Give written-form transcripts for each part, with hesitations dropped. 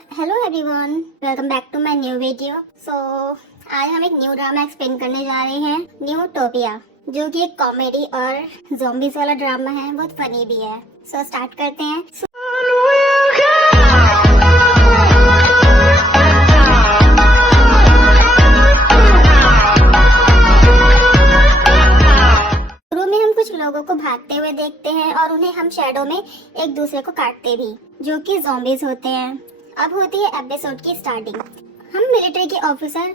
Hello everyone, welcome back to my new video. आज हम एक न्यू ड्रामा एक्सप्लेन करने जा रहे हैं, न्यू टोपिया, जो कि एक कॉमेडी और ज़ॉम्बीज़ वाला ड्रामा है, बहुत फनी भी है। स्टार्ट करते हैं। शुरू में हम कुछ लोगों को भागते हुए देखते हैं और उन्हें हम शैडो में एक दूसरे को काटते भी, जो कि ज़ॉम्बीज़ होते हैं। अब होती है एपिसोड की स्टार्टिंग। हम मिलिट्री के ऑफिसर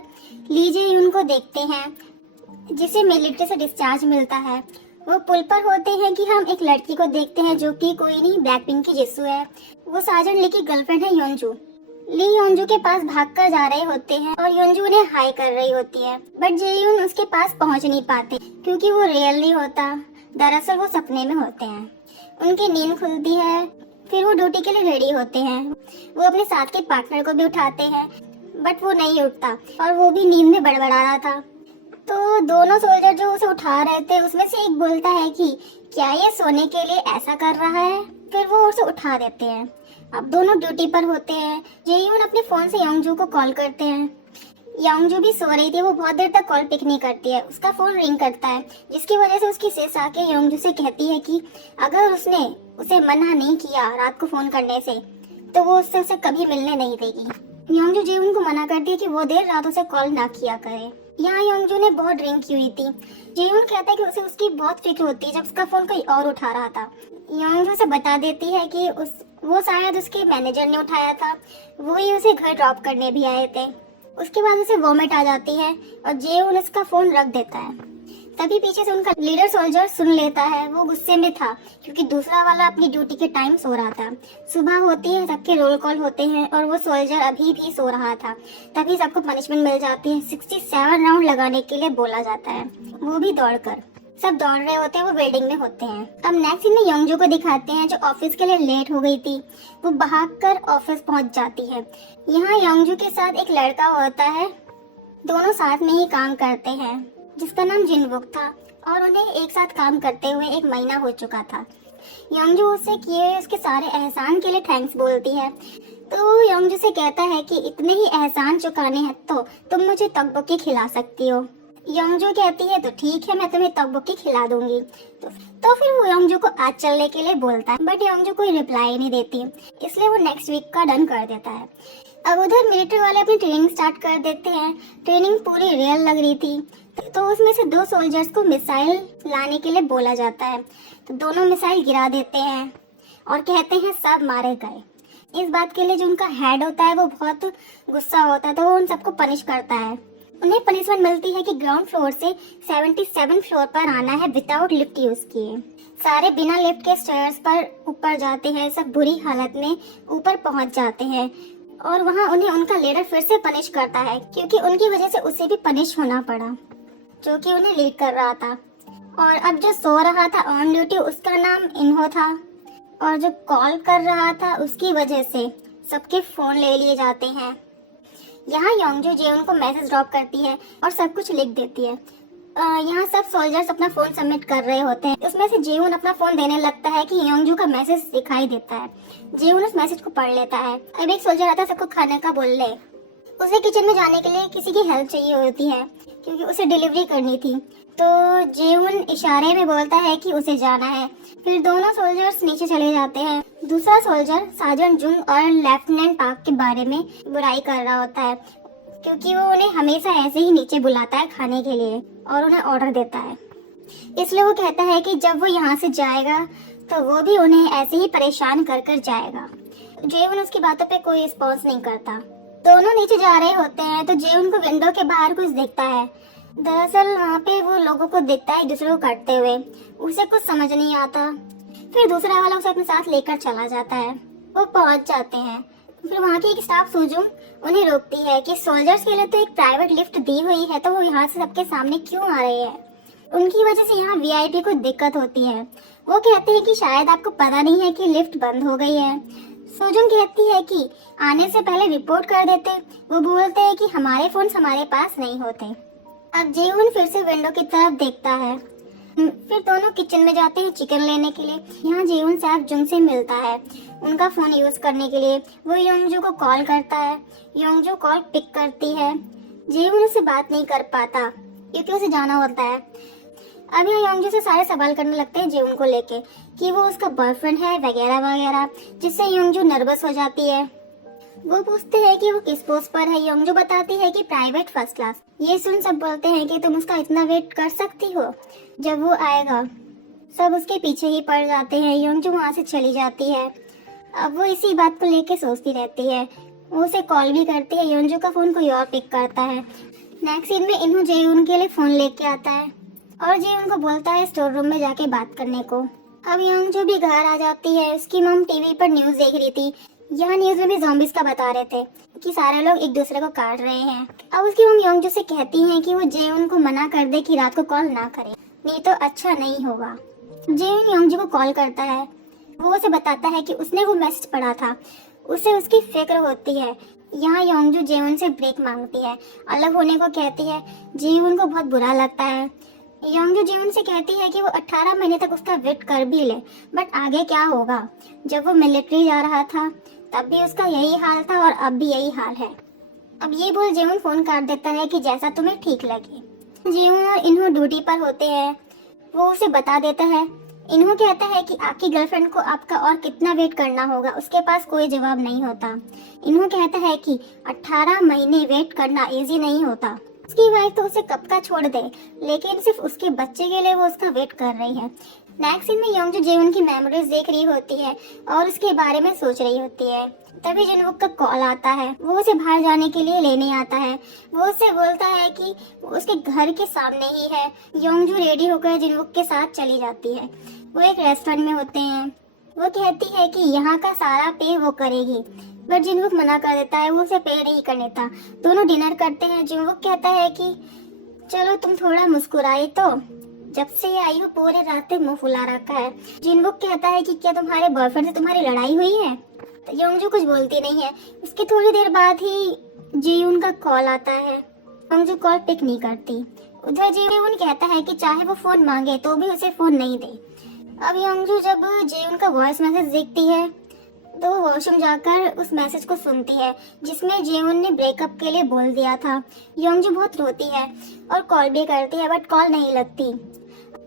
ली जे यून को देखते हैं, जिसे मिलिट्री से डिस्चार्ज मिलता है। वो पुल पर होते हैं कि हम एक लड़की को देखते हैं, जो कि कोई नहीं, ब्लैकपिंक की जिस्सू है। वो साजन ली की गर्लफ्रेंड है योंजू। ली योंजू के पास भागकर जा रहे होते हैं और योंजू उन्हें हाई कर रही होती है, बट जेयून उसके पास पहुंच नहीं पाते क्योंकि वो रियल नहीं होता। दरअसल वो सपने में होते हैं। उनकी नींद खुलती है, फिर वो ड्यूटी के लिए रेडी होते हैं। वो अपने साथ के पार्टनर को भी उठाते हैं, बट वो नहीं उठता और वो भी नींद में बड़बड़ा रहा था। तो दोनों सोल्जर जो उसे उठा रहे थे, उसमें से एक बोलता है कि क्या ये सोने के लिए ऐसा कर रहा है। फिर वो उसे उठा देते हैं। अब दोनों ड्यूटी पर होते हैं। जेयून अपने फोन से योंजू को कॉल करते हैं। योंजू भी सो रही थी, वो बहुत देर तक कॉल पिक नहीं करती है। उसका फोन रिंग करता है, जिसकी वजह से उसकी सेस आके योंजू से कहती है कि अगर उसने उसे मना नहीं किया रात को फोन करने से, तो वो उससे उसे कभी मिलने नहीं देगी। योंजू जेयून को मना करती है कि वो देर रात उसे कॉल ना किया करे। यहाँ योंजू ने बहुत ड्रिंक की हुई थी। जेयून कहता है कि उसे उसकी बहुत फिक्र होती है जब उसका फोन कोई और उठा रहा था। योंजू उसे बता देती है कि वो शायद उसके मैनेजर ने उठाया था, वो ही उसे घर ड्रॉप करने भी आए थे। उसके बाद उसे वॉमिट आ जाती है और जेयून उसका फोन रख देता है। तभी पीछे से उनका लीडर सोल्जर सुन लेता है। वो गुस्से में था क्योंकि दूसरा वाला अपनी ड्यूटी के टाइम सो रहा था। सुबह होती है, सबके रोल कॉल होते हैं और वो सोल्जर अभी भी सो रहा था। तभी सबको पनिशमेंट मिल जाती है। 67 राउंड लगाने के लिए बोला जाता है, वो भी दौड़कर। सब दौड़ रहे होते हैं, वो बिल्डिंग में होते हैं। अब नेक्स्ट सीन में योंजू को दिखाते हैं, जो ऑफिस के लिए लेट हो गई थी। वो भागकर ऑफिस पहुंच जाती है। यहाँ योंजू के साथ एक लड़का होता है, दोनों साथ में ही काम करते हैं, जिसका नाम जिनवुक था और उन्हें एक साथ काम करते हुए 1 महीना हो चुका था। योंजू उससे किए उसके सारे एहसान के लिए थैंक्स बोलती है। तो योंजू से कहता है कि इतने ही एहसान चुकाने हैं तो तुम मुझे तकबुकी खिला सकती हो। योंजू कहती है तो ठीक है, मैं तुम्हें तकबुकी खिला दूंगी। तो फिर वो योंजू को आज चलने के लिए बोलता है, बट योंजू कोई रिप्लाई नहीं देती, इसलिए वो नेक्स्ट वीक का डन कर देता है। अब उधर मिलिट्री वाले अपनी ट्रेनिंग स्टार्ट कर देते हैं। ट्रेनिंग पूरी रियल लग रही थी। तो उसमें से 2 सोल्जर्स को मिसाइल लाने के लिए बोला जाता है। तो दोनों मिसाइल गिरा देते हैं और कहते हैं सब मारे गए। इस बात के लिए जो उनका हेड होता है वो बहुत गुस्सा होता है, तो वो उन सबको पनिश करता है। उन्हें पनिशमेंट मिलती है कि ग्राउंड फ्लोर से 77 फ्लोर पर आना है विदाउट लिफ्ट यूज किए। सारे बिना लिफ्ट के स्टेयर्स पर ऊपर जाते हैं। सब बुरी हालत में ऊपर पहुंच जाते हैं और वहां उन्हें उनका लीडर फिर से पनिश करता है, क्योंकि उनकी वजह से उसे भी पनिश होना पड़ा, जो कि उन्हें लीड कर रहा था। और अब जो सो रहा था ऑन ड्यूटी, उसका नाम इन्हो था, और जो कॉल कर रहा था उसकी वजह से सबके फोन ले लिए जाते हैं। यहाँ योंजू जेयून को मैसेज ड्रॉप करती है और सब कुछ लिख देती है। यहाँ सब सोल्जर्स अपना फोन सबमिट कर रहे होते हैं। उसमें से जेयून अपना फोन देने लगता है कि योंजू का मैसेज दिखाई देता है। जेयून उस मैसेज को पढ़ लेता है। अब एक सोल्जर आता है सबको खाने का बोलने। उसे किचन में जाने के लिए किसी की हेल्प चाहिए होती है, क्योंकि उसे डिलीवरी करनी थी। तो जेयून इशारे में बोलता है कि उसे जाना है। फिर दोनों सोल्जर्स नीचे चले जाते हैं। दूसरा सोल्जर साजन जुंग और लेफ्टिनेंट पार्क के बारे में बुराई कर रहा होता है, क्योंकि वो उन्हें हमेशा ऐसे ही नीचे बुलाता है खाने के लिए और उन्हें ऑर्डर देता है। इसलिए वो कहता है कि जब वो यहाँ से जाएगा तो वो भी उन्हें ऐसे ही परेशान कर कर जाएगा। जेयून उसकी बातों पे कोई रिस्पॉन्स नहीं करता। दोनों नीचे जा रहे होते हैं तो जेयून को विंडो के बाहर कुछ दिखता है। दरअसल वहाँ पे वो लोगों को दिखता है एक दूसरे को काटते हुए। उसे कुछ समझ नहीं आता। फिर दूसरा वाला उसे अपने साथ लेकर चला जाता है। वो पहुंच जाते हैं। फिर वहाँ की एक स्टाफ सुजुंग उन्हें रोकती है कि सोल्जर्स के लिए तो एक प्राइवेट लिफ्ट दी हुई है, तो वो यहाँ से सबके सामने क्यों आ रहे हैं। उनकी वजह से यहाँ वीआईपी को दिक्कत होती है। वो कहते हैं कि शायद आपको पता नहीं है कि लिफ्ट बंद हो गई है। सुजुंग कहती है कि आने से पहले रिपोर्ट कर देते। वो बोलते हैं कि हमारे फोन हमारे पास नहीं होते। अब जेयून फिर से विंडो की तरफ देखता है फिर दोनों किचन में जाते हैं चिकन लेने के लिए। यहाँ जेउन सैफ जुंग से मिलता है उनका फोन यूज करने के लिए। वो योंगजू को कॉल करता है। योंगजू कॉल पिक करती है। जेउन उससे बात नहीं कर पाता क्योंकि उसे जाना होता है। अब यहाँ योंगजू से सारे सवाल करने लगते हैं जेउन को लेके कि वो उसका बॉयफ्रेंड है वगैरह वगैरह, जिससे योंगजू नर्वस हो जाती है। वो पूछते हैं कि वो किस पोस्ट पर है। योंगजू बताती है कि प्राइवेट फर्स्ट क्लास। ये सुन सब बोलते हैं कि तुम उसका इतना वेट कर सकती हो, जब वो आएगा। सब उसके पीछे ही पड़ जाते हैं। योंगजू वहाँ से चली जाती है। अब वो इसी बात को लेके सोचती रहती है। वो उसे कॉल भी करती है। योंगजू का फोन कोई और पिक करता है। नेक्स्ट सीन में इन्हू जेउन के लिए फोन लेके आता है और जेउन को बोलता है स्टोर रूम में जाके बात करने को। अब योंगजू भी घर आ जाती है। उसकी मम टीवी पर न्यूज देख रही थी। यहाँ न्यूज में भी ज़ॉम्बीज का बता रहे थे कि सारे लोग एक दूसरे को काट रहे हैं। अब उसकी मम योंगजू से कहती हैं कि वो जेउन को मना कर दे कि रात को कॉल ना करे, नहीं तो अच्छा नहीं होगा। जेउन योंगजू को कॉल करता है। वो उसे बताता है कि उसने वो मैसेज पढ़ा था। उसे उसकी फिक्र होती है। यहाँ योंगजू जेउन से ब्रेक मांगती है, अलग होने को कहती है। जेउन को बहुत बुरा लगता है। योंगजू जेउन से कहती है कि वो 18 महीने तक उसका वेट कर भी ले, बट आगे क्या होगा। जब वो मिलिट्री जा रहा था तब भी उसका यही हाल था और अब भी यही हाल है। अब ये बोल जेउन फोन काट देता है कि जैसा तुम्हें ठीक लगे। जेउन और इन्हू ड्यूटी पर होते हैं। वो उसे बता देता है। इन्हू कहता है कि आपकी गर्लफ्रेंड को आपका और कितना वेट करना होगा, उसके पास कोई जवाब नहीं होता। इन्हू कहता है कि 18 महीने वेट करना इजी नहीं होता। उसकी वाइफ तो उसे कब का छोड़ दे, लेकिन सिर्फ उसके बच्चे के लिए वो उसका वेट कर रही है। नेक्स्ट सीन में योंगजू जेउन की मेमोरीज देख रही होती है और उसके बारे में सोच रही होती है। तभी जिनवुक का कॉल आता है। वो उसे बाहर जाने के लिए लेने आता है। वो उससे बोलता है कि वो उसके घर के सामने ही है। योंगजू रेडी होकर जिनवुक के साथ चली जाती है। वो एक रेस्टोरेंट में होते हैं। वो कहती है कि यहाँ का सारा पे वो करेगी, बट जिनवुक मना कर देता है। वो उसे पे नहीं कर देता। दोनों डिनर करते हैं। जिनवुक कहता है कि चलो तुम थोड़ा मुस्कुराए तो, जब से ये आई हो पूरे रात तक मुंह फुला रखा है। जिनवुक कहता है कि क्या तुम्हारे बॉयफ्रेंड से तुम्हारी लड़ाई हुई है। तो योंगजू कुछ बोलती नहीं है। उसके थोड़ी देर बाद ही जेयुन का कॉल आता है। योंगजू कॉल पिक नहीं करती। उधर जेयुन कहता है कि चाहे वो फोन मांगे तो भी उसे फोन नहीं दे। अब योंगजू जब जेयुन का वॉइस मैसेज देखती है तो वो वॉशरूम जाकर उस मैसेज को सुनती है जिसमें जेउन ने ब्रेकअप के लिए बोल दिया था। योंगजू बहुत रोती है और कॉल भी करती है, बट कॉल नहीं लगती।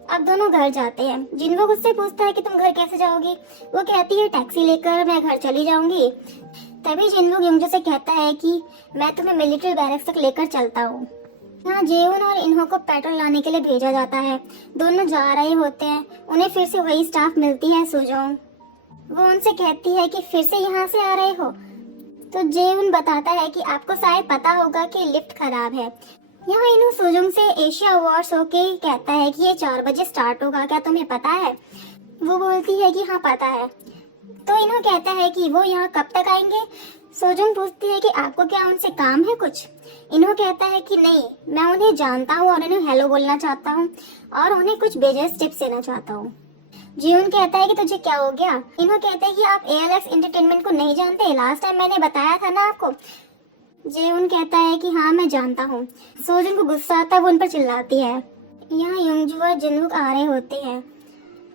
अब दोनों घर जाते हैं। जिनवुक उससे पूछता है कि तुम घर कैसे जाओगी। वो कहती है टैक्सी लेकर मैं घर चली जाऊंगी। तभी जिनवुक योंगजू से कहता है कि मैं तुम्हें मिलिट्री बैरक्स तक लेकर चलता हूँ। यहाँ जेउन और इन्हों को पेट्रोल लाने के लिए भेजा जाता है। दोनों जा रहे होते हैं। उन्हें फिर से वही स्टाफ मिलती है, सुजोंग। वो उनसे कहती है कि फिर से यहाँ से आ रहे हो। तो जेउन बताता है कि आपको शायद पता होगा कि लिफ्ट खराब है। यहाँ इन्हू सुजुंग से एशिया अवार्ड्स होके कहता है कि ये 4 बजे स्टार्ट होगा, क्या तुम्हें पता है। वो बोलती है कि हाँ पता है। तो इन्हू कहता है कि वो यहाँ कब तक आएंगे। सोजुंग पूछती है कि आपको क्या उनसे काम है कुछ। इन्हू कहता है कि नहीं, मैं उन्हें जानता हूँ और उन्हें हेलो बोलना चाहता हूँ और उन्हें कुछ बिजनेस टिप्स देना चाहता हूँ। जीवन कहता है कि तुझे क्या हो गया। इन्हों कहते हैं कि आप ALX एंटरटेनमेंट को नहीं जानते, लास्ट टाइम मैंने बताया था ना आपको। जेउन कहता है कि हाँ मैं जानता हूँ। सोजुन को गुस्सा आता है, वो उन पर चिल्लाती है। यहाँ योंगजू और जिनवुक आ रहे होते हैं।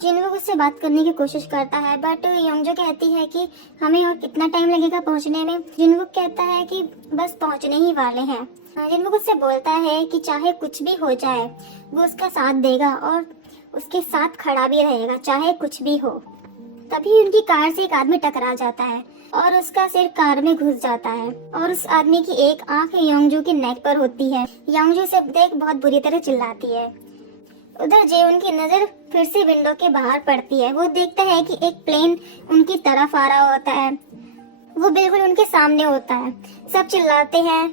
जिनवुक उससे बात करने की कोशिश करता है, बट योंगजू कहती है कि हमें और कितना टाइम लगेगा पहुँचने में। जिनवुक कहता है कि बस पहुँचने ही वाले हैं। जिनवुक उससे बोलता है कि चाहे कुछ भी हो जाए वो उसका साथ देगा और उसके साथ खड़ा भी रहेगा, चाहे कुछ भी हो। तभी उनकी कार से एक आदमी टकरा जाता है और उसका सिर कार में घुस जाता है और उस आदमी की एक आंख योंगजू के नेक पर होती है। योंगजू से देख बहुत बुरी तरह चिल्लाती है। उधर जेउन की नजर फिर से विंडो के बाहर पड़ती है। वो देखता है कि एक प्लेन उनकी तरफ आ रहा होता है। वो बिल्कुल उनके सामने होता है। सब चिल्लाते हैं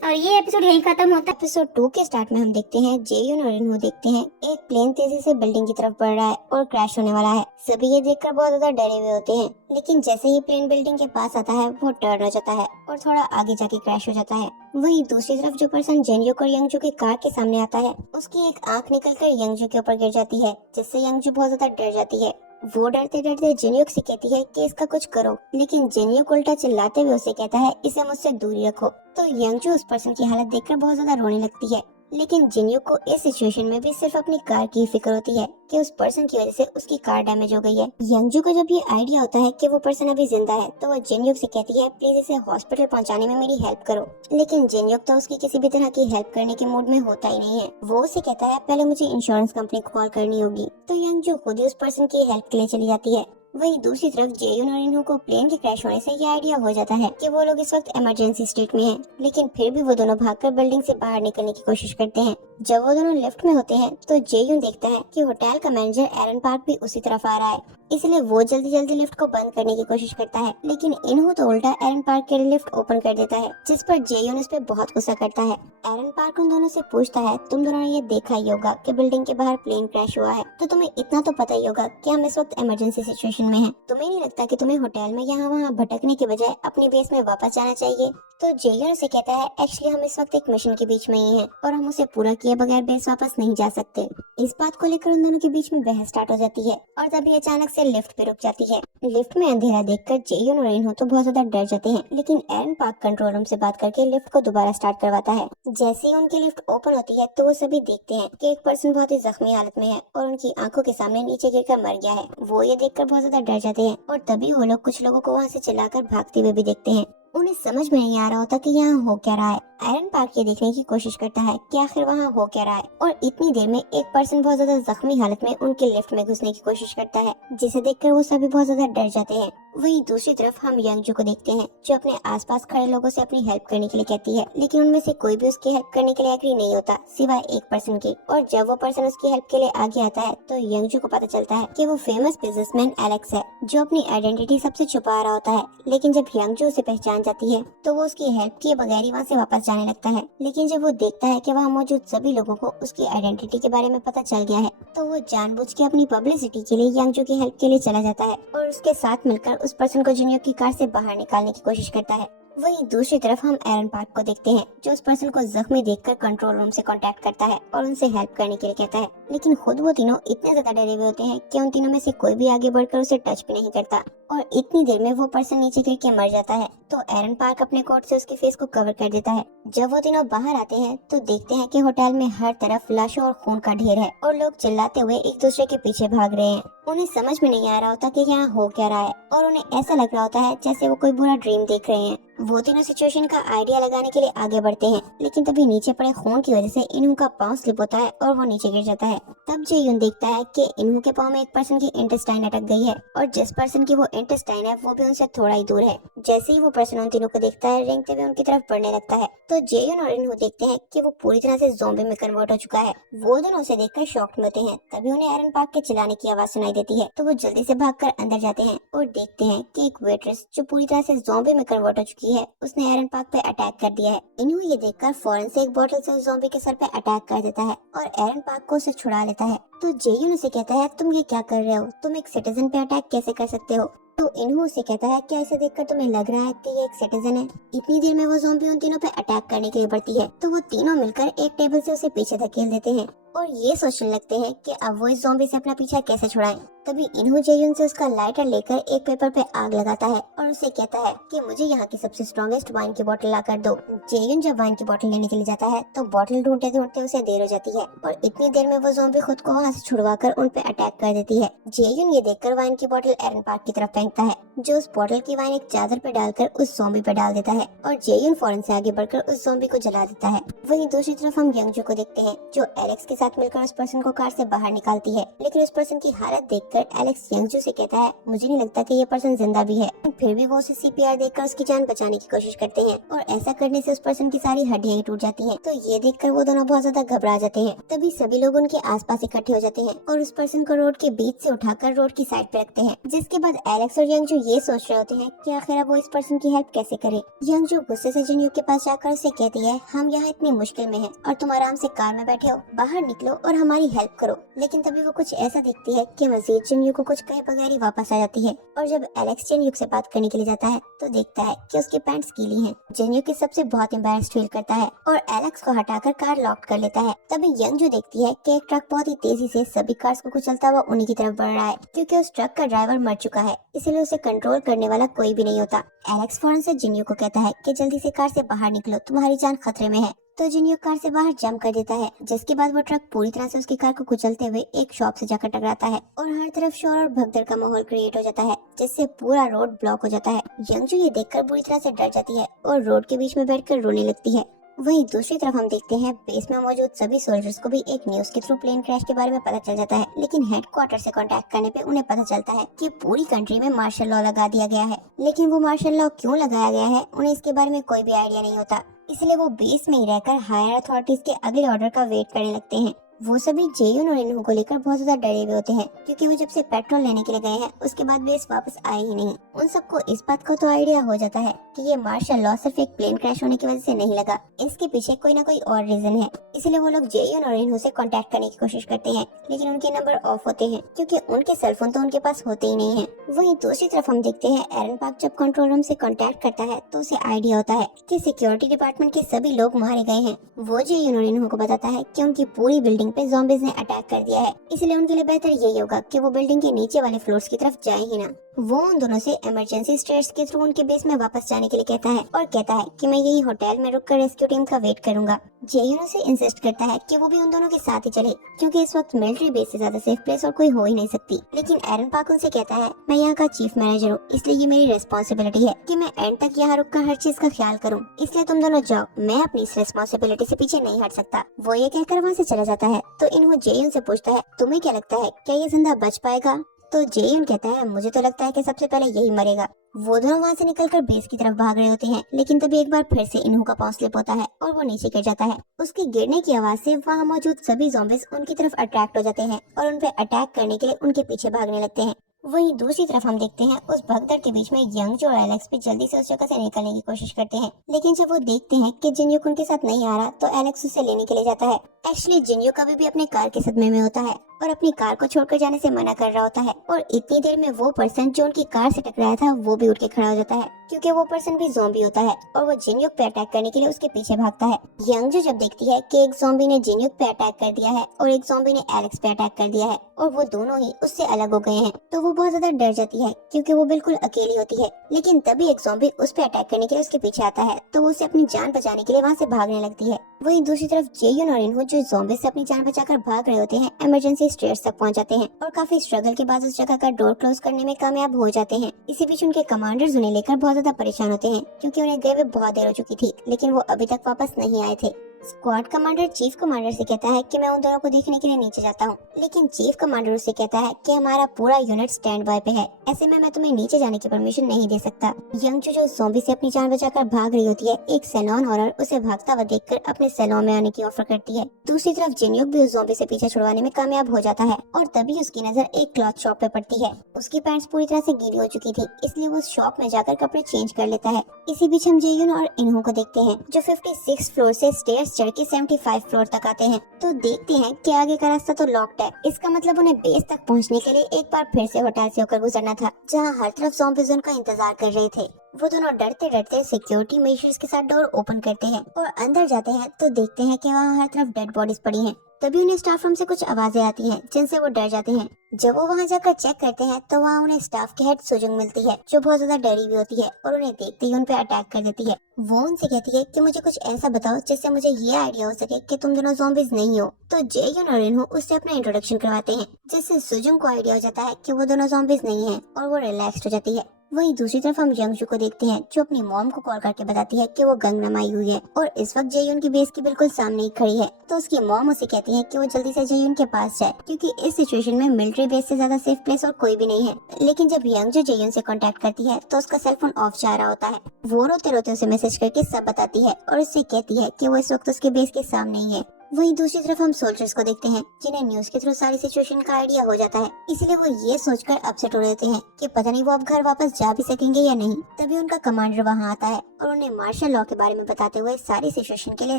और ये एपिसोड यही खत्म होता है। एपिसोड 2 के स्टार्ट में हम देखते हैं जेयुन और इन्हो देखते हैं एक प्लेन तेजी से बिल्डिंग की तरफ बढ़ रहा है और क्रैश होने वाला है। सभी ये देखकर बहुत ज्यादा डरे हुए होते हैं, लेकिन जैसे ही प्लेन बिल्डिंग के पास आता है वो टर्न हो जाता है और थोड़ा आगे जाके क्रैश हो जाता है। वहीं दूसरी तरफ जो पर्सन जेन्युक और यंगजू की कार के सामने आता है उसकी एक आंख निकलकर यंगजू के ऊपर गिर जाती है, जिससे यंगजू बहुत ज्यादा डर जाती है। वो डरते डरते जेन्युक से कहती है कि इसका कुछ करो, लेकिन जेन्युक उल्टा चिल्लाते हुए उसे कहता है इसे मुझसे दूरी रखो। तो यंगजू उस पर्सन की हालत देखकर बहुत ज्यादा रोने लगती है लेकिन जिनयुक को इस सिचुएशन में भी सिर्फ अपनी कार की फिक्र होती है कि उस पर्सन की वजह से उसकी कार डैमेज हो गई है। यंगजू को जब ये आइडिया होता है कि वो पर्सन अभी जिंदा है तो वो जिनयुक से कहती है प्लीज इसे हॉस्पिटल पहुंचाने में मेरी हेल्प करो। लेकिन जिनयुक तो उसकी किसी भी तरह की हेल्प करने के मूड में होता ही नहीं है। वो उसे कहता है पहले मुझे इंश्योरेंस कंपनी को कॉल करनी होगी। तो यंगजू खुद ही उस पर्सन की हेल्प के लिए चली जाती है। वहीं दूसरी तरफ जेयुन और इनहू को प्लेन के क्रैश होने से ये आइडिया हो जाता है कि वो लोग इस वक्त इमरजेंसी स्टेट में हैं, लेकिन फिर भी वो दोनों भागकर बिल्डिंग से बाहर निकलने की कोशिश करते हैं। जब वो दोनों लिफ्ट में होते हैं तो जेयुन देखता है कि होटल का मैनेजर एरन पार्क भी उसी तरफ आ रहा है, इसलिए वो जल्दी जल्दी लिफ्ट को बंद करने की कोशिश करता है। लेकिन इनहू तो उल्टा एरन पार्क के लिए लिफ्ट ओपन कर देता है, जिस पर जेयुन उस पर बहुत गुस्सा करता है। एरन पार्क उन दोनों से पूछता है तुम दोनों ने ये देखा ही होगा कि बिल्डिंग के बाहर प्लेन क्रैश हुआ है, तो तुम्हें इतना तो पता ही होगा कि हम इस वक्त इमरजेंसी सिचुएशन में हैं। तुम्हें नहीं लगता कि तुम्हें होटल में यहाँ वहाँ भटकने के बजाय अपने बेस में वापस जाना चाहिए? तो जेयुन उसे कहता है एक्चुअली हम इस वक्त एक मिशन के बीच में ही हैं और हम उसे पूरा किए बगैर बेस वापस नहीं जा सकते। इस बात को लेकर उन दोनों के बीच में बहस स्टार्ट हो जाती है और तभी अचानक से लिफ्ट भी रुक जाती है। लिफ्ट में अंधेरा देखकर जेयुन और इनहू तो बहुत ज्यादा डर जाते हैं, लेकिन एरन पार्क कंट्रोल रूम से बात करके लिफ्ट को दोबारा स्टार्ट करवाता है। जैसे ही उनकी लिफ्ट ओपन होती है तो वो सभी देखते हैं कि एक पर्सन बहुत ही जख्मी हालत में है और उनकी आंखों के सामने नीचे गिरकर मर गया है। वो ये देखकर बहुत ज्यादा डर जाते हैं और तभी वो लोग कुछ लोगों को वहाँ से चिल्लाकर भागते हुए भी देखते हैं। उन्हें समझ में नहीं आ रहा होता कि यहाँ हो क्या रहा है। एरन पार्क ये देखने की कोशिश करता है कि आखिर वहाँ हो क्या रहा है और इतनी देर में एक पर्सन बहुत ज्यादा जख्मी हालत में उनके लिफ्ट में घुसने की कोशिश करता है, जिसे देखकर वो सभी बहुत ज्यादा डर जाते हैं। वहीं दूसरी तरफ हम यंगजू को देखते हैं जो अपने आसपास खड़े लोगों से अपनी हेल्प करने के लिए कहती है, लेकिन उनमें से कोई भी उसकी हेल्प करने के लिए एग्री नहीं होता सिवाय एक पर्सन की। और जब वो पर्सन उसकी हेल्प के लिए आगे आता है तो यंगजू को पता चलता है कि वो फेमस बिजनेसमैन एलेक्स है जो अपनी आइडेंटिटी सबसे छुपा रहा होता है। लेकिन जब यंगजू उसे पहचान जाती है तो वो उसकी हेल्प किए बगैर ही वहाँ से वापस जाने लगता है। लेकिन जब वो देखता है कि वहाँ मौजूद सभी लोगों को उसकी आइडेंटिटी के बारे में पता चल गया है तो वो जानबूझ के अपनी पब्लिसिटी के लिए यंगजू की हेल्प के लिए चला जाता है और उसके साथ मिलकर उस पर्सन को जिनयुक की कार से बाहर निकालने की कोशिश करता है। वहीं दूसरी तरफ हम एरन पार्क को देखते हैं जो उस पर्सन को जख्मी देखकर कंट्रोल रूम से कांटेक्ट करता है और उनसे हेल्प करने के लिए कहता है। लेकिन खुद वो तीनों इतने ज्यादा डरे हुए होते हैं कि उन तीनों में से कोई भी आगे बढ़कर उसे टच भी नहीं करता और इतनी देर में वो पर्सन नीचे गिर के मर जाता है। तो एरन पार्क अपने कोट से उसके फेस को कवर कर देता है। जब वो तीनों बाहर आते हैं तो देखते हैं कि होटल में हर तरफ लाशों और खून का ढेर है और लोग चिल्लाते हुए एक दूसरे के पीछे भाग रहे हैं। उन्हें समझ में नहीं आ रहा होता कि यहाँ हो क्या रहा है और उन्हें ऐसा लग रहा होता है जैसे वो कोई बुरा ड्रीम देख रहे हैं। वो तीनों सिचुएशन का आइडिया लगाने के लिए आगे बढ़ते हैं, लेकिन तभी नीचे पड़े खून की वजह से इनहू का पाँव स्लिप होता है और वो नीचे गिर जाता है। तब जेयुन देखता है कि इनहू के पाँव में एक पर्सन की इंटेस्टाइन अटक गई है और जिस पर्सन की वो इंटेस्टाइन है वो भी उनसे थोड़ा ही दूर है। जैसे ही वो पर्सन उन तीनों को देखता है रेंगते हुए उनकी तरफ बढ़ने लगता है तो जेयुन और इनहू देखते हैं कि वो पूरी तरह से ज़ॉम्बी में कन्वर्ट हो चुका है। वो दोनों उसे देखकर शॉक्ड में होते हैं। तभी उन्हें एरन पार्क के चिल्लाने की आवाज सुनाई देती है तो वो जल्दी से भागकर अंदर जाते हैं और देखते हैं कि एक वेट्रेस जो पूरी तरह से ज़ॉम्बी में कन्वर्ट हो चुकी है उसने एरन पार्क पे अटैक कर दिया है। इनहू ये देखकर फौरन से एक बोतल से उस ज़ॉम्बी के सर पे अटैक कर देता है और एरन पार्क को उसे छुड़ा लेता है। तो जेयुन उसे कहता है तुम ये क्या कर रहे हो, तुम एक सिटीजन पे अटैक कैसे कर सकते हो? तो इनहू उसे कहता है क्या इसे देखकर तुम्हें लग रहा है कि ये एक सिटीजन है? इतनी देर में वो ज़ॉम्बी उन तीनों पे अटैक करने के लिए बढ़ती है तो वो तीनों मिलकर एक टेबल से उसे पीछे धकेल देते हैं और ये सोचने लगते हैं कि अब वो इस ज़ॉम्बी से अपना पीछा कैसे छुड़ाएं। तभी इनहू जेयुन से उसका लाइटर लेकर एक पेपर पे आग लगाता है और उसे कहता है कि मुझे यहाँ की सबसे स्ट्रॉन्गेस्ट वाइन की बोतल लाकर दो। जेयुन जब वाइन की बोतल लेने के लिए जाता है तो बोतल ढूंढते ढूंढते उसे देर हो जाती है और इतनी देर में वो ज़ॉम्बी खुद को वहाँ से छुड़वाकर उन पे अटैक कर देती है। जेयुन ये देखकर वाइन की बोतल एरन पार्क की तरफ फेंकता है जो उस बोतल की वाइन एक चादर पे डालकर उस ज़ॉम्बी पे डाल देता है और जेयुन फौरन से आगे बढ़कर उस ज़ॉम्बी को जला देता है। वहीं दूसरी तरफ हम यंगजू को देखते हैं जो एलेक्स के साथ मिलकर उस पर्सन को कार से बाहर निकालती है, लेकिन उस पर्सन की हालत देखकर एलेक्स यंगजू से कहता है मुझे नहीं लगता कि ये पर्सन जिंदा भी है। फिर भी वो उसे सीपीआर देकर उसकी जान बचाने की कोशिश करते हैं और ऐसा करने से उस पर्सन की सारी हड्डियां ही टूट जाती हैं। तो ये देखकर वो दोनों बहुत ज्यादा घबरा जाते हैं। तभी सभी लोग उनके आसपास इकट्ठे हो जाते हैं और उस पर्सन को रोड के बीच से उठाकर रोड की साइड पे रखते हैं। जिसके बाद एलेक्स और यंगजू ये सोच रहे होते हैं कि आखिर वो इस पर्सन की हेल्प कैसे करे। यंगजू गुस्से से जिनयुक के पास जाकर उसे कहती है हम यहाँ इतनी मुश्किल में हैं और तुम आराम से कार में बैठे हो, बाहर निकलो और हमारी हेल्प करो। लेकिन तभी वो कुछ ऐसा देखती है कि मजीद जिनयुक को कुछ कहे बगैर ही वापस आ जाती है और जब एलेक्स जिनयुक से बात करने के लिए जाता है तो देखता है कि उसकी पैंट्स गीली हैं। जिनयुक इस सबसे बहुत एम्बैरेस्ड फील करता है और एलेक्स को हटाकर कार लॉक कर लेता है। तभी यंगजू देखती है कि एक ट्रक बहुत ही तेजी से सभी कार्स को कुचलता हुआ उन्हीं की तरफ बढ़ रहा है क्योंकि उस ट्रक का ड्राइवर मर चुका है, इसलिए उसे कंट्रोल करने वाला कोई भी नहीं होता। एलेक्स फौरन से जिनयुक को कहता है कि जल्दी से कार से बाहर निकलो, तुम्हारी जान खतरे में है। तो जिन्हों कार से बाहर जंप कर देता है, जिसके बाद वो ट्रक पूरी तरह से उसकी कार को कुचलते हुए एक शॉप से जाकर टकराता है और हर तरफ शोर और भगदड़ का माहौल क्रिएट हो जाता है, जिससे पूरा रोड ब्लॉक हो जाता है। यंगजू ये देखकर बुरी तरह से डर जाती है और रोड के बीच में बैठकर रोने लगती है। वहीं दूसरी तरफ हम देखते हैं बेस में मौजूद सभी सोल्जर्स को भी एक न्यूज के थ्रू प्लेन क्रैश के बारे में पता चल जाता है, लेकिन हेडक्वार्टर से कांटेक्ट करने पे उन्हें पता चलता है कि पूरी कंट्री में मार्शल लॉ लगा दिया गया है। लेकिन वो मार्शल लॉ क्यों लगाया गया है उन्हें इसके बारे में कोई भी आइडिया नहीं होता, इसलिए वो बेस में ही रहकर हायर अथॉरिटीज के अगले ऑर्डर का वेट करने लगते हैं। वो सभी जेयुन और इन्हू को लेकर बहुत ज्यादा डरे हुए होते हैं, क्योंकि वो जब से पेट्रोल लेने के लिए गए हैं उसके बाद बेस वापस आए ही नहीं। उन सबको इस बात का तो आइडिया हो जाता है कि ये मार्शल लॉ सिर्फ एक प्लेन क्रैश होने की वजह से नहीं लगा, इसके पीछे कोई ना कोई और रीजन है। इसलिए वो लोग जेयुन और इन्हू से कांटेक्ट करने की कोशिश करते हैं, लेकिन उनके नंबर ऑफ होते हैं क्योंकि उनके सेलफोन तो उनके पास होते ही नहीं है। वहीं दूसरी तरफ हम देखते हैं एरन पार्क जब कंट्रोल रूम से कांटेक्ट करता है तो उसे आइडिया होता है कि सिक्योरिटी डिपार्टमेंट के सभी लोग मारे गए हैं। वो जेयुन और इन्हू को बताता है कि उनकी पूरी बिल्डिंग पे ज़ॉम्बीज ने अटैक कर दिया है, इसलिए उनके लिए बेहतर यही होगा कि वो बिल्डिंग के नीचे वाले फ्लोर्स की तरफ जाए ही ना। वो उन दोनों से इमरजेंसी स्टेयर्स के थ्रू उनके बेस में वापस जाने के लिए कहता है और कहता है कि मैं यही होटल में रुककर रेस्क्यू टीम का वेट करूंगा। जेयुन उसे इंसिस्ट करता है कि वो भी उन दोनों के साथ ही चले, क्योंकि इस वक्त मिलिट्री बेस से ज्यादा सेफ प्लेस और कोई हो ही नहीं सकती। लेकिन एरन पार्क उनसे कहता है मैं यहाँ का चीफ मैनेजर हूँ, इसलिए ये मेरी रेस्पॉन्सिबिलिटी है कि मैं एंड तक यहाँ रुककर हर चीज का ख्याल करूँ, इसलिए तुम दोनों जाओ, मैं अपनी इस रेस्पॉन्सिबिलिटी से पीछे नहीं हट सकता। वो ये कहकर वहाँ से चला जाता है तो इन्हों जेयुन से पूछता है तुम्हें क्या लगता है क्या ये जिंदा बच पाएगा? तो जेयुन कहता है मुझे तो लगता है कि सबसे पहले यही मरेगा। वो दोनों वहाँ से निकलकर बेस की तरफ भाग रहे होते हैं, लेकिन तभी एक बार फिर से इन्हू का पांव स्लिप होता है और वो नीचे गिर जाता है। उसके गिरने की आवाज से वहाँ मौजूद सभी ज़ॉम्बीज उनकी तरफ अट्रैक्ट हो जाते हैं और उन पे अटैक करने के लिए उनके पीछे भागने लगते हैं। वहीं दूसरी तरफ हम देखते हैं उस भगदड़ के बीच में यंग और एलेक्स भी जल्दी से उस जगह से निकलने की कोशिश करते हैं, लेकिन जब वो देखते हैं कि जिन्युक उनके साथ नहीं आ रहा तो एलेक्स उसे लेने के लिए जाता है। एक्चुअली जिन्युक अभी भी अपने कार के सदमे में होता है और अपनी कार को छोड़कर जाने से मना कर रहा होता है, और इतनी देर में वो पर्सन जो उनकी कार से टकराया था वो भी उठ के खड़ा हो जाता है, क्योंकि वो पर्सन भी ज़ॉम्बी होता है और वो जिन्युक पे अटैक करने के लिए उसके पीछे भागता है। यंग जब देखती है कि एक ज़ॉम्बी ने जिन्युक पे अटैक कर दिया है और एक ज़ॉम्बी ने एलेक्स पे अटैक कर दिया है और वो दोनों ही उससे अलग हो गए हैं, तो वो बहुत ज्यादा डर जाती है क्योंकि वो बिल्कुल अकेली होती है। लेकिन तभी एक ज़ॉम्बी उस पे अटैक करने के लिए उसके पीछे आता है, तो वो उसे अपनी जान बचाने के लिए वहाँ से भागने लगती है। वहीं दूसरी तरफ जेयुन और इन्हू जो ज़ॉम्बी से अपनी जान बचाकर भाग रहे होते हैं इमरजेंसी स्टेयर्स तक पहुँच जाते हैं और काफी स्ट्रगल के बाद उस जगह का डोर क्लोज करने में कामयाब हो जाते हैं। इसी बीच उनके कमांडर्स उन्हें लेकर बहुत ज्यादा परेशान होते हैं, क्योंकि उन्हें गए हुए बहुत देर हो चुकी थी, लेकिन वो अभी तक वापस नहीं आए थे। स्क्वाड कमांडर चीफ कमांडर से कहता है कि मैं उन दोनों को देखने के लिए नीचे जाता हूँ, लेकिन चीफ कमांडर उससे कहता है कि हमारा पूरा यूनिट स्टैंड बाय पे है, ऐसे में मैं तुम्हें नीचे जाने की परमिशन नहीं दे सकता। यंग जो ज़ॉम्बी से अपनी जान बचाकर भाग रही होती है, एक सैलॉन ऑनर उसे भागता हुआ देखकर अपने सैलून में आने की ऑफर करती है। दूसरी तरफ जिन्युक भी उस ज़ॉम्बी से पीछे छुड़वाने में कामयाब हो जाता है और तभी उसकी नजर एक क्लॉथ शॉप पे पड़ती है। उसकी पैंट्स पूरी तरह से गीली हो चुकी थी, इसलिए वो उस शॉप में जाकर कपड़े चेंज कर लेता है। इसी बीच हम जेयुन और इन्हू को देखते हैं जो 56 फ्लोर से स्टेयर्स चढ़ के 75 फ्लोर तक आते हैं, तो देखते हैं कि आगे का रास्ता तो लॉक्ड है। इसका मतलब उन्हें बेस तक पहुंचने के लिए एक बार फिर से होटल से होकर गुजरना था, जहां हर तरफ ज़ॉम्बीज़ उनका इंतजार कर रहे थे। वो दोनों डरते डरते सिक्योरिटी मेजर्स के साथ डोर ओपन करते हैं और अंदर जाते हैं तो देखते हैं कि वहाँ हर तरफ डेड बॉडीज पड़ी हैं। तभी उन्हें स्टाफ रूम से कुछ आवाजें आती हैं, जिनसे वो डर जाते हैं। जब वो वहाँ जाकर चेक करते हैं तो वहाँ उन्हें स्टाफ की हेड सुजुंग मिलती है, जो बहुत ज्यादा डरी हुई होती है और उन्हें देखते ही उन पे अटैक कर देती है। वो उनसे कहती है कि मुझे कुछ ऐसा बताओ जिससे मुझे ये आइडिया हो सके कि तुम दोनों ज़ॉम्बीज नहीं हो। तो जेयुन और इन्हू उससे अपना इंट्रोडक्शन करवाते हैं, जिससे सुजुंग को आइडिया हो जाता है कि वो दोनों ज़ॉम्बीज नहीं है और वो रिलैक्स्ड हो जाती है। वहीं दूसरी तरफ हम यंगजू को देखते हैं जो अपनी मॉम को कॉल करके बताती है कि वो गंगनम आई हुई है और इस वक्त जेयुन की बेस के बिल्कुल सामने ही खड़ी है। तो उसकी मॉम उसे कहती है कि वो जल्दी से जेयुन के पास जाए, क्योंकि इस सिचुएशन में मिलिट्री बेस से ज्यादा सेफ प्लेस और कोई भी नहीं है। लेकिन जब यंगजू जेयुन से कांटेक्ट करती है तो उसका सेलफोन ऑफ जा रहा होता है। वो रोते रोते उसे मैसेज करके सब बताती है और उससे कहती है कि वो इस वक्त उसके बेस के सामने ही है। वहीं दूसरी तरफ हम सोल्जर्स को देखते हैं जिन्हें न्यूज के थ्रू सारी सिचुएशन का आइडिया हो जाता है, इसलिए वो ये सोचकर अपसेट हो रहे होते हैं कि पता नहीं वो अब घर वापस जा भी सकेंगे या नहीं। तभी उनका कमांडर वहाँ आता है और उन्हें मार्शल लॉ के बारे में बताते हुए सारी सिचुएशन के लिए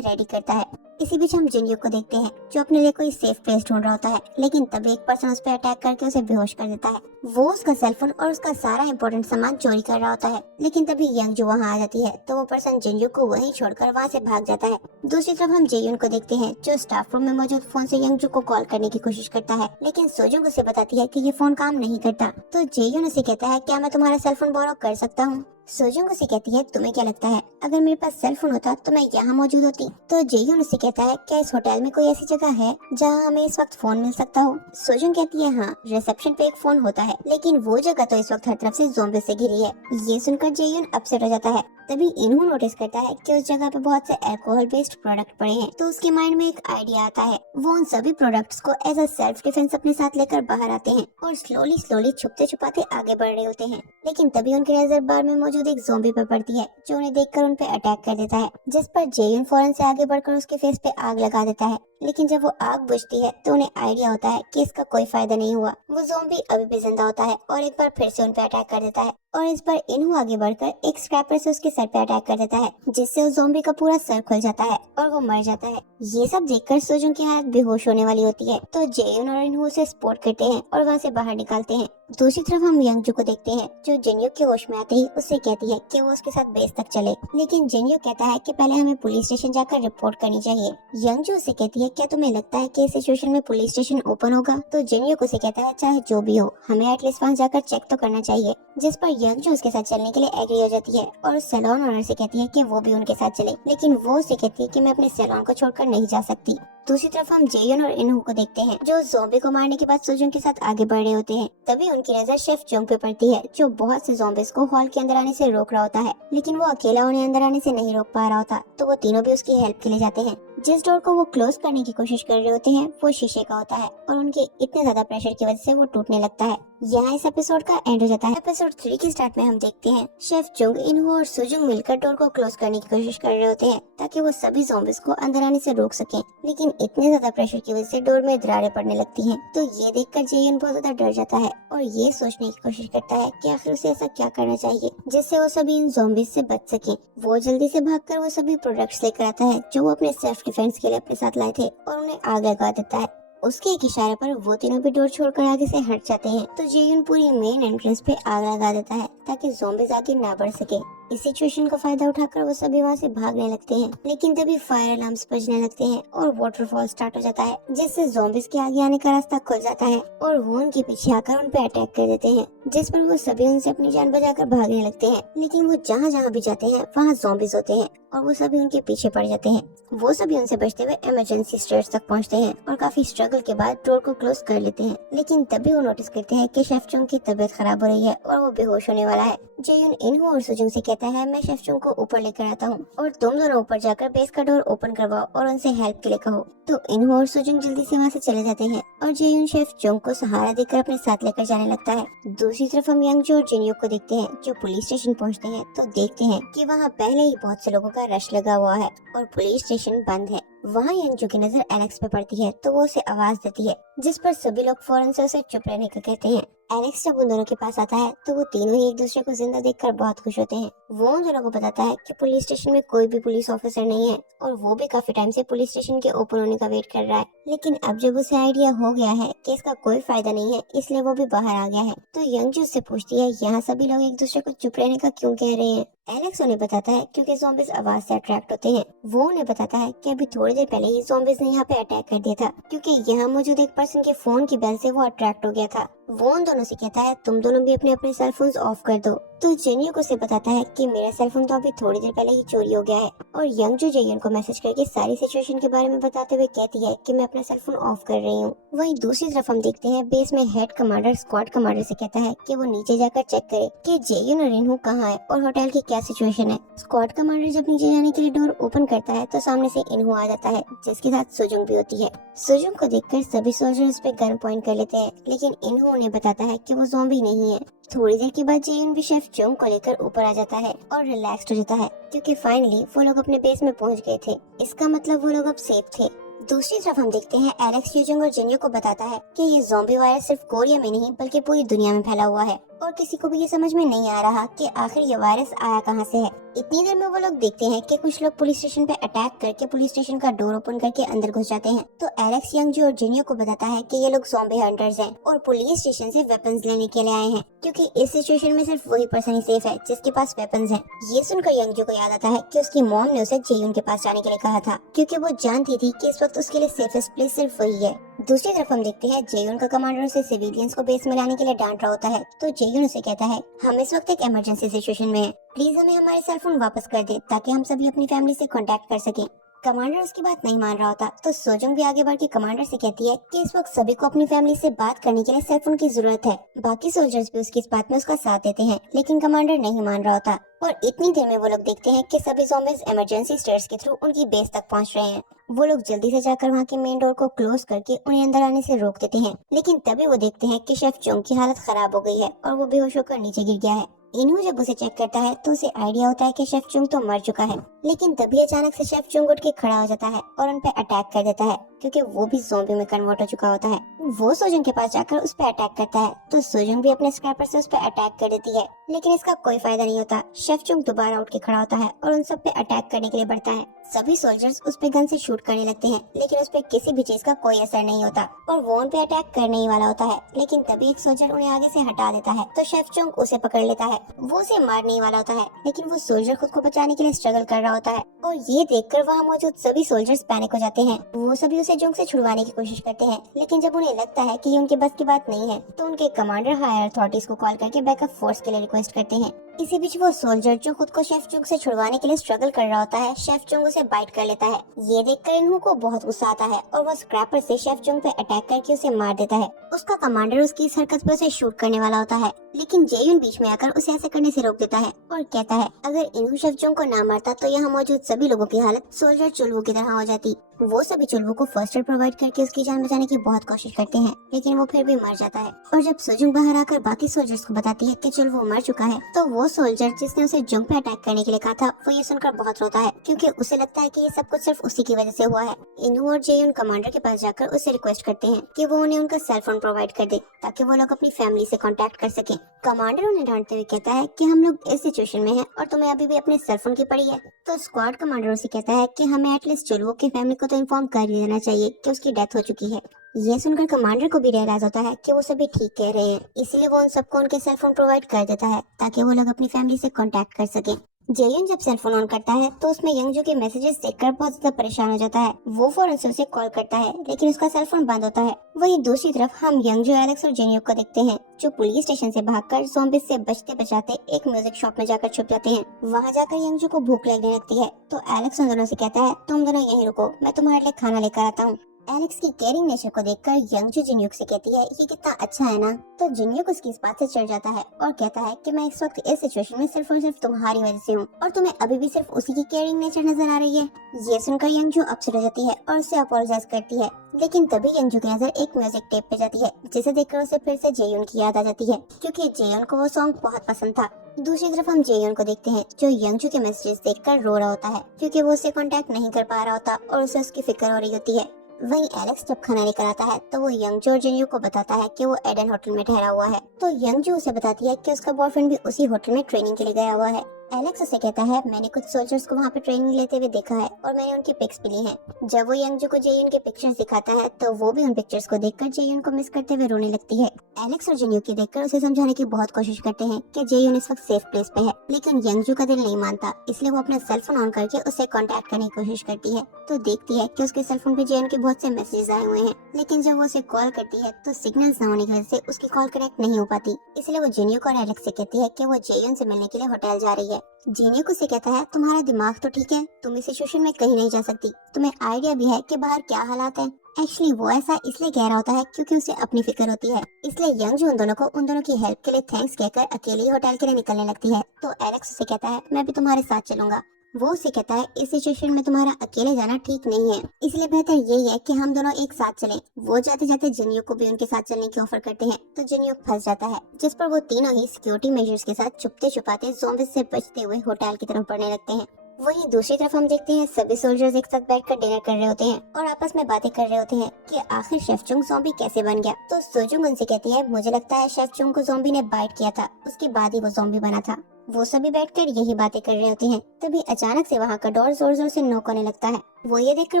रेडी करता है। इसी बीच हम जिन्युक को देखते हैं जो अपने लिए कोई सेफ प्लेस ढूंढ रहा होता है, लेकिन तभी एक पर्सन उस पर अटैक करके उसे बेहोश कर देता है। वो उसका सेलफोन और उसका सारा इंपॉर्टेंट सामान चोरी कर रहा होता है, लेकिन तभी यंग जो वहाँ आ जाती है तो वो पर्सन जिन्युक को वहीं छोड़कर वहाँ से भाग जाता है। दूसरी तरफ हम जेयुन को देखते हैं जो स्टाफ रूम में मौजूद फोन से यंगजू को कॉल करने की कोशिश करता है, लेकिन सोजुंग उसे बताती है कि ये फोन काम नहीं करता। तो जेयुन उसे कहता है क्या मैं तुम्हारा सेल फोन बोरो कर सकता हूँ। सोजुंग उसे कहती है तुम्हें क्या लगता है अगर मेरे पास सेल फोन होता तो मैं यहाँ मौजूद होती। तो जेयुन उसे कहता है क्या इस होटल में कोई ऐसी जगह है जहाँ हमें इस वक्त फोन मिल सकता हो। सोजुंग कहती है हाँ, रिसेप्शन पे एक फोन होता है, लेकिन वो जगह तो इस वक्त हर तरफ से ज़ॉम्बी से घिरी है। ये सुनकर जेयुन अपसेट हो जाता है। तभी इन्हू नोटिस करता है कि उस जगह पे बहुत से अल्कोहल बेस्ड प्रोडक्ट पड़े हैं। तो उसके माइंड में एक आइडिया आता है। वो उन सभी प्रोडक्ट्स को एज अ सेल्फ डिफेंस अपने साथ लेकर बाहर आते हैं और स्लोली छुपते छुपाते आगे बढ़ रहे होते हैं। लेकिन तभी उनकी नजर बार में मौजूद एक ज़ॉम्बी पर पड़ती है जो उन्हें देखकर उन पे अटैक कर देता है, जिस पर जेयुन फौरन से आगे बढ़कर उसके फेस पे आग लगा देता है। लेकिन जब वो आग बुझती है तो उन्हें आइडिया होता है कि इसका कोई फायदा नहीं हुआ। वो ज़ॉम्बी अभी भी जिंदा होता है और एक बार फिर से उन पे अटैक कर देता है और इस बार इन्हू आगे बढ़कर एक स्क्रैपर से उसके सर पे अटैक कर देता है, जिससे उस ज़ॉम्बी का पूरा सर खुल जाता है और वो मर जाता है। ये सब देखकर सोजुंग की हालत बेहोश होने वाली होती है। तो जेयुन और इन्हू उसे सपोर्ट करते हैं और वहाँ से बाहर निकालते हैं। दूसरी तरफ हम यंगजू को देखते हैं जो जिनयुक के होश में आते ही उससे कहती है कि वो उसके साथ बेस तक चले, लेकिन जिनयुक कहता है कि पहले हमें पुलिस स्टेशन जाकर रिपोर्ट करनी चाहिए। यंगजू उसे कहती है क्या तुम्हें लगता है कि इस सिचुएशन में पुलिस स्टेशन ओपन होगा। तो जिनयुक उसे कहता है चाहे जो भी हो हमें एटलीस्ट वहाँ जाकर चेक तो करना चाहिए, जिस पर यंगजू उसके साथ चलने के लिए एग्री हो जाती है और उस सैलून ओनर से कहती है कि वो भी उनके साथ चले, लेकिन वो उसे कहती है कि मैं अपने सैलून को छोड़कर नहीं जा सकती। दूसरी तरफ हम जेयुन और इन्हू को देखते हैं जो ज़ॉम्बी को मारने के बाद सोजुंग के साथ आगे बढ़ रहे होते हैं। तभी उनकी नजर शेफ जोंग पे पड़ती है जो बहुत से ज़ॉम्बीज को हॉल के अंदर आने से रोक रहा होता है, लेकिन वो अकेला उन्हें अंदर आने से नहीं रोक पा रहा होता। तो वो तीनों भी उसकी हेल्प के लिए जाते हैं। जिस डोर को वो क्लोज करने की कोशिश कर रहे होते हैं वो शीशे का होता है और उनके इतने ज्यादा प्रेशर की वजह से वो टूटने लगता है। यहाँ इस एपिसोड का एंड हो जाता है। एपिसोड 3 की स्टार्ट में हम देखते हैं शेफ जोंग, इन्हू और सोजुंग मिलकर डोर को क्लोज करने की कोशिश कर रहे होते हैं ताकि वो सभी ज़ॉम्बीज को अंदर आने से रोक सकें, लेकिन इतने ज्यादा प्रेशर की वजह से डोर में दरारें पड़ने लगती हैं। तो ये देखकर जेयुन बहुत ज्यादा डर जाता है और ये सोचने की कोशिश करता है कि आखिर उसे ऐसा क्या करना चाहिए जिससे वो सभी इन ज़ॉम्बीज से बच सके। वो जल्दी से भागकर वो सभी प्रोडक्ट्स लेकर आता है जो वो अपने सेल्फ डिफेंस के लिए अपने साथ लाए थे और उन्हें आग लगा देता है। उसके एक इशारे पर वो तीनों भी डोर छोड़कर आगे से हट जाते हैं। तो जेयुन पूरी मेन एंट्रेंस पे आग लगा देता है ताकि ज़ॉम्बीज आगे ना बढ़ सके। इस सिचुएशन का फायदा उठाकर वो सभी वहाँ से भागने लगते हैं, लेकिन तभी फायर अलार्म्स बजने लगते हैं और वाटरफॉल स्टार्ट हो जाता है, जिससे ज़ॉम्बीज के आगे आने का रास्ता खुल जाता है और वो उनके पीछे आकर उन पे अटैक कर देते हैं, जिस पर वो सभी उनसे अपनी जान बचाकर भागने लगते हैं। लेकिन वो जहाँ जहाँ भी जाते हैं वहाँ ज़ॉम्बीज होते हैं और वो सभी उनके पीछे पड़ जाते हैं। वो सभी उनसे बचते हुए इमरजेंसी स्टेयर्स तक पहुँचते हैं और काफी स्ट्रगल के बाद डोर को क्लोज कर लेते हैं। लेकिन तभी वो नोटिस करते हैं कि शेफ चुंग की तबीयत खराब हो रही है और वो बेहोश होने वाला है। जेयुन इन्हू और सुजुंग से कहता है मैं शेफ चुंग को ऊपर लेकर आता हूँ और तुम दोनों ऊपर जाकर बेस का डोर ओपन करवाओ और उनसे हेल्प के लिए कहो। तो इन्हू और सुजुंग जल्दी से वहाँ से चले जाते हैं और जेयुन शेफ चुंग को सहारा देकर अपने साथ लेकर जाने लगता है। दूसरी तरफ हम यंगजू और जिनयुक को देखते हैं जो पुलिस स्टेशन पहुँचते हैं तो देखते हैं कि वहाँ पहले ही बहुत से लोगों का रश लगा हुआ है और पुलिस स्टेशन बंद है। वहाँ यंगजू की नजर एलेक्स पे पड़ती है तो वो उसे आवाज देती है, जिस पर सभी लोग फौरन से उसे चुप रहने को कहते हैं। एलेक्स जब उन दोनों के पास आता है तो वो तीनों ही एक दूसरे को जिंदा देखकर बहुत खुश होते हैं। वो उन दोनों को बताता है कि पुलिस स्टेशन में कोई भी पुलिस ऑफिसर नहीं है और वो भी काफी टाइम से पुलिस स्टेशन के ओपन होने का वेट कर रहा है, लेकिन अब जब उसे आइडिया हो गया है कि इसका कोई फायदा नहीं है इसलिए वो भी बाहर आ गया है। तो यंगजू से पूछती है यहाँ सभी लोग एक दूसरे को चुप रहने का क्यों कह रहे हैं। एलेक्स उन्हें बताता है क्योंकि ज़ॉम्बीज आवाज से अट्रैक्ट होते हैं। वो उन्हें बताता है कि अभी थोड़ी देर पहले ही ज़ॉम्बीज ने यहाँ पे अटैक कर दिया था क्योंकि यहाँ मौजूद एक पर्सन के फोन की बेल से वो अट्रैक्ट हो गया था। वो उन दोनों से कहता है तुम दोनों भी अपने अपने सेलफोन्स ऑफ कर दो। तो जेयुन उसे बताता है कि मेरा सेलफोन तो अभी थोड़ी देर पहले ही चोरी हो गया है और यंगजू जेयुन को मैसेज करके सारी सिचुएशन के बारे में बताते हुए कहती है कि मैं अपना सेलफोन ऑफ कर रही हूँ। वहीं दूसरी तरफ हम देखते हैं बेस में हेड कमांडर स्क्वाड कमांडर से कहता है कि वो नीचे जाकर चेक करे कि जेयुन और इन्हू कहाँ है और होटल की क्या सिचुएशन है। स्क्वाड कमांडर जब नीचे जाने के लिए डोर ओपन करता है तो सामने से इन्हू आ जाता है जिसके साथ सुजुंग भी होती है। सुजुंग को देखकर सभी सोल्जर्स पे गन पॉइंट कर लेते हैं, लेकिन इन्हू उन्हें बताता है कि वो ज़ॉम्बी नहीं है। थोड़ी देर के बाद जेयुन भी शेफ चुंग को लेकर ऊपर आ जाता है और रिलैक्स्ड हो जाता है क्योंकि फाइनली वो लोग अपने बेस में पहुंच गए थे। इसका मतलब वो लोग अब सेफ थे। दूसरी तरफ हम देखते हैं एलेक्स यूजुंग और जिन्यू को बताता है कि ये ज़ॉम्बी वायरस सिर्फ कोरिया में नहीं बल्कि पूरी दुनिया में फैला हुआ है और किसी को भी ये समझ में नहीं आ रहा कि आखिर ये वायरस आया कहाँ से है। इतनी देर में वो लोग देखते हैं कि कुछ लोग पुलिस स्टेशन पे अटैक करके पुलिस स्टेशन का डोर ओपन करके अंदर घुस जाते हैं। तो एलेक्स यंगजू और जिनियो को बताता है कि ये लोग ज़ॉम्बी हंटर्स हैं और पुलिस स्टेशन से वेपन्स लेने के लिए आए हैं, क्योंकि इस सिचुएशन में सिर्फ वही पर्सन ही सेफ है जिसके पास वेपन्स हैं। ये सुनकर यंगजू को याद आता है कि उसकी मॉम ने उसे जेयुन के पास जाने के लिए कहा था, क्योंकि वो जानती थी कि इस वक्त उसके लिए सेफेस्ट प्लेस सिर्फ वही है। दूसरी तरफ हम देखते हैं जेयुन का कमांडर उसे सिविलियंस को बेस में लाने के लिए डांट रहा होता है। तो जेयुन उसे कहता है, हम इस वक्त एक इमरजेंसी सिचुएशन में हैं, प्लीज हमें हमारे सेल फोन वापस कर दे ताकि हम सभी अपनी फैमिली से कांटेक्ट कर सकें। कमांडर उसकी बात नहीं मान रहा होता, तो सोजोंग भी आगे बढ़ के कमांडर से कहती है कि इस वक्त सभी को अपनी फैमिली से बात करने के लिए सेल फोन की जरूरत है। बाकी सोल्जर्स भी उसकी इस बात में उसका साथ देते हैं, लेकिन कमांडर नहीं मान रहा होता। और इतनी देर में वो लोग देखते हैं कि सभी ज़ॉम्बीज इमरजेंसी स्टेयर्स के थ्रू उनकी बेस तक पहुंच रहे हैं। वो लोग जल्दी से जाकर वहां के मेन डोर को क्लोज करके उन्हें अंदर आने से रोक देते हैं, लेकिन तभी वो देखते हैं कि शेफ चोंग की हालत खराब हो गई है और वो बेहोश होकर नीचे गिर गया है। इन्हू जब उसे चेक करता है तो उसे आइडिया होता है कि शेफ चुंग तो मर चुका है, लेकिन तभी अचानक से शेफ चुंग उठ के खड़ा हो जाता है और उन पे अटैक कर देता है, क्योंकि वो भी ज़ॉम्बी में कन्वर्ट हो चुका होता है। वो सोजोंग के पास जाकर उस पे अटैक करता है, तो सोजोंग भी अपने स्क्रैपर से उस पे अटैक कर देती है, लेकिन इसका कोई फायदा नहीं होता। शेफ चुंग दोबारा उठ के खड़ा होता है और उन सब पे अटैक करने के लिए बढ़ता है। सभी सोल्जर्स उस पे गन से शूट करने लगते हैं, लेकिन उस पे किसी भी चीज का कोई असर नहीं होता और वो उन पे अटैक करने ही वाला होता है, लेकिन तभी एक सोल्जर उन्हें आगे से हटा देता है। तो शेफ चुंग उसे पकड़ लेता है। वो उसे मारने ही वाला होता है, लेकिन वो सोल्जर खुद को बचाने के लिए स्ट्रगल कर रहा होता है और ये देखकर वहाँ मौजूद सभी सोल्जर्स पैनिक हो जाते हैं। वो सभी उसे जुंग से छुड़वाने की कोशिश करते हैं, लेकिन जब उन्हें लगता है कि ये उनके बस की बात नहीं है, तो उनके कमांडर हायर अथॉरिटीज को कॉल करके बैकअप फोर्स के लिए रिक्वेस्ट करते हैं। इसी बीच वो सोल्जर जो खुद को शेफ चुंग से छुड़वाने के लिए स्ट्रगल कर रहा होता है, शेफ चुंग उसे बाइट कर लेता है। ये देखकर इन्हू को बहुत गुस्सा आता है और वो स्क्रैपर से शेफ चुंग पे अटैक करके उसे मार देता है। उसका कमांडर उसकी इस हरकत पर उसे शूट करने वाला होता है, लेकिन जेयुन बीच में आकर उसे ऐसे करने से रोक देता है और कहता है अगर इन्हू शेफ चुंग को ना मारता तो यहाँ मौजूद सभी लोगों की हालत सोल्जर चुलवू की तरह हो जाती। वो सभी चुलवू को फर्स्ट एड प्रोवाइड करके उसकी जान बचाने की बहुत कोशिश करते हैं, लेकिन वो फिर भी मर जाता है। और जब सोजुंग बाहर आकर बाकी सोल्जर्स को बताती है कि चुलवू मर चुका है, तो वो सोल्जर जिसने उसे जुंग पे अटैक करने के लिए कहा था, वो ये सुनकर बहुत रोता है, क्योंकि उसे लगता है कि ये सब कुछ सिर्फ उसी की वजह से हुआ है। इन्हू और जेयुन कमांडर के पास जाकर उससे रिक्वेस्ट करते हैं कि वो उन्हें उनका सेल फोन प्रोवाइड कर दे ताकि वो लोग अपनी फैमिली से कांटेक्ट कर सकें। कमांडर उन्हें डांटते हुए कहता है कि हम लोग इस सिचुएशन में हैं और तुम्हें अभी भी अपने सेल फोन की पड़ी है। तो स्क्वाड कमांडर उसे कहता है कि हमें एटलीस्ट चुलवू की फैमिली को तो इन्फॉर्म कर ही देना चाहिए कि उसकी डेथ हो चुकी है। ये सुनकर कमांडर को भी रियलाइज होता है कि वो सभी ठीक कह रहे हैं, इसलिए वो उन सबको उनके सेल फोन प्रोवाइड कर देता है ताकि वो लोग अपनी फैमिली से कांटेक्ट कर सकें। जेयुन जब सेल फोन ऑन करता है तो उसमें यंगजू के मैसेजेस देखकर बहुत ज्यादा परेशान हो जाता है। वो फौरन से उसे कॉल करता है, लेकिन उसका सेल फोन बंद होता है। वहीं दूसरी तरफ हम यंगजू, एलेक्स और जेनियो को देखते हैं जो पुलिस स्टेशन से भागकर ज़ॉम्बीज से बचते बचाते एक म्यूजिक शॉप में जाकर छुप जाते हैं। वहाँ जाकर यंगजू को भूख लगने लगती है, तो एलेक्स उन दोनों से कहता है तुम दोनों यहीं रुको, मैं तुम्हारे लिए खाना लेकर आता हूँ। एलेक्स की केयरिंग नेचर को देखकर यंगजू जिन्यूक से कहती है ये कितना अच्छा है ना। तो जिन्यूक उसकी इस बात से चिढ़ जाता है और कहता है कि मैं इस वक्त इस सिचुएशन में सिर्फ और सिर्फ तुम्हारी वजह से हूँ और तुम्हें अभी भी सिर्फ उसी की केयरिंग नेचर नजर आ रही है। ये सुनकर यंगजू अपसेट हो जाती है और उससे अपोलोजाइज करती है, लेकिन तभी यंगजू की नजर एक म्यूजिक टेप पे जाती है जिसे देखकर उसे फिर से जेयुन की याद आ जाती है, क्योंकि जेयुन को वो सॉन्ग बहुत पसंद था। दूसरी तरफ हम जेयुन को देखते हैं जो यंगजू के मैसेजेस देखकर रो रहा होता है, क्योंकि वो उसे कांटेक्ट नहीं कर पा रहा होता और उसे उसकी फिक्र हो रही होती है। वहीं एलेक्स जब खाना लेकर आता है तो वो यंगजू और जेनियो को बताता है कि वो एडन होटल में ठहरा हुआ है। तो यंगजू उसे बताती है कि उसका बॉयफ्रेंड भी उसी होटल में ट्रेनिंग के लिए गया हुआ है। एलेक्स उसे कहता है मैंने कुछ सोल्जर्स को वहाँ पे ट्रेनिंग लेते हुए देखा है और मैंने उनकी पिक्स भी ली हैं। जब वो यंगजू को जेयुन के पिक्चर्स दिखाता है तो वो भी उन पिक्चर्स को देखकर जेयुन को मिस करते हुए रोने लगती है। एलेक्स और जेनियो की देखकर उसे समझाने की बहुत कोशिश करते हैं कि जेयुन इस वक्त सेफ प्लेस पे है, लेकिन यंगजू का दिल नहीं मानता, इसलिए वो अपना सेल फोन ऑन करके उससे कांटेक्ट करने की कोशिश करती है। तो देखती है कि उसके सेल फोन पे जेयुन के बहुत से मैसेजेस आए हुए हैं, लेकिन जब वो उसे कॉल करती है तो सिग्नल्स न होने की वजह से उसकी कॉल कनेक्ट नहीं हो पाती। इसलिए वो जेनियो को और एलेक्स से कहती है कि वो जेयुन से मिलने के लिए होटल जा रही है। जेनियो को से कहता है तुम्हारा दिमाग तो ठीक है, तुम इस सिचुएशन में कहीं नहीं जा सकती, तुम्हें आइडिया भी है कि बाहर क्या हालात है। एक्चुअली वो ऐसा इसलिए कह रहा होता है क्योंकि उसे अपनी फिक्र होती है, इसलिए यंगजू उन दोनों की हेल्प के लिए थैंक्स कहकर अकेले ही होटल के लिए निकलने लगती है। तो एलेक्स उसे कहता है मैं भी तुम्हारे साथ चलूंगा। वो उसे कहता है इस सिचुएशन में तुम्हारा अकेले जाना ठीक नहीं है, इसलिए बेहतर यही है कि हम दोनों एक साथ चलें। वो जाते जाते जिनियो को भी उनके साथ चलने की ऑफर करते हैं, तो जिनियो फंस जाता है, जिस पर वो तीनों ही सिक्योरिटी मेजर्स के साथ छुपते छुपाते ज़ॉम्बीज से बचते हुए होटल की तरफ बढ़ने लगते हैं। वहीं दूसरी तरफ हम देखते हैं सभी सोल्जर्स एक साथ बैठकर डिनर कर रहे होते हैं और आपस में बातें कर रहे होते हैं कि आखिर शेफ चुंग ज़ॉम्बी कैसे बन गया। तो सोजुंग उनसे कहती है, मुझे लगता है शेफ चुंग को ज़ॉम्बी ने बाइट किया था, उसके बाद ही वो ज़ॉम्बी बना था। वो सभी बैठकर यही बातें कर रहे होते हैं। तभी अचानक से वहाँ का डोर जोर जोर से नॉक होने लगता है। वो ये देखकर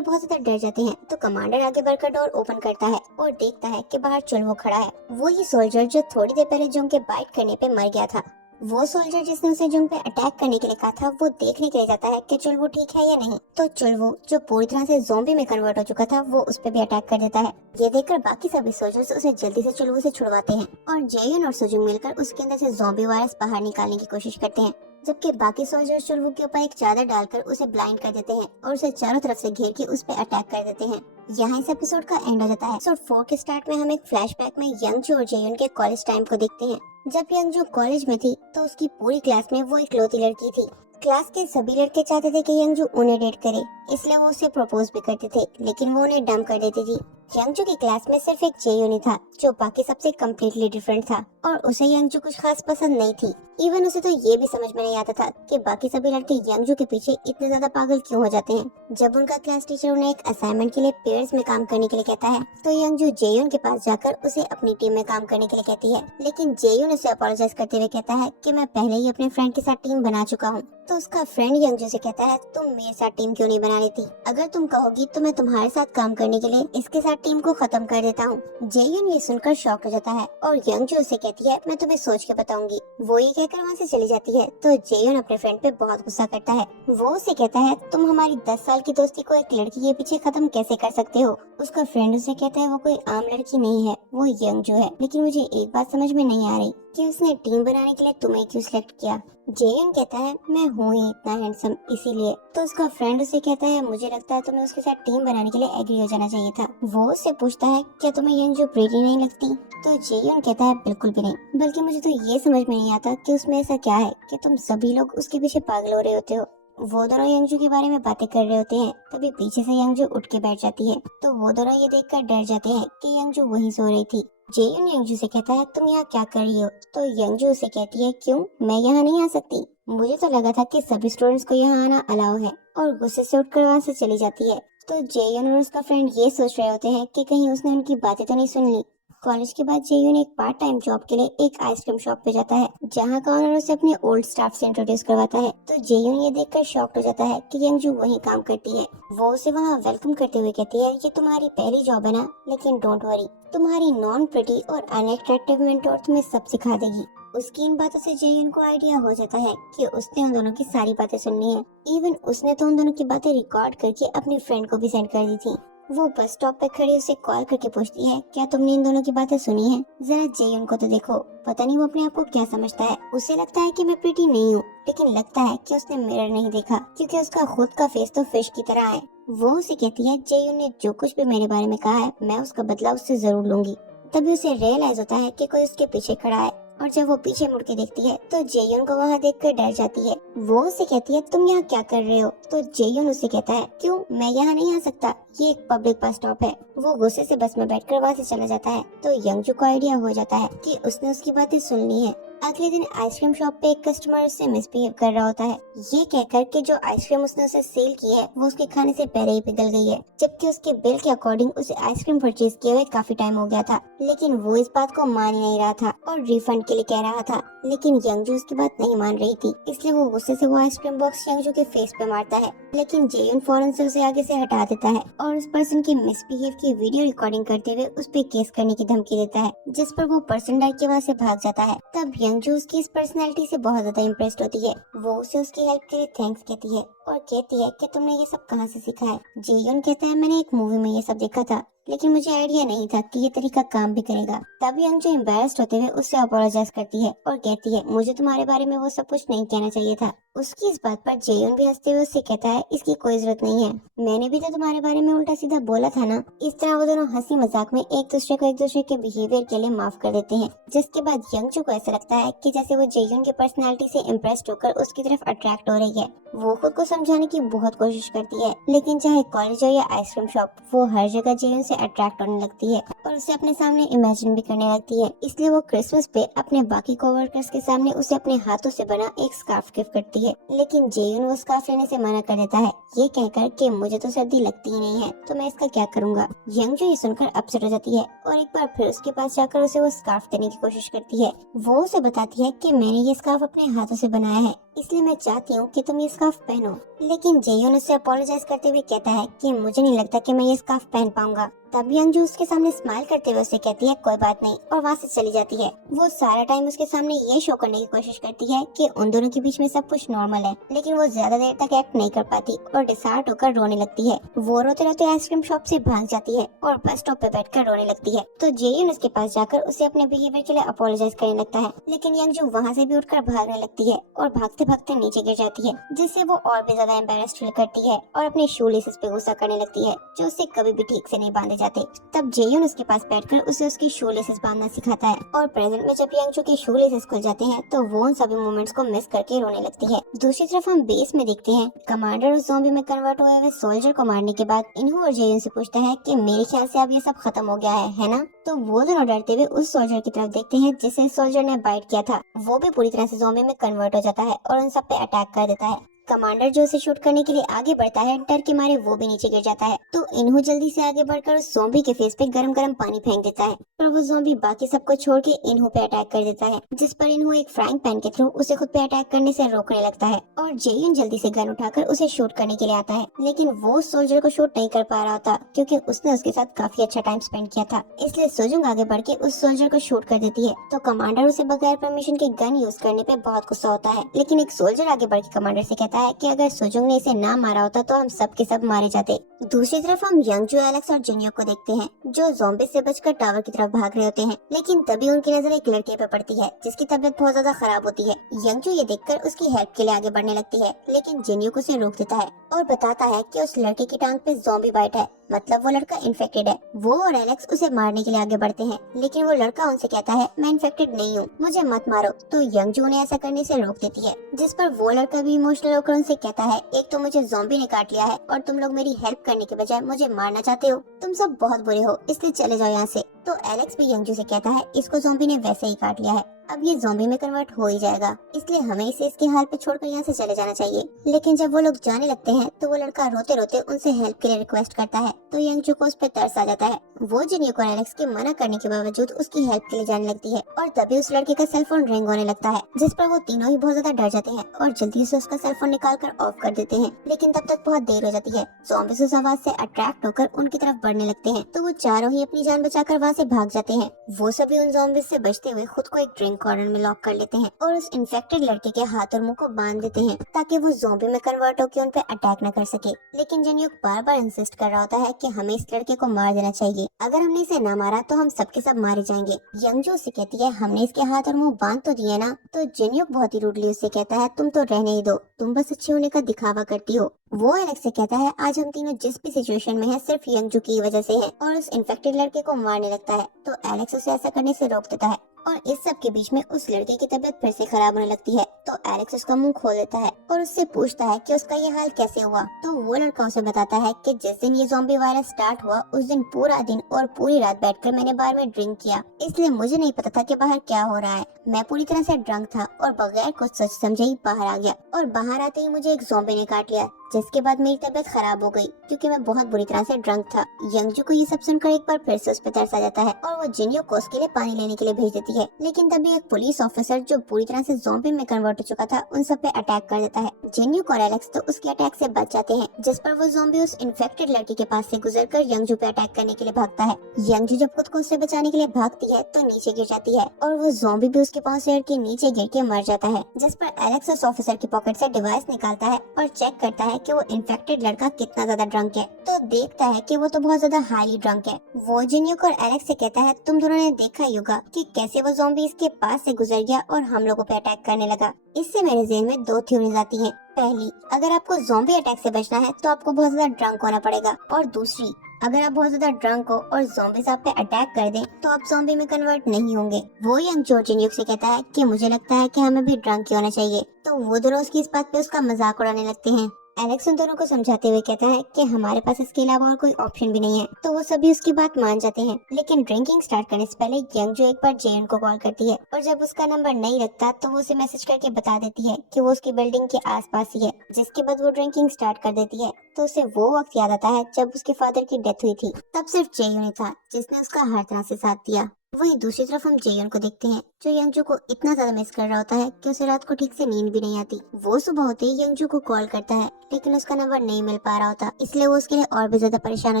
बहुत ज्यादा डर जाते हैं। तो कमांडर आगे बढ़कर डोर ओपन करता है और देखता है कि बाहर चुलवो खड़ा है। वो ही सोल्जर जो थोड़ी देर पहले जुंग के बाइट करने पे मर गया था। वो सोल्जर जिसने उसे जुंग पे अटैक करने के लिए कहा था, वो देखने के लिए जाता है कि चुलवो ठीक है या नहीं। तो चुलवो जो पूरी तरह से ज़ॉम्बी में कन्वर्ट हो चुका था, वो उस पे भी अटैक कर देता है। ये देखकर बाकी सभी सोल्जर्स उसे जल्दी से चुलवो से छुड़वाते हैं और जेयन और सुजुंग मिलकर उसके अंदर से ज़ॉम्बी वायरस बाहर निकालने की कोशिश करते हैं। जबकि बाकी सोल्जर्स चुलवो के ऊपर एक चादर डालकर उसे ब्लाइंड कर देते हैं और उसे चारों तरफ से घेर के उस पे अटैक कर देते हैं। यहाँ इस एपिसोड का एंड हो जाता है। एपिसोड 4 के स्टार्ट में हम एक फ्लैशबैक में यंगजू और जेयुन के कॉलेज टाइम को देखते हैं। जब यंगजू कॉलेज में थी तो उसकी पूरी क्लास में वो इकलौती लड़की थी। क्लास के सभी लड़के चाहते थे कि यंगजू उन्हें डेट करे, इसलिए वो उसे प्रपोज भी करते थे, लेकिन वो उन्हें डंप कर देती थी। यंगजू की क्लास में सिर्फ एक जेयुन ही था जो बाकी सबसे कम्प्लीटली डिफरेंट था और उसे यंगजू कुछ खास पसंद नहीं थी। इवन उसे तो ये भी समझ में नहीं आता था कि बाकी सभी लड़के यंगजू के पीछे इतने ज्यादा पागल क्यों हो जाते हैं। जब उनका क्लास टीचर उन्हें एक असाइनमेंट के लिए पेयर्स में काम करने के लिए कहता है तो यंगजू जेयुन के पास जाकर उसे अपनी टीम में काम करने के लिए कहती है, लेकिन जेयुन उसे अपोलोजाइज करते हुए कहता है कि मैं पहले ही अपने फ्रेंड के साथ टीम बना चुका हूँ। तो उसका फ्रेंड यंगजू से कहता है, तुम मेरे साथ टीम क्यों नहीं बना लेती? अगर तुम कहोगी तो मैं तुम्हारे साथ काम करने के लिए इसके साथ टीम को खत्म कर देता हूँ। जेयुन ये सुनकर शॉक हो जाता है और यंगजू उसे कहती है, मैं तुम्हें सोच के बताऊंगी। वो ये कहकर वहाँ से चली जाती है। तो जेयुन अपने फ्रेंड पे बहुत गुस्सा करता है। वो उसे कहता है, तुम हमारी 10 साल की दोस्ती को एक लड़की के पीछे खत्म कैसे कर सकते हो? उसका फ्रेंड उसे कहता है, वो कोई आम लड़की नहीं है, वो यंगजू है। लेकिन मुझे एक बात समझ में नहीं आ रही कि उसने टीम बनाने के लिए तुम्हें क्यों सिलेक्ट किया? जेयुन कहता है, मैं हूँ ही इतना हैंडसम इसीलिए। तो उसका फ्रेंड उसे कहता है, मुझे लगता है तुम्हें उसके साथ टीम बनाने के लिए एग्री हो जाना चाहिए था। वो उससे पूछता है, क्या तुम्हें यंगजू प्रीटी नहीं लगती? तो जेयुन कहता है, बिल्कुल भी नहीं, बल्कि मुझे तो ये समझ में नहीं आता कि उसमें ऐसा क्या है कि तुम सभी लोग उसके पीछे पागल हो रहे होते हो। वो दोनों यंगजू के बारे में बातें कर रहे होते हैं। तभी पीछे से यंगजू उठ के बैठ जाती है। तो वो दोनों ये देखकर डर जाते हैं कि यंगजू वहीं सो रही थी। जेयुन यंगजू से कहता है, तुम यहाँ क्या कर रही हो? तो यंगजू उसे कहती है, क्यों, मैं यहाँ नहीं आ सकती? मुझे तो लगा था कि सभी स्टूडेंट्स को यहाँ आना अलाउ है। और गुस्से से उठकर वहाँ से चली जाती है। तो जेयुन और उसका फ्रेंड ये सोच रहे होते हैं कि कहीं उसने उनकी बातें तो नहीं सुन ली। कॉलेज के बाद जेयुन एक पार्ट टाइम जॉब के लिए एक आइसक्रीम शॉप पे जाता है, जहाँ का ओनर उसे अपने ओल्ड स्टाफ से इंट्रोड्यूस करवाता है। तो जेयुन ये देखकर शॉक्ड हो जाता है कि यंगजू वही काम करती है। वो उसे वहाँ वेलकम करते हुए कहती है, ये तुम्हारी पहली जॉब है ना, लेकिन डोंट वरी, तुम्हारी नॉन प्रिटी और अनअट्रैक्टिव मेंटोर तुम्हें सब सिखा देगी। उसकी इन बातों से जेयुन को आइडिया हो जाता है कि उसने उन दोनों की सारी बातें सुननी है। इवन उसने तो उन दोनों की बातें रिकॉर्ड करके अपनी फ्रेंड को भी सेंड कर दी थी। वो बस स्टॉप पे खड़ी उसे कॉल करके पूछती है, क्या तुमने इन दोनों की बातें सुनी है? जरा जेयुन को तो देखो, पता नहीं वो अपने आप को क्या समझता है। उसे लगता है कि मैं प्रीटी नहीं हूँ, लेकिन लगता है कि उसने मिरर नहीं देखा, क्योंकि उसका खुद का फेस तो फिश की तरह है। वो उसे कहती है, जेयुन ने जो कुछ भी मेरे बारे में कहा है, मैं उसका बदला उससे जरूर लूंगी। तभी उसे रियलाइज होता है कि कोई उसके पीछे खड़ा है और जब वो पीछे मुड़ के देखती है तो जेयुन को वहाँ देखकर डर जाती है। वो उसे कहती है, तुम यहाँ क्या कर रहे हो? तो जेयुन उसे कहता है, क्यों, मैं यहाँ नहीं आ सकता, ये एक पब्लिक बस स्टॉप है। वो गुस्से से बस में बैठकर वहाँ से चला जाता है। तो यंगजू को आइडिया हो जाता है कि उसने उसकी बातें सुन ली है। अगले दिन आइसक्रीम शॉप पे एक कस्टमर उससे मिसबिहेव कर रहा होता है, ये कहकर कि जो आइसक्रीम उसने उसे सेल की है वो उसके खाने से पहले ही पिघल गई है, जबकि उसके बिल के अकॉर्डिंग उसे आइसक्रीम परचेज किए हुए काफी टाइम हो गया था। लेकिन वो इस बात को मान ही नहीं रहा था और रिफंड के लिए कह रहा था। लेकिन यंगजू उसकी बात नहीं मान रही थी, इसलिए वो गुस्से से वो आइसक्रीम बॉक्स यंगजू के फेस पे मारता है। लेकिन जेयुन फौरन से उसे आगे से हटा देता है और उस पर्सन की मिसबिहेव की वीडियो रिकॉर्डिंग करते हुए उस पे केस करने की धमकी देता है, जिस पर वो पर्सन डर के वहाँ से भाग जाता है। तब यंगजू उसकी इस पर्सनैलिटी से बहुत ज्यादा इम्प्रेस्ड होती है। वो उसे उसकी हेल्प के लिए थैंक्स कहती है और कहती है कि तुमने ये सब कहाँ से सीखा है? जेयुन कहता है, मैंने एक मूवी में ये सब देखा था, लेकिन मुझे आइडिया नहीं था कि ये तरीका काम भी करेगा। तब यंगजू एम्बैरेस्ड होते हुए उससे अपोलोजाइज करती है और कहती है, मुझे तुम्हारे बारे में वो सब कुछ नहीं कहना चाहिए था। उसकी इस बात पर जेयुन भी हंसते हुए उससे कहता है, इसकी कोई जरूरत नहीं है, मैंने भी तो तुम्हारे बारे में उल्टा सीधा बोला था ना। इस तरह वो दोनों हंसी मजाक में एक दूसरे के बिहेवियर के लिए माफ कर देते हैं, जिसके बाद यंगजू को ऐसा लगता है कि जैसे वो जेयुन की पर्सनैलिटी से इम्प्रेस्ड होकर उसकी तरफ अट्रैक्ट हो रही है। वो खुद को समझाने की बहुत कोशिश करती है, लेकिन चाहे कॉलेज हो या आइसक्रीम शॉप, वो हर जगह जेयुन से अट्रैक्ट होने लगती है और उसे अपने सामने इमेजिन भी करने लगती है। इसलिए वो क्रिसमस पे अपने बाकी कोवर्कर्स के सामने उसे अपने हाथों से बना एक स्कार्फ गिफ्ट करती है, लेकिन जेयून वो स्कार्फ लेने से मना कर देता है, ये कहकर कि मुझे तो सर्दी लगती ही नहीं है, तो मैं इसका क्या करूँगा। यंगजू ये सुनकर अपसेट हो जाती है और एक बार फिर उसके पास जाकर उसे वो स्कार्फ देने की कोशिश करती है। वो उसे बताती है कि मैंने ये स्कार्फ अपने हाथों से बनाया है, इसलिए मैं चाहती हूँ कि तुम ये स्कार्फ पहनो। लेकिन जेयून उससे अपोलोजाइज करते हुए कहता है कि मुझे नहीं लगता कि मैं ये स्कार्फ पहन पाऊंगा। तब यंगजू उसके सामने स्माइल करते हुए उसे कहती है कोई बात नहीं, और वहाँ से चली जाती है। वो सारा टाइम उसके सामने ये शो करने की कोशिश करती है कि उन दोनों के बीच में सब कुछ नॉर्मल है, लेकिन वो ज्यादा देर तक एक्ट नहीं कर पाती और डिसहार्ट होकर रोने लगती है। वो रोते रोते आइसक्रीम शॉप से भाग जाती है और बस स्टॉप पे बैठकर रोने लगती है। तो जेयून उसके पास जाकर उसे अपने बिहेवियर के लिए अपोलोजाइज करने लगता है, लेकिन यंगजू वहाँ से भी उठकर भागने लगती है और भागते भागते नीचे गिर जाती है, जिससे वो और भी ज्यादा एम्बैरेस्ड फील करती है और अपने शू लेसेस पे गुस्सा करने लगती है, जो उसे कभी भी ठीक से नहीं बांधे जाते। तब जेयून उसके पास बैठकर उसे उसकी शू लेसेस बांधना सिखाता है और प्रेजेंट में जब यंगजू के शू लेसेस खुल जाते हैं तो वो उन सभी मोमेंट्स को मिस करके रोने लगती है। दूसरी तरफ हम बेस में देखते हैं कमांडर उस ज़ॉम्बी में कन्वर्ट हुए हुए सोल्जर को मारने के बाद इन्हू और जेयून से पूछता है कि मेरे ख्याल से अब ये सब खत्म हो गया है ना। तो वो दोनों डरते हुए उस सोल्जर की तरफ देखते हैं जिसे सोल्जर ने बाइट किया था। वो भी पूरी तरह से ज़ॉम्बी में कन्वर्ट हो जाता है और उन सब पे अटैक कर देता है। कमांडर जो उसे शूट करने के लिए आगे बढ़ता है, डर के मारे वो भी नीचे गिर जाता है। तो इन्हू जल्दी से आगे बढ़कर उस ज़ॉम्बी के फेस पे गरम गरम पानी फेंक देता है, पर वो ज़ॉम्बी बाकी सबको छोड़ के इन्हू पे अटैक कर देता है, जिस पर इन्हू एक फ्राइंग पैन के थ्रू उसे खुद पे अटैक करने से रोकने लगता है और जेयून जल्दी से गन उठाकर उसे शूट करने के लिए आता है, लेकिन वो सोल्जर को शूट नहीं कर पा रहा था क्योंकि उसने उसके साथ काफी अच्छा टाइम स्पेंड किया था। इसलिए सोजुंग आगे बढ़ के उस सोल्जर को शूट कर देती है। तो कमांडर उसे बगैर परमिशन के गन यूज करने पे बहुत गुस्सा होता है, लेकिन एक सोल्जर आगे बढ़ के कमांडर से कहता है कि अगर सोजुंग ने इसे ना मारा होता तो हम सब के सब मारे जाते। दूसरी तरफ हम यंगजू, एलेक्स और जिन्यो को देखते हैं जो ज़ॉम्बी से बचकर टावर की तरफ भाग रहे होते हैं, लेकिन तभी उनकी नजर एक लड़के पे पड़ती है जिसकी तबीयत बहुत ज्यादा खराब होती है। यंगजू ये देखकर उसकी हेल्प के लिए आगे बढ़ने लगती है, लेकिन जिन्यो को उसे रोक देता है और बताता है कि उस लड़के की टांग पे ज़ॉम्बी बाइट है, मतलब वो लड़का इन्फेक्टेड है। वो और एलेक्स उसे मारने के लिए आगे बढ़ते हैं, लेकिन वो लड़का उनसे कहता है मैं इन्फेक्टेड नहीं हूँ, मुझे मत मारो। तो यंगजू ने ऐसा करने से रोक देती है, जिस पर वो लड़का भी इमोशनल होकर उनसे कहता है एक तो मुझे ज़ॉम्बी ने काट लिया है और तुम लोग मेरी हेल्प करने के बजाय मुझे मारना चाहते हो, तुम सब बहुत बुरे हो, इसलिए चले जाओ यहाँ से। तो एलेक्स भी यंगजू से कहता है इसको ज़ॉम्बी ने वैसे ही काट लिया है, अब ये ज़ॉम्बी में कन्वर्ट हो ही जाएगा, इसलिए हमें इसे इसके हाल पे छोड़कर यहाँ से चले जाना चाहिए। लेकिन जब वो लोग जाने लगते हैं तो वो लड़का रोते रोते उनसे हेल्प के लिए रिक्वेस्ट करता है, तो यंगजू को उस पर तरस आ जाता है। वो जिन्यो को एलेक्स के मना करने के बावजूद उसकी हेल्प के लिए जाने लगती है और तभी उस लड़के का सेलफोन रिंग होने लगता है, जिस पर वो तीनों ही बहुत ज्यादा डर जाते हैं और जल्दी से उसका सेलफोन निकाल कर ऑफ कर देते हैं। लेकिन तब तक बहुत देर हो जाती है। ज़ॉम्बीज़ उस आवाज से अट्रैक्ट होकर उनकी तरफ बढ़ने लगते हैं, तो वो चारों ही अपनी जान बचाकर वहाँ से भाग जाते हैं। वो सभी उन ज़ॉम्बीज़ से बचते हुए खुद को एक ड्रिंक कॉर्नर में लॉक कर लेते हैं और उस इन्फेक्टेड लड़के के हाथ और मुंह को बांध देते हैं ताकि वो ज़ॉम्बी में कन्वर्ट होकर उन पे अटैक न कर सके। लेकिन जिन्युक बार बार इंसिस्ट कर रहा होता है कि हमें इस लड़के को मार देना चाहिए, अगर हमने इसे न मारा तो हम सबके सब मारे जाएंगे। यंगजू से कहती है हमने इसके हाथ और मुंह बांध तो दिए ना। तो जिन्युक बहुत ही रूडली उससे कहता है तुम तो रहने ही दो, तुम बस अच्छे होने का दिखावा करती हो। वो एलेक्स से कहता है आज हम तीनों जिस भी सिचुएशन में हैं सिर्फ यंगजू की वजह से है, और उस इन्फेक्टेड लड़के को मारने लगता है। तो एलेक्स उसे ऐसा करने से रोक देता है और इस सब के बीच में उस लड़के की तबीयत फिर से खराब होने लगती है। तो एलेक्स उसका मुंह खोल देता है और उससे पूछता है कि उसका ये हाल कैसे हुआ। तो वो लड़का उसे बताता है कि जिस दिन ये ज़ॉम्बी वायरस स्टार्ट हुआ उस दिन पूरा दिन और पूरी रात बैठकर मैंने बार में ड्रिंक किया, इसलिए मुझे नहीं पता था कि बाहर क्या हो रहा है। मैं पूरी तरह से ड्रंक था और बगैर कुछ सोच समझे ही बाहर आ गया, और बाहर आते ही मुझे एक ज़ॉम्बी ने काट लिया, जिसके बाद मेरी तबीयत खराब हो गई क्योंकि मैं बहुत बुरी तरह से ड्रंक था। यंगजू को ये सब सुनकर एक बार फिर से उस पर तरस आ जाता है और वो जिन्यो को उसके लिए पानी लेने के लिए भेज देती है। लेकिन तभी एक पुलिस ऑफिसर जो पूरी तरह से ज़ॉम्बी में कन्वर्ट हो चुका था उन सब पे अटैक कर देता है। जिन्यो और एलेक्स तो उसके अटैक से बच जाते हैं, जिस पर वो ज़ॉम्बी उस इन्फेक्टेड लड़के के पास से गुजरकर यंगजू पे अटैक करने के लिए भागता है। यंगजू जब खुद को उससे बचाने के लिए भागती है तो नीचे गिर जाती है और वो ज़ॉम्बी भी उसके पास से के नीचे गिर के मर जाता है, जिस पर एलेक्स उस ऑफिसर की पॉकेट से डिवाइस निकालता है और चेक करता है कि वो इन्फेक्टेड लड़का कितना ज्यादा ड्रंक है। तो देखता है कि वो तो बहुत ज्यादा हाईली ड्रंक है। वो जिन्युक और एलेक्स से कहता है तुम दोनों ने देखा ही होगा कि कैसे वो ज़ॉम्बी इसके पास से गुजर गया और हम लोगों पे अटैक करने लगा। इससे मेरे ज़हन में दो थ्योरीज आती हैं। पहली, अगर आपको ज़ॉम्बी अटैक से बचना है तो आपको बहुत ज्यादा ड्रंक होना पड़ेगा, और दूसरी, अगर आप बहुत ज्यादा ड्रंक हो और ज़ॉम्बीज़ आप पे अटैक कर दें तो आप ज़ॉम्बी में कन्वर्ट नहीं होंगे। वो यंगजू जिन्युक से कहता है कि मुझे लगता है कि हमें भी ड्रंक ही होना चाहिए। तो वो दोनों उसकी इस बात पे उसका मजाक उड़ाने लगते हैं। एलेक्स उन दोनों को समझाते हुए कहता है कि हमारे पास इसके अलावा और कोई ऑप्शन भी नहीं है, तो वो सभी उसकी बात मान जाते हैं। लेकिन ड्रिंकिंग स्टार्ट करने से पहले यंग जो एक बार जेन को कॉल करती है और जब उसका नंबर नहीं लगता तो वो उसे मैसेज करके बता देती है कि वो उसकी बिल्डिंग के आसपास ही है। जिसके बाद वो ड्रिंकिंग स्टार्ट कर देती है तो उसे वो वक्त याद आता है जब उसके फादर की डेथ हुई थी। तब सिर्फ जेयून ही था जिसने उसका हर तरह से साथ दिया। वहीं दूसरी तरफ हम जेयन को देखते हैं जो यंगजू को इतना ज्यादा मिस कर रहा होता है कि उसे रात को ठीक से नींद भी नहीं आती। वो सुबह होते ही यंगजू को कॉल करता है लेकिन उसका नंबर नहीं मिल पा रहा होता, इसलिए वो उसके लिए और भी ज्यादा परेशान हो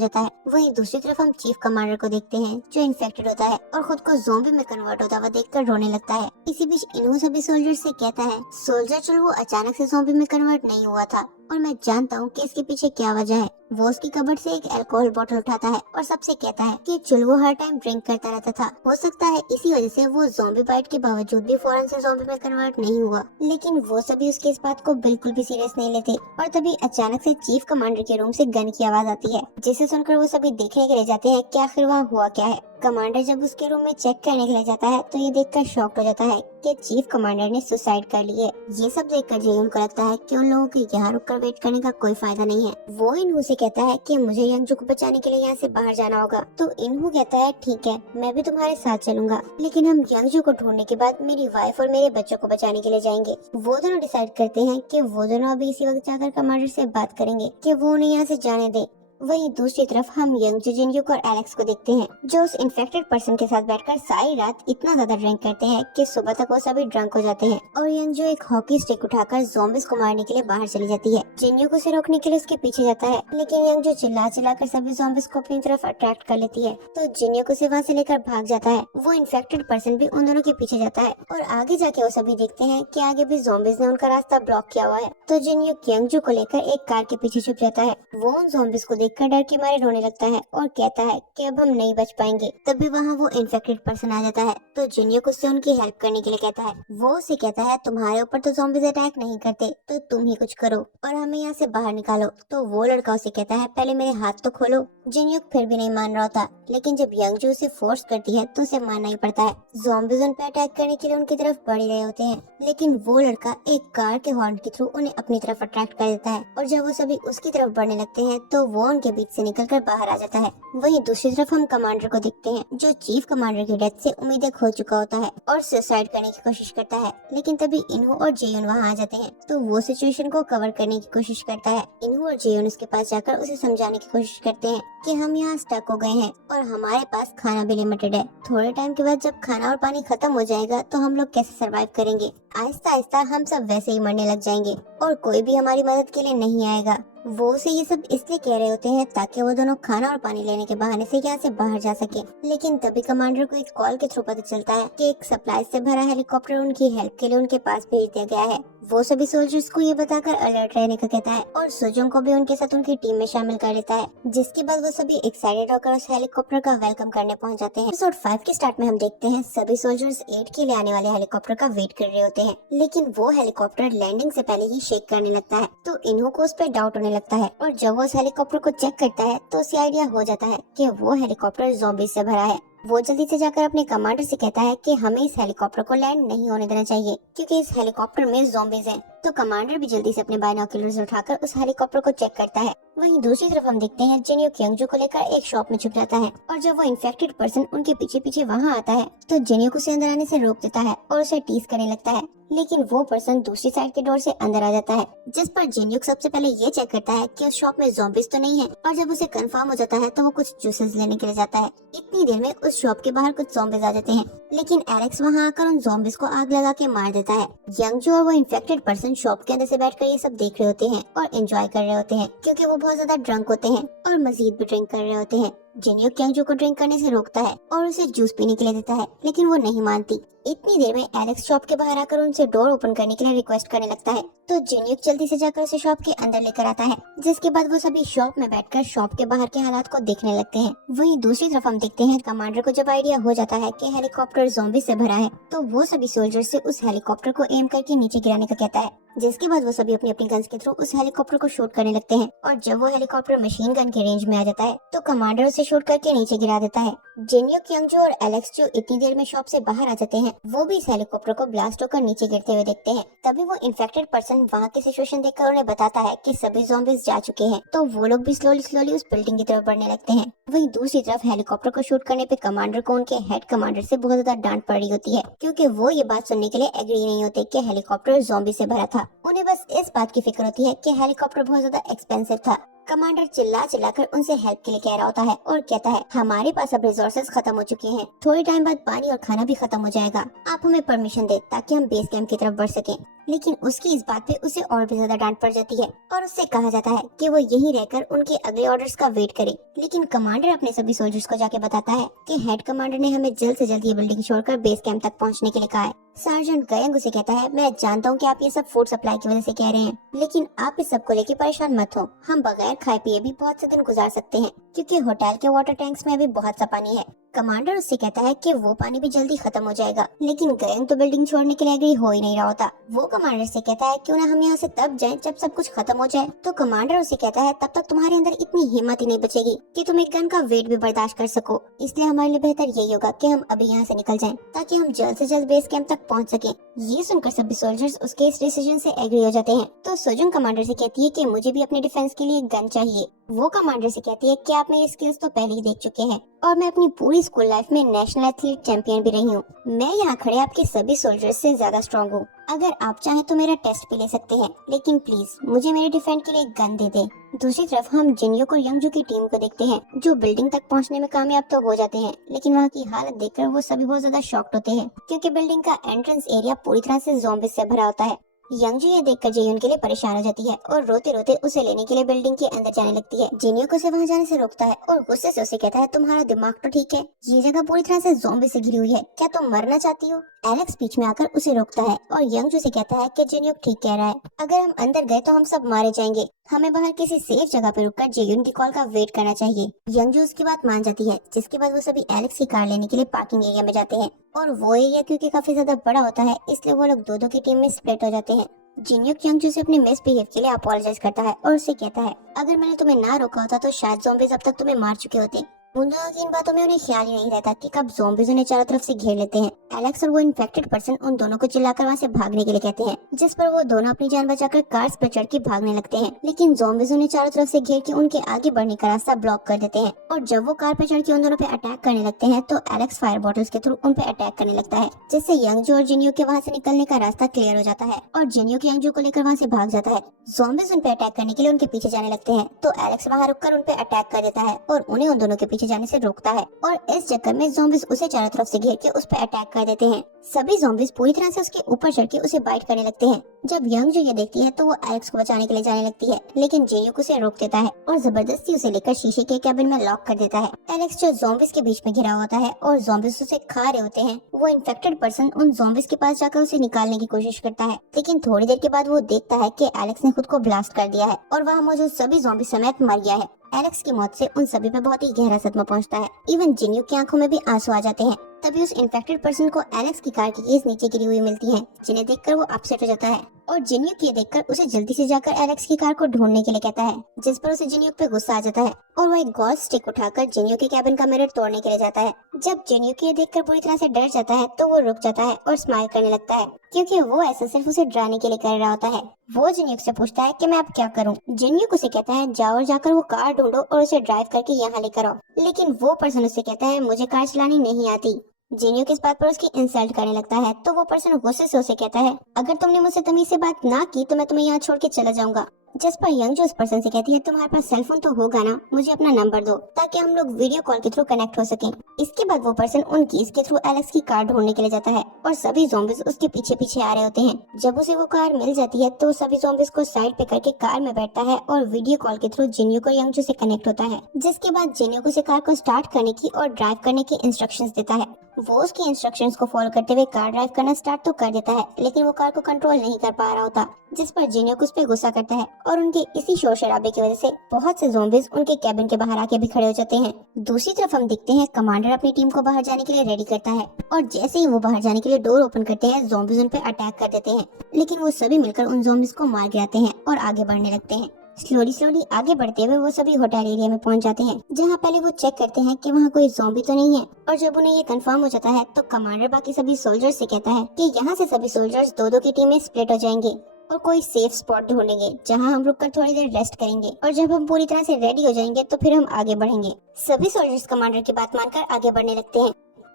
जाता है। वहीं दूसरी तरफ हम चीफ कमांडर को देखते हैं जो इन्फेक्टेड होता है और खुद को ज़ॉम्बी में कन्वर्ट होता हुआ देखकर रोने लगता है। इसी बीच इन्हू सभी सोल्जर से कहता है, सोल्जर चल वो अचानक से ज़ॉम्बी में कन्वर्ट नहीं हुआ था और मैं जानता हूँ कि इसके पीछे क्या वजह है। वो उसकी कबर्ड से एक अल्कोहल बोतल उठाता है और सबसे कहता है कि चुल वो हर टाइम ड्रिंक करता रहता था, हो सकता है इसी वजह से वो ज़ॉम्बी बाइट के बावजूद भी फौरन से ज़ॉम्बी में कन्वर्ट नहीं हुआ। लेकिन वो सभी उसके इस बात को बिल्कुल भी सीरियस नहीं लेते और तभी अचानक से चीफ कमांडर के रूम से गन की आवाज आती है, जिसे सुनकर वो सभी देखने के लिए जाते हैं कि आखिर वहाँ हुआ क्या है। कमांडर जब उसके रूम में चेक करने के लिए जाता है तो ये देखकर शॉक्ड हो जाता है कि चीफ कमांडर ने सुसाइड कर ली है। ये सब देखकर जेयून को लगता है कि उन लोगों के यहाँ रुककर वेट करने का कोई फायदा नहीं है। वो इन्हू से कहता है कि मुझे यंगजू को बचाने के लिए यहाँ से बाहर जाना होगा। तो इन्हू कहता है ठीक है, मैं भी तुम्हारे साथ चलूंगा, लेकिन हम यंगजू को ढूंढने के बाद मेरी वाइफ और मेरे बच्चों को बचाने के लिए जाएंगे। वो दोनों डिसाइड करते हैं कि वो दोनों अभी इसी वक्त जाकर कमांडर से बात करेंगे कि वो उन्हें यहाँ से जाने दे। वहीं दूसरी तरफ हम यंग जिनयुक और एलेक्स को देखते हैं जो उस इन्फेक्टेड पर्सन के साथ बैठकर सारी रात इतना ज्यादा ड्रिंक करते हैं कि सुबह तक वो सभी ड्रंक हो जाते हैं और यंग जो एक हॉकी स्टिक उठाकर ज़ॉम्बीज़ को मारने के लिए बाहर चली जाती है। जिनयुक उसे रोकने के लिए उसके पीछे जाता है लेकिन यंग जो चिल्ला चिल्लाकर सभी ज़ॉम्बीज़ को अपनी तरफ अट्रैक्ट कर लेती है तो जिनयुक उसे वहाँ से लेकर भाग जाता है। वो इन्फेक्टेड पर्सन भी उन दोनों के पीछे जाता है और आगे जाके वो सभी देखते हैं कि आगे भी ज़ॉम्बीज़ ने उनका रास्ता ब्लॉक किया हुआ है। तो जिनयुक यंगजू को लेकर एक कार के पीछे छुप जाता है। वो उन ज़ॉम्बीज़ को देखकर डर के मारे रोने लगता है और कहता है कि अब हम नहीं बच पाएंगे। तभी वहाँ वो इन्फेक्टेड पर्सन आ जाता है तो जिनयुक उससे उनकी हेल्प करने के लिए कहता है। वो उसे कहता है तुम्हारे ऊपर तो ज़ॉम्बीज़ अटैक नहीं करते तो तुम ही कुछ करो और हमें यहाँ से बाहर निकालो। तो वो लड़का उसे कहता है पहले मेरे हाथ तो खोलो। जिनयुक फिर भी नहीं मान रहा होता लेकिन जब यंगजू उसे फोर्स करती है तो उसे मानना ही पड़ता है। ज़ॉम्बीज़ उन पे अटैक करने के लिए उनकी तरफ बढ़ रहे होते हैं लेकिन वो लड़का एक कार के हॉर्न के थ्रू उन्हें अपनी तरफ अट्रैक्ट कर देता है और जब वो सभी उसकी तरफ बढ़ने लगते हैं तो वो उनके बीच से निकलकर बाहर आ जाता है। वहीं दूसरी तरफ हम कमांडर को देखते हैं जो चीफ कमांडर की डेथ से उम्मीदें खो चुका होता है और सुसाइड करने की कोशिश करता है। लेकिन तभी इन्हू और जेयून वहाँ आ जाते हैं तो वो सिचुएशन को कवर करने की कोशिश करता है। इन्हू और जेयून उसके पास जाकर उसे समझाने की कोशिश करते हैं कि हम यहाँ स्टक हो गए हैं और हमारे पास खाना भी लिमिटेड है। थोड़े टाइम के बाद जब खाना और पानी खत्म हो जाएगा तो हम लोग कैसे सरवाइव करेंगे। आहिस्ता आहिस्ता हम सब वैसे ही मरने लग जाएंगे और कोई भी हमारी मदद के लिए नहीं आएगा। वो उसे ये सब इसलिए कह रहे होते हैं ताकि वो दोनों खाना और पानी लेने के बहाने से यहाँ से बाहर जा सके। लेकिन तभी कमांडर को एक कॉल के थ्रू पता चलता है कि एक सप्लाई से भरा हेलीकॉप्टर उनकी हेल्प के लिए उनके पास भेज दिया गया है। वो सभी सोल्जर्स को ये बताकर अलर्ट रहने का कहता है और सुजुन को भी उनके साथ उनकी टीम में शामिल कर लेता है। जिसके बाद वो सभी एक्साइटेड होकर उस हेलीकॉप्टर का वेलकम करने पहुंच जाते हैं। एपिसोड 5 के स्टार्ट में हम देखते हैं सभी सोल्जर्स एड के लिए आने वाले हेलीकॉप्टर का वेट कर रहे होते हैं लेकिन वो हेलीकॉप्टर लैंडिंग से पहले ही शेक करने लगता है तो इन्हों को उस पर डाउट होने लगता है और जब वो उस हेलीकॉप्टर को चेक करता है तो उसे आइडिया हो जाता है कि वो हेलीकॉप्टर ज़ॉम्बीज़ से भरा है। वो जल्दी से जाकर अपने कमांडर से कहता है कि हमें इस हेलीकॉप्टर को लैंड नहीं होने देना चाहिए क्योंकि इस हेलीकॉप्टर में ज़ॉम्बीज़ हैं। तो कमांडर भी जल्दी से अपने बाइनोक्यूलर्स उठाकर उस हेलीकॉप्टर को चेक करता है। वहीं दूसरी तरफ हम देखते हैं जिनयुक यंगजू को लेकर एक शॉप में छुप जाता है और जब वो इन्फेक्टेड पर्सन उनके पीछे पीछे वहाँ आता है तो जिनयुक उसे अंदर आने से रोक देता है और उसे टीज करने लगता है लेकिन वो पर्सन दूसरी साइड के डोर से अंदर आ जाता है। जिस पर जिनयुक सबसे पहले ये चेक करता है कि उस शॉप में ज़ॉम्बीज़ तो नहीं है और जब उसे कंफर्म हो जाता है तो वो कुछ जूसेस लेने के लिए जाता है। इतनी देर में उस शॉप के बाहर कुछ ज़ॉम्बीज़ आ जाते हैं लेकिन एलेक्स वहाँ आकर उन ज़ॉम्बीज़ को आग लगा के मार देता है। यंगजू और वो इन्फेक्टेड पर्सन शॉप के अंदर से बैठकर ये सब देख रहे होते हैं और एंजॉय कर रहे होते हैं क्योंकि वो बहुत ज्यादा ड्रंक होते हैं और मजीद भी ड्रिंक कर रहे होते हैं। जिनयुक यंगजू को ड्रिंक करने से रोकता है और उसे जूस पीने के लिए देता है लेकिन वो नहीं मानती। इतनी देर में एलेक्स शॉप के बाहर आकर उनसे डोर ओपन करने के लिए रिक्वेस्ट करने लगता है तो जिनयुक जल्दी से जाकर उसे शॉप के अंदर लेकर आता है जिसके बाद वो सभी शॉप में बैठकर शॉप के बाहर के हालात को देखने लगते हैं। वहीं दूसरी तरफ हम देखते हैं कमांडर को जब आइडिया हो जाता है कि हेलीकॉप्टर ज़ॉम्बी से भरा है तो वो सभी सोल्जर से उस हेलीकॉप्टर को एम करके नीचे गिराने का कहता है जिसके बाद वो सभी अपनी अपनी गन्स के थ्रू उस हेलीकॉप्टर को शूट करने लगते हैं और जब वो हेलीकॉप्टर मशीन गन के रेंज में आ जाता है तो कमांडर उसे शूट करके नीचे गिरा देता है। जिनयुक, यंगजो और एलेक्स जो इतनी देर में शॉप से बाहर आ जाते हैं वो भी इस हेलीकॉप्टर को ब्लास्ट होकर नीचे गिरते हुए देखते हैं। तभी वो इन्फेक्टेड पर्सन वहाँ की सिचुएशन देखकर उन्हें बताता है कि सभी ज़ॉम्बीज जा चुके हैं, तो वो लोग भी स्लोली उस बिल्डिंग की तरफ बढ़ने लगते हैं। वहीं दूसरी तरफ हेलीकॉप्टर को शूट करने पे कमांडर को उनके हेड कमांडर से बहुत ज्यादा डांट पड़ रही होती है क्योंकि वो ये बात सुनने के लिए एग्री नहीं होते कि हेलीकॉप्टर ज़ॉम्बी से भरा था। उन्हें बस इस बात की फिक्र होती है कि हेलीकॉप्टर बहुत ज्यादा एक्सपेंसिव था। कमांडर चिल्लाकर उनसे हेल्प के लिए कह रहा होता है और कहता है हमारे पास अब रिसोर्सेज खत्म हो चुके हैं, थोड़ी टाइम बाद पानी और खाना भी खत्म हो जाएगा, आप हमें परमिशन दे ताकि हम बेस कैंप की तरफ बढ़ सकें। लेकिन उसकी इस बात पे उसे और भी ज्यादा डांट पड़ जाती है और उससे कहा जाता है कि वो यहीं रहकर उनके अगले ऑर्डर्स का वेट करे। लेकिन कमांडर अपने सभी सोल्जर्स को जाके बताता है कि हेड कमांडर ने हमें जल्द से जल्द ये बिल्डिंग छोड़कर बेस कैंप तक पहुंचने के लिए कहा है। सार्जेंट गयंग उसे कहता है मैं जानता हूँ कि आप ये सब फूड सप्लाई की वजह से कह रहे हैं, लेकिन आप इस सब को लेकर परेशान मत हो, हम बगैर खाए पिए भी बहुत से दिन गुजार सकते हैं क्योंकि होटल के वाटर टैंक्स में अभी बहुत सा पानी है। कमांडर उससे कहता है कि वो पानी भी जल्दी खत्म हो जाएगा, लेकिन गयंग तो बिल्डिंग छोड़ने के लिए एग्री हो ही नहीं रहा होता। वो कमांडर से कहता है क्यों ना हम यहाँ से तब जाएं जब सब कुछ खत्म हो जाए। तो कमांडर उसे कहता है तब तक तुम्हारे अंदर इतनी हिम्मत ही नहीं बचेगी कि तुम एक गन का वेट भी बर्दाश्त कर सको, इसलिए हमारे लिए बेहतर यही होगा कि हम अभी यहाँ से निकल जाएं ताकि हम जल्द से जल्द बेस कैंप तक पहुँच सके। ये सुनकर सभी सोल्जर्स उसके इस डिसीजन से एग्री हो जाते हैं। तो सोजुंग कमांडर से कहती है कि मुझे भी अपने डिफेंस के लिए एक गन चाहिए। वो कमांडर से कहती है कि आप मेरी स्किल्स तो पहले ही देख चुके हैं और मैं अपनी पूरी स्कूल लाइफ में नेशनल एथलीट चैंपियन भी रही हूँ, मैं यहाँ खड़े आपके सभी सोल्जर्स से ज्यादा स्ट्रॉन्ग हूँ, अगर आप चाहें तो मेरा टेस्ट भी ले सकते हैं, लेकिन प्लीज मुझे मेरे डिफेंड के लिए एक गन दे दे। दूसरी तरफ हम जिनयुक और यंगजो की टीम को देखते हैं जो बिल्डिंग तक पहुंचने में कामयाब तो हो जाते हैं, लेकिन वहां की हालत देखकर वो सभी बहुत ज्यादा शॉक्ड होते हैं क्योंकि बिल्डिंग का एंट्रेंस एरिया पूरी तरह से ज़ॉम्बीज़ से भरा होता है। यंगजो ये देखकर जेयुन के लिए परेशान हो जाती है और रोते रोते उसे लेने के लिए बिल्डिंग के अंदर जाने लगती है। जिनयुक उसे वहां जाने से रोकता है और गुस्से से उसे कहता है तुम्हारा दिमाग तो ठीक है, ये जगह पूरी तरह से ज़ॉम्बी से घिरी हुई है, क्या तुम मरना चाहती हो? एलेक्स बीच में आकर उसे रोकता है और यंगजो से कहता है कि जिनयुक ठीक कह रहा है, अगर हम अंदर गए तो हम सब मारे जाएंगे, हमें बाहर किसी सेफ जगह पे रुककर जेयुन की कॉल का वेट करना चाहिए। यंगजो उसकी बात मान जाती है, जिसके बाद वो सभी एलेक्स की कार लेने के लिए पार्किंग एरिया में जाते हैं और वो एरिया क्योंकि काफी ज्यादा बड़ा होता है इसलिए वो लोग दो की टीम में स्प्लिट हो जाते हैं। जिनयुक यंगजो से अपने मिसबिहेव के लिए अपोलोजाइज करता है और उसे कहता है अगर मैंने तुम्हें ना रोका होता तो शायद ज़ॉम्बीज़ अब तक तुम्हें मार चुके होते। उन दोनों की इन बातों में उन्हें ख्याल ही नहीं रहता कि कब ज़ॉम्बीज़ उन्हें चारों तरफ से घेर लेते हैं। एलेक्स और वो इन्फेक्टेड पर्सन उन दोनों को चिल्लाकर वहाँ से भागने के लिए कहते हैं, जिस पर वो दोनों अपनी जान बचाकर कार्स पर चढ़ के भागने लगते हैं, लेकिन ज़ॉम्बीज़ उन्हें चारों तरफ से घेर के उनके आगे बढ़ने का रास्ता ब्लॉक कर देते हैं और जब वो कार पर चढ़ के उन दोनों पे अटैक करने लगते हैं तो एलेक्स फायर बॉटल्स के थ्रू उन पे अटैक करने लगता है, जिससे यंगजो और जिनयुक के वहाँ से निकलने का रास्ता क्लियर हो जाता है और जिनयुक यंगजो को लेकर वहाँ से भाग जाता है। ज़ॉम्बीज़ उन पे अटैक करने के लिए उनके पीछे जाने लगते हैं तो एलेक्स वहाँ रुककर उन पे अटैक कर देता है और उन्हें उन दोनों के पीछे जाने से रोकता है और इस चक्कर में ज़ॉम्बीज़ उसे चारों तरफ से घेर के उस पर अटैक कर देते हैं। सभी ज़ॉम्बीज़ पूरी तरह से उसके ऊपर चढ़ के उसे बाइट करने लगते हैं। जब यंगजो ये देखती है तो वो एलेक्स को बचाने के लिए जाने लगती है, लेकिन जिनयुक उसे रोक देता है और जबरदस्ती उसे लेकर शीशे के कैबिन में लॉक कर देता है। एलेक्स जो ज़ॉम्बीज़ के बीच में घिरा होता है और ज़ॉम्बीज़ उसे खा रहे होते हैं, वो इन्फेक्टेड पर्सन उन ज़ॉम्बीज़ के पास जाकर उसे निकालने की कोशिश करता है, लेकिन थोड़ी देर के बाद वो देखता है कि एलेक्स ने खुद को ब्लास्ट कर दिया है और वहाँ मौजूद सभी ज़ॉम्बी समेत मर गया है। एलेक्स की मौत से उन सभी पे बहुत ही गहरा सदमा पहुंचता है। इवन जिनयुक की आंखों में भी आंसू आ जाते हैं। तभी उस इन्फेक्टेड पर्सन को एलेक्स की कार की कीज नीचे गिरी हुई मिलती हैं, जिन्हें देखकर वो अपसेट हो जाता है और जिनयुक ये देखकर उसे जल्दी से जाकर एलेक्स की कार को ढूंढने के लिए कहता है, जिस पर उसे जिनयुक पे गुस्सा आ जाता है और वो एक गोल्फ स्टिक उठाकर जिनयुक के कैबिन का मिरर तोड़ने के लिए जाता है। जब जिनयुक ये देखकर पूरी तरह से डर जाता है तो वो रुक जाता है और स्माइल करने लगता है क्योंकि वो ऐसा सिर्फ उसे डराने के लिए कर रहा होता है। वो जिनयुक से पूछता है कि मैं अब क्या करूं। जिनयुक उसे कहता है जाओ और जाकर वो कार ढूंढो और उसे ड्राइव करके यहाँ लेकर आओ, लेकिन वो पर्सन उसे कहता है मुझे कार चलानी नहीं आती। जिनयुक इस बात पर उसकी इंसल्ट करने लगता है तो वो पर्सन गुस्से से उसे कहता है अगर तुमने मुझसे तमीज से बात ना की तो मैं तुम्हें यहाँ छोड़ के चला जाऊंगा। जिस पर यंगजो उस पर्सन से कहती है तुम्हारे पास सेल फोन तो होगा ना, मुझे अपना नंबर दो ताकि हम लोग वीडियो कॉल के थ्रू कनेक्ट हो सकें। इसके बाद वो पर्सन उन कीज के थ्रू एलेक्स की कार ढूंढने के लिए जाता है और सभी ज़ॉम्बीज़ उसके पीछे पीछे आ रहे होते हैं। जब उसे वो कार मिल जाती है तो सभी ज़ॉम्बीज़ को साइड पे करके कार में बैठता है और वीडियो कॉल के थ्रू जिनयुक और यंगजो से कनेक्ट होता है, जिसके बाद जिनयुक उसे कार को स्टार्ट करने की और ड्राइव करने की इंस्ट्रक्शंस देता है। वो उसकी इंस्ट्रक्शंस को फॉलो करते हुए कार ड्राइव करना स्टार्ट तो कर देता है, लेकिन वो कार को कंट्रोल नहीं कर पा रहा होता, जिस पर जिनयुक उस पे गुस्सा करता है और उनके इसी शोर शराबे की वजह से बहुत से ज़ॉम्बीज़ उनके कैबिन के बाहर आके भी खड़े हो जाते हैं। दूसरी तरफ हम देखते हैं कमांडर अपनी टीम को बाहर जाने के लिए रेडी करता है और जैसे ही वो बाहर जाने के लिए लिए डोर ओपन करते हैं, ज़ॉम्बीज उन पे अटैक कर देते हैं, लेकिन वो सभी मिलकर उन ज़ॉम्बीज को मार गिराते हैं और आगे बढ़ने लगते हैं। स्लोली आगे बढ़ते हुए वो सभी होटल एरिया में पहुंच जाते हैं, जहां पहले वो चेक करते हैं कि वहां कोई ज़ॉम्बी तो नहीं है। और जब उन्हें ये कंफर्म हो जाता है तो कमांडर बाकी सभी सोल्जर्स से कहता है कि यहाँ से सभी सोल्जर्स दो की टीम में स्प्लिट हो जाएंगे और कोई सेफ स्पॉट ढूंढेंगे जहां हम रुककर थोड़ी देर रेस्ट करेंगे, और जब हम पूरी तरह से रेडी हो जाएंगे तो फिर हम आगे बढ़ेंगे। सभी सोल्जर्स कमांडर की बात मानकर आगे बढ़ने लगते हैं।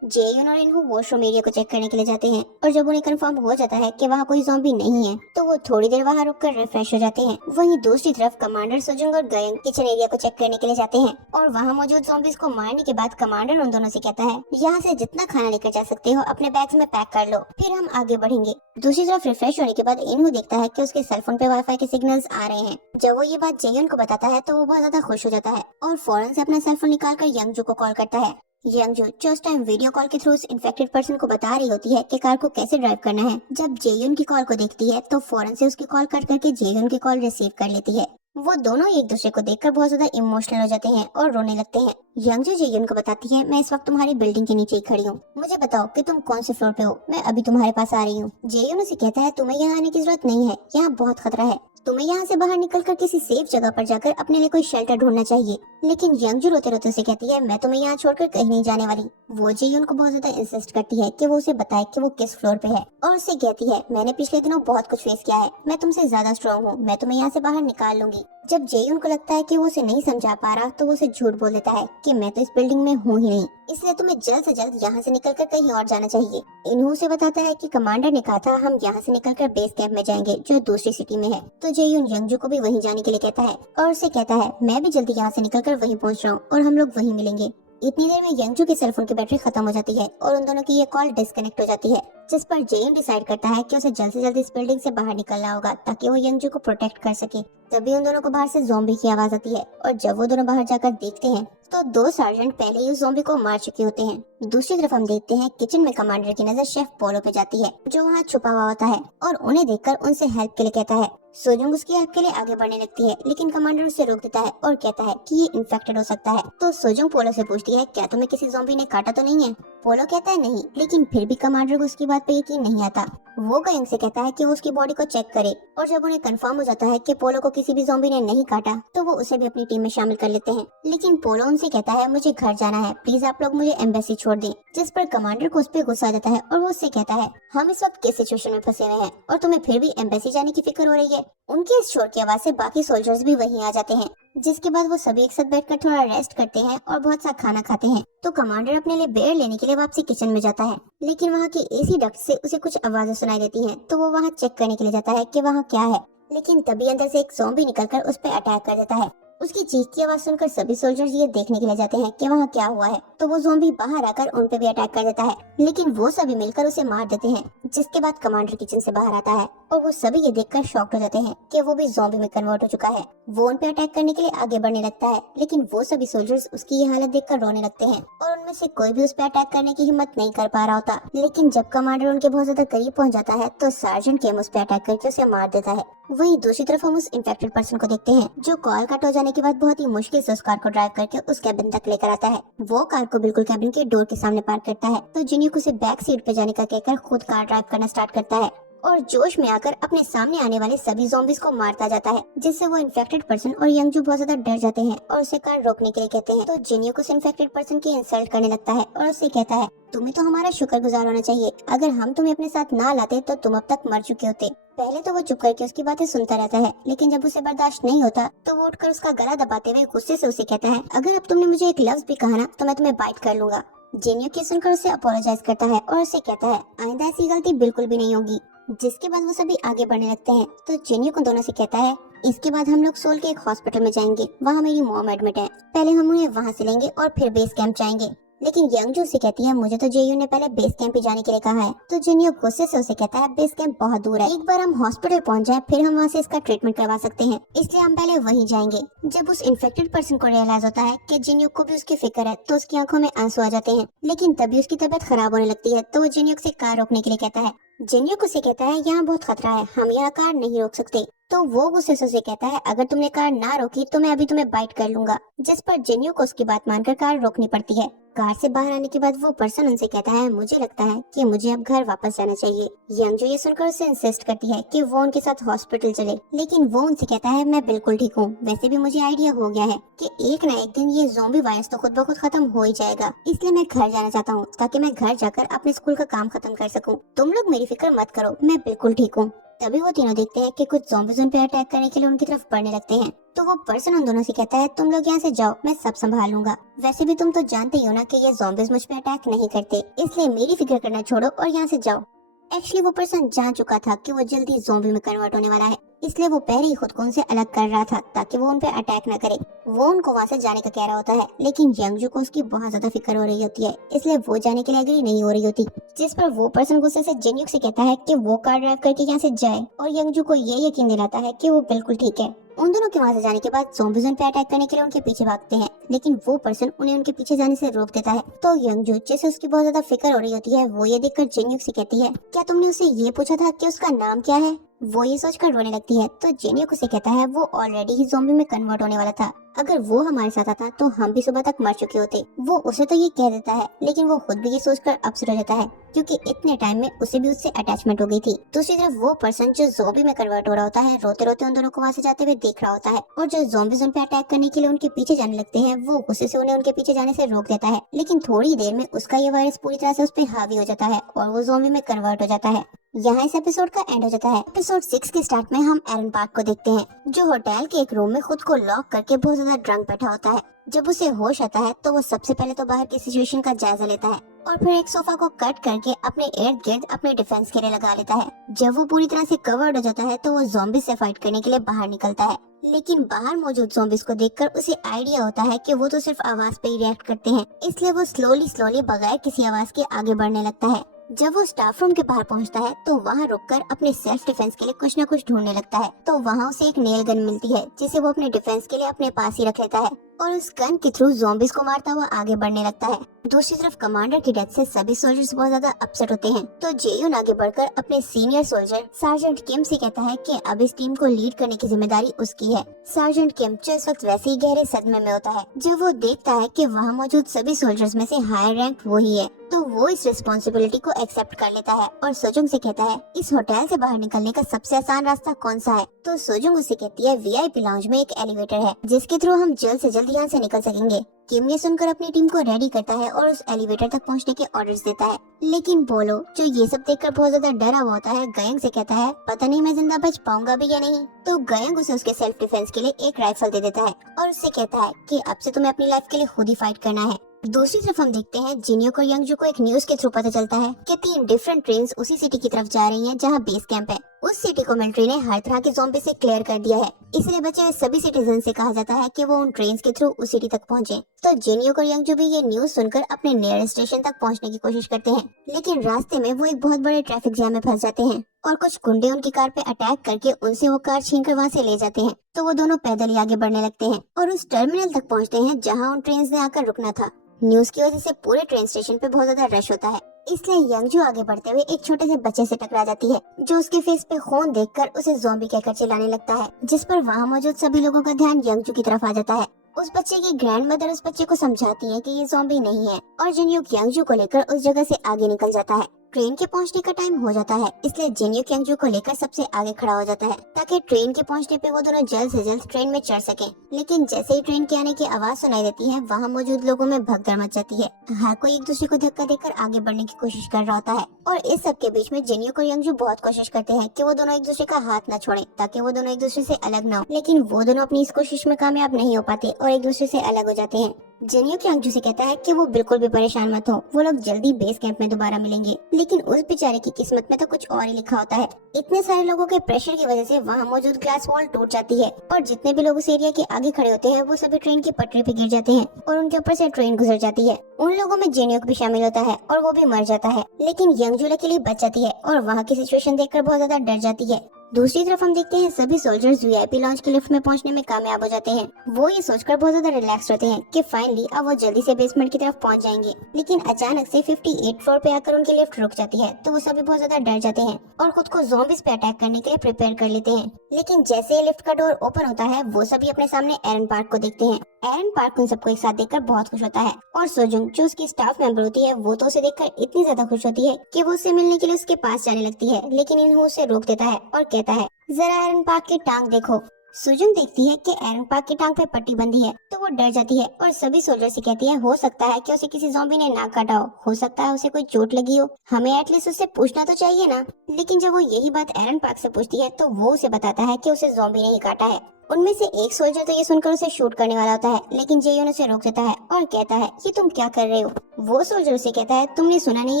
जेयुन और इनहू वॉशरूम एरिया को चेक करने के लिए जाते हैं, और जब उन्हें कंफर्म हो जाता है कि वहाँ कोई ज़ॉम्बी नहीं है तो वो थोड़ी देर वहाँ रुककर रिफ्रेश हो जाते हैं। वहीं दूसरी तरफ कमांडर सोजुंग और गयंग किचन एरिया को चेक करने के लिए जाते हैं, और वहाँ मौजूद ज़ॉम्बीज को मारने के बाद कमांडर उन दोनों से कहता है, यहाँ से जितना खाना लेकर जा सकते हो अपने बैग्स में पैक कर लो, फिर हम आगे बढ़ेंगे। दूसरी तरफ रिफ्रेश होने के बाद इनहू देखता है कि उसके सेलफोन पे वाईफाई के सिग्नल्स आ रहे हैं। जब वो ये बात जेयुन को बताता है तो वो बहुत ज्यादा खुश हो जाता है और फौरन से अपना सेलफोन निकालकर यंगजू को कॉल करता है। यंगजू जो उस टाइम वीडियो कॉल के थ्रू उस इन्फेक्टेड पर्सन को बता रही होती है कि कार को कैसे ड्राइव करना है। जब जेयुन की कॉल को देखती है तो फौरन से उसकी कॉल कट करके जेयुन की कॉल रिसीव कर लेती है। वो दोनों एक दूसरे को देखकर बहुत ज्यादा इमोशनल हो जाते हैं और रोने लगते हैं। यंगजू जेयुन को बताती है, मैं इस वक्त तुम्हारी बिल्डिंग के नीचे ही खड़ी हूँ, मुझे बताओ कि तुम कौन से फ्लोर पे हो, मैं अभी तुम्हारे पास आ रही हूँ। जेयुन उसे कहता है, तुम्हें यहाँ आने की जरूरत नहीं है, यहाँ बहुत खतरा है, तुम्हें यहाँ से बाहर निकलकर किसी सेफ जगह पर जाकर अपने लिए कोई शेल्टर ढूंढना चाहिए। लेकिन यंगजू रोते रोते उसे कहती है, मैं तुम्हें यहाँ छोड़कर कहीं नहीं जाने वाली। वो जेयुन को बहुत ज्यादा इंसिस्ट करती है कि वो उसे बताए कि वो किस फ्लोर पे है, और उससे कहती है, मैंने पिछले दिनों बहुत कुछ फेस किया है, मैं तुमसे ज्यादा स्ट्रॉन्ग हूँ, मैं तुम्हें यहाँ से बाहर निकाल लूंगी। जब जेयुन को लगता है कि वो उसे नहीं समझा पा रहा तो वो उसे झूठ बोल देता है कि मैं तो इस बिल्डिंग में हूँ ही नहीं, इसलिए तुम्हें जल्द से जल्द यहाँ से निकलकर कहीं और जाना चाहिए। इनहू से बताता है कि कमांडर ने कहा था हम यहाँ से निकलकर बेस कैंप में जाएंगे जो दूसरी सिटी में है। तो जेयुन यंगजू को भी वहीं जाने के लिए कहता है और उसे कहता है, मैं भी जल्दी यहाँ से निकलकर वहीं पहुँच रहा हूँ और हम लोग वहीं मिलेंगे। इतनी देर में यंगजू के सेलफोन की बैटरी खत्म हो जाती है और उन दोनों की ये कॉल डिस्कनेक्ट हो जाती है, जिस पर जेयुन डिसाइड करता है कि उसे जल्द से जल्द इस बिल्डिंग से बाहर निकलना होगा ताकि वो यंगजू को प्रोटेक्ट कर सके। तभी उन दोनों को बाहर से ज़ॉम्बी की आवाज आती है, और जब वो दोनों बाहर जाकर देखते हैं तो दो सार्जेंट पहले ही उस ज़ॉम्बी को मार चुके होते हैं। दूसरी तरफ हम देखते हैं किचन में कमांडर की नजर शेफ पोलो पे जाती है जो वहाँ छुपा हुआ होता है, और उन्हें देखकर उनसे हेल्प के लिए कहता है। सोजुंग उसकी हेल्प के लिए आगे बढ़ने लगती है, लेकिन कमांडर उसे रोक देता है और कहता है कि ये इन्फेक्टेड हो सकता है। तो सोजुंग पोलो से पूछती है, क्या तुम्हें किसी ज़ॉम्बी ने काटा तो नहीं है? पोलो कहता है नहीं, लेकिन फिर भी कमांडर को उसकी बात पे यकीन नहीं आता। वो गयंग से कहता है कि वो उसकी बॉडी को चेक करे, और जब उन्हें कंफर्म हो जाता है कि पोलो को किसी भी ज़ॉम्बी ने नहीं काटा तो वो उसे भी अपनी टीम में शामिल कर लेते हैं। लेकिन पोलो उनसे कहता है, मुझे घर जाना है, प्लीज आप लोग मुझे एम्बेसी छोड़ दें। जिस पर कमांडर को उस पर गुस्सा आ जाता है और वो उससे कहता है, हम इस वक्त किस सिचुएशन में फंसे हुए हैं और तुम्हें फिर भी एम्बेसी जाने की फिक्र हो रही है। उनके इस शोर की आवाज से बाकी सोल्जर्स भी वहीं आ जाते हैं, जिसके बाद वो सभी एक साथ बैठकर थोड़ा रेस्ट करते हैं और बहुत सा खाना खाते हैं। तो कमांडर अपने लिए बेयर लेने के लिए वापसी किचन में जाता है, लेकिन वहाँ की एसी डक्ट से उसे कुछ आवाजें सुनाई देती हैं, तो वो वहाँ चेक करने के लिए जाता है कि वहाँ क्या है। लेकिन तभी अंदर से एक ज़ॉम्बी निकलकर उस पर अटैक कर देता है। उसकी चीख की आवाज सुनकर सभी सोल्जर्स ये देखने के लिए जाते हैं कि वहाँ क्या हुआ है, तो वो ज़ॉम्बी बाहर आकर उन पे भी अटैक कर देता है, लेकिन वो सभी मिलकर उसे मार देते हैं। जिसके बाद कमांडर किचन से बाहर आता है और वो सभी ये देखकर शॉक्ड हो जाते हैं कि वो भी ज़ॉम्बी में कन्वर्ट हो चुका है। वो उन पे अटैक करने के लिए आगे बढ़ने लगता है, लेकिन वो सभी सोल्जर्स उसकी ये हालत देखकर रोने लगते हैं और उनमें से कोई भी उस पे अटैक करने की हिम्मत नहीं कर पा रहा होता। लेकिन जब कमांडर उनके बहुत ज्यादा करीब पहुंच जाता है तो सार्जेंट केम उस पे अटैक करके उसे मार देता है। वहीं दूसरी तरफ हम उस इन्फेक्टेड पर्सन को देखते हैं जो कॉल कट हो जाने के बाद बहुत ही मुश्किल से उस कार को ड्राइव करके उस कैबिन तक लेकर आता है। वो कार को बिल्कुल कैबिन के डोर के सामने पार्क करता है, तो जिन्यूक उसे बैक सीट पे जाने का कहकर खुद कार ड्राइव करना स्टार्ट करता है और जोश में आकर अपने सामने आने वाले सभी ज़ॉम्बीज को मारता जाता है, जिससे वो इन्फेक्टेड पर्सन और यंगजू बहुत ज्यादा डर जाते हैं और उसे कार रोकने के लिए कहते हैं। तो जिन्यूक उस इन्फेक्टेड पर्सन की इंसल्ट करने लगता है और उससे कहता है, तुम्हें तो हमारा शुक्रगुजार होना चाहिए, अगर हम तुम्हें अपने साथ ना लाते तो तुम अब तक मर चुके होते। पहले तो वो चुप करके उसकी बातें सुनता रहता है, लेकिन जब उसे बर्दाश्त नहीं होता तो वो उठकर उसका गला दबाते हुए गुस्से से उसे कहता है, अगर अब तुमने मुझे एक लफ्ज भी कहा ना तो मैं तुम्हें बाइट कर लूंगा। जिन्यूक ये सुनकर उसे अपोलोजाइज करता है और उसे कहता है, आइंदा ऐसी गलती बिल्कुल भी नहीं होगी। जिसके बाद वो सभी आगे बढ़ने लगते हैं। तो जिन्यूक उन दोनों से कहता है, इसके बाद हम लोग सोल के एक हॉस्पिटल में जाएंगे, वहाँ मेरी मॉम एडमिट है, पहले हम उन्हें वहाँ से लेंगे और फिर बेस कैंप जाएंगे। लेकिन यंगजू से कहती है, मुझे तो जेयू ने पहले बेस कैंप ही जाने के लिए कहा है। तो जिन्यूक गुस्से से उसे कहता है, बेस कैंप बहुत दूर है, एक बार हम हॉस्पिटल पहुंच जाए फिर हम वहाँ से इसका ट्रीटमेंट करवा सकते हैं, इसलिए हम पहले वहीं जाएंगे। जब उस इन्फेक्टेड पर्सन को रियलाइज होता है कि जिन्यूक को भी उसकी फिक्र है तो उसकी आंखों में आंसू आ जाते हैं, लेकिन तभी उसकी तबीयत खराब होने लगती है, तो वो जिन्यूक से कार रोकने के लिए कहता है। जिन्यूक उसे कहता है, यहाँ बहुत खतरा है, हम यहाँ कार नहीं रोक सकते। तो वो गुस्से से उसे कहता है अगर तुमने कार ना रोकी तो मैं अभी तुम्हें बाइट कर लूंगा, जिस पर जिन्यू को उसकी बात मानकर कार रोकनी पड़ती है। कार से बाहर आने के बाद वो पर्सन उनसे कहता है मुझे लगता है कि मुझे अब घर वापस जाना चाहिए। यंगजू ये सुनकर उससे इंसिस्ट करती है कि वो उनके साथ हॉस्पिटल चले, लेकिन वो उनसे कहता है मैं बिल्कुल ठीक हूँ, वैसे भी मुझे आइडिया हो गया है कि एक ना एक दिन ये ज़ॉम्बी वायरस तो खुद ब खुद खत्म हो ही जाएगा, इसलिए मैं घर जाना चाहता हूँ ताकि मैं घर जाकर अपने स्कूल का काम खत्म कर सकूँ। तुम लोग मेरी फिक्र मत करो, मैं बिल्कुल ठीक हूँ। तभी वो तीनों देखते हैं कि कुछ ज़ॉम्बीज़ उन पे अटैक करने के लिए उनकी तरफ बढ़ने लगते हैं। तो वो पर्सन उन दोनों से कहता है तुम लोग यहाँ से जाओ, मैं सब संभाल लूंगा। वैसे भी तुम तो जानते ही हो ना कि ये ज़ॉम्बीज़ मुझ पे अटैक नहीं करते, इसलिए मेरी फिक्र करना छोड़ो और यहाँ से जाओ। एक्चुअली वो पर्सन जान चुका था कि वो जल्दी ज़ॉम्बी में कन्वर्ट होने वाला है, इसलिए वो पहले ही खुद को उनसे अलग कर रहा था ताकि वो उन पे अटैक न करे। वो उनको वहाँ से जाने का कह रहा होता है, लेकिन यंगजू को उसकी बहुत ज्यादा फिक्र हो रही होती है, इसलिए वो जाने के लिए एग्री नहीं हो रही होती। जिस पर वो पर्सन गुस्से से जिन्यूक से कहता है कि वो कार ड्राइव करके यहाँ से जाए, और यंगजू को ये यकीन दिलाता है कि वो बिल्कुल ठीक है। उन दोनों के वहाँ से जाने के बाद ज़ॉम्बीज़ उन पे अटैक करने के लिए उनके पीछे भागते हैं, लेकिन वो पर्सन उन्हें उनके पीछे जाने से रोक देता है। तो यंगजू जिसे उसकी बहुत ज्यादा फिक्र हो रही होती है, वो ये देखकर जिन्यूक से कहती है क्या तुमने उसे ये पूछा था कि उसका नाम क्या है? वो ये सोचकर रोने लगती है। तो जिन्यूक उसे कहता है वो ऑलरेडी ही ज़ॉम्बी में कन्वर्ट होने वाला था, अगर वो हमारे साथ आता तो हम भी सुबह तक मर चुके होते। वो उसे तो ये कह देता है, लेकिन वो खुद भी ये सोचकर अपसेट हो जाता है क्योंकि इतने टाइम में उसे भी उससे अटैचमेंट हो गई थी। दूसरी तरफ वो पर्सन जो ज़ॉम्बी में कन्वर्ट हो रहा होता है रोते रोते उन दोनों को वहाँ से जाते हुए देख रहा होता है, और जो ज़ॉम्बीज़ उन पे अटैक करने के लिए उनके पीछे जाने लगते हैं, वो गुस्से से उन्हें उनके पीछे जाने से रोक देता है। लेकिन थोड़ी देर में उसका ये वायरस पूरी तरह से उस पे हावी हो जाता है और वो ज़ॉम्बी में कन्वर्ट हो जाता है। यहाँ इस एपिसोड का एंड हो जाता है। एपिसोड 6 के स्टार्ट में हम एरन पार्क को देखते हैं, जो होटल के एक रूम में खुद को लॉक करके बहुत ज्यादा ड्रंक बैठा होता है। जब उसे होश आता है तो वो सबसे पहले तो बाहर की सिचुएशन का जायजा लेता है और फिर एक सोफा को कट करके अपने इर्द गिर्द अपने डिफेंस के लिए लगा लेता है। जब वो पूरी तरह से कवर्ड हो जाता है तो वो ज़ॉम्बी से फाइट करने के लिए बाहर निकलता है, लेकिन बाहर मौजूद ज़ॉम्बीज़ को देखकर उसे आइडिया होता है कि वो तो सिर्फ आवाज पे ही रिएक्ट करते हैं, इसलिए वो स्लोली बगैर किसी आवाज के आगे बढ़ने लगता है। जब वो स्टाफ रूम के बाहर पहुंचता है तो वहां रुककर अपने सेल्फ डिफेंस के लिए कुछ न कुछ ढूंढने लगता है। तो वहां उसे एक नेल गन मिलती है जिसे वो अपने डिफेंस के लिए अपने पास ही रख लेता है और उस गन के थ्रू ज़ॉम्बीज़ को मारता हुआ आगे बढ़ने लगता है। दूसरी तरफ कमांडर की डेथ से सभी सोल्जर्स बहुत ज्यादा अपसेट होते हैं। तो जेयून आगे बढ़कर अपने सीनियर सोल्जर सार्जेंट किम से कहता है कि अब इस टीम को लीड करने की जिम्मेदारी उसकी है। सार्जेंट किम जो इस वक्त वैसे ही गहरे सदमे में होता है जब वो देखता है कि वहाँ मौजूद सभी सोल्जर्स में से हायर रैंक वो ही है, तो वो इस रिस्पॉन्सिबिलिटी को एक्सेप्ट कर लेता है और सोजुंग से कहता है इस होटल से बाहर निकलने का सबसे आसान रास्ता कौन सा है? तो सोजुंग उसे कहती है वीआईपी लाउंज में एक एलिवेटर है जिसके थ्रू हम जल्द से जल्द यहाँ से निकल सकेंगे। किम ये सुनकर अपनी टीम को रेडी करता है और उस एलिवेटर तक पहुंचने के ऑर्डर्स देता है, लेकिन बोलो जो ये सब देखकर बहुत ज्यादा डरा हुआ होता है गयंग से कहता है पता नहीं मैं जिंदा बच पाऊंगा भी या नहीं। तो गयंग उसे उसके सेल्फ डिफेंस के लिए एक राइफल दे देता है और उससे कहता है कि अब से तुम्हें अपनी लाइफ के लिए खुद ही फाइट करना है। दूसरी तरफ हम देखते हैं जिन्यूक और यंगजू को एक न्यूज के थ्रू पता चलता है कि 3 डिफरेंट ट्रेन्स उसी सिटी की तरफ जा रही हैं जहां बेस कैंप है। उस सिटी को मिलिट्री ने हर तरह के ज़ॉम्बी से क्लियर कर दिया है, इसलिए बचे हुए सभी सिटीजन से कहा जाता है कि वो उन ट्रेन्स के थ्रू उस सिटी तक पहुंचे। तो जिन्यूक और यंगजू भी ये न्यूज सुनकर अपने नियरेस्ट स्टेशन तक पहुंचने की कोशिश करते हैं, लेकिन रास्ते में वो एक बहुत बड़े ट्रैफिक जैम में फंस जाते हैं और कुछ गुंडे उनकी कार पे अटैक करके उनसे वो कार छीनकर वहाँ से ले जाते हैं। तो वो दोनों पैदल ही आगे बढ़ने लगते हैं और उस टर्मिनल तक पहुँचते हैं जहाँ उन ट्रेन ने आकर रुकना था। न्यूज की वजह से पूरे ट्रेन स्टेशन पे बहुत ज्यादा रश होता है, इसलिए यंगजू आगे बढ़ते हुए एक छोटे से बच्चे से टकरा जाती है जो उसके फेस पे खून देखकर उसे ज़ॉम्बी कहकर चिल्लाने लगता है, जिस पर वहाँ मौजूद सभी लोगों का ध्यान यंगजू की तरफ आ जाता है। उस बच्चे की ग्रैंडमदर उस बच्चे को समझाती है कि ये ज़ॉम्बी नहीं है और जिन्यूक यंगजू को लेकर उस जगह से आगे निकल जाता है। ट्रेन के पहुंचने का टाइम हो जाता है, इसलिए जिन्यूक यंगजू को लेकर सबसे आगे खड़ा हो जाता है ताकि ट्रेन के पहुंचने पे वो दोनों जल्द से जल्द ट्रेन में चढ़ सकें। लेकिन जैसे ही ट्रेन के आने की आवाज सुनाई देती है वहाँ मौजूद लोगों में भगदड़ मच जाती है। हर कोई एक दूसरे को धक्का देकर आगे बढ़ने की कोशिश कर रहा होता है और इस सब के बीच में जिन्यूक और यंगजू बहुत कोशिश करते हैं कि वो दोनों एक दूसरे का हाथ न छोड़ें ताकि वो दोनों एक दूसरे से अलग न हो, लेकिन वो दोनों अपनी इस कोशिश में कामयाब नहीं हो पाते और एक दूसरे से अलग हो जाते हैं। जिन्यूक यंगजू से कहता है कि वो बिल्कुल भी परेशान मत हो, वो लोग जल्दी बेस कैंप में दोबारा मिलेंगे, लेकिन उस बेचारे की किस्मत में तो कुछ और ही लिखा होता है। इतने सारे लोगों के प्रेशर की वजह से वहाँ मौजूद ग्लास वॉल टूट जाती है और जितने भी लोग उस एरिया के आगे खड़े होते हैं वो सभी ट्रेन की पटरी पे गिर जाते हैं और उनके ऊपर से ट्रेन गुजर जाती है। उन लोगों में जिन्यूक भी शामिल होता है और वो भी मर जाता है, लेकिन यंगजू लकीली बच जाती है और वहाँ की सिचुएशन देखकर बहुत ज्यादा डर जाती है। दूसरी तरफ हम देखते हैं सभी सोल्जर्स वीआईपी लॉन्च के लिफ्ट में पहुंचने में कामयाब हो जाते हैं। वो ये सोचकर बहुत ज्यादा रिलैक्स होते हैं कि फाइनली अब वो जल्दी से बेसमेंट की तरफ पहुंच जाएंगे, लेकिन अचानक से 58 फ्लोर पे आकर उनकी लिफ्ट रुक जाती है। तो वो सभी बहुत ज्यादा डर जाते हैं और खुद को ज़ॉम्बीज़ पे अटैक करने के लिए प्रिपेयर कर लेते हैं, लेकिन जैसे ही लिफ्ट का डोर ओपन होता है वो सभी अपने सामने एरन पार्क को देखते हैं। एरन पार्क उन सबको एक साथ देखकर बहुत खुश होता है और सोजुंग जो उसकी स्टाफ मेंबर होती है वो तो उसे देखकर इतनी ज्यादा खुश होती है कि वो उससे मिलने के लिए उसके पास जाने लगती है, लेकिन इनहू उसे रोक देता है और कहता है जरा एरन पार्क की टांग देखो। सुजुन देखती है कि एरन पार्क की टांग पे पट्टी बंधी है तो वो डर जाती है और सभी सोल्जर से कहती है हो सकता है कि उसे किसी ज़ॉम्बी ने नाक काटा हो सकता है उसे कोई चोट लगी हो, हमें एटलीस्ट उससे पूछना तो चाहिए ना। लेकिन जब वो यही बात एरन पार्क से पूछती है तो वो उसे बताता है कि उसे ज़ॉम्बी ने ही काटा है। उनमें से एक सोल्जर तो ये सुनकर उसे शूट करने वाला होता है, लेकिन जेयोन उसे रोक देता है और कहता है कि तुम क्या कर रहे हो। वो सोल्जर उसे कहता है तुमने सुना नहीं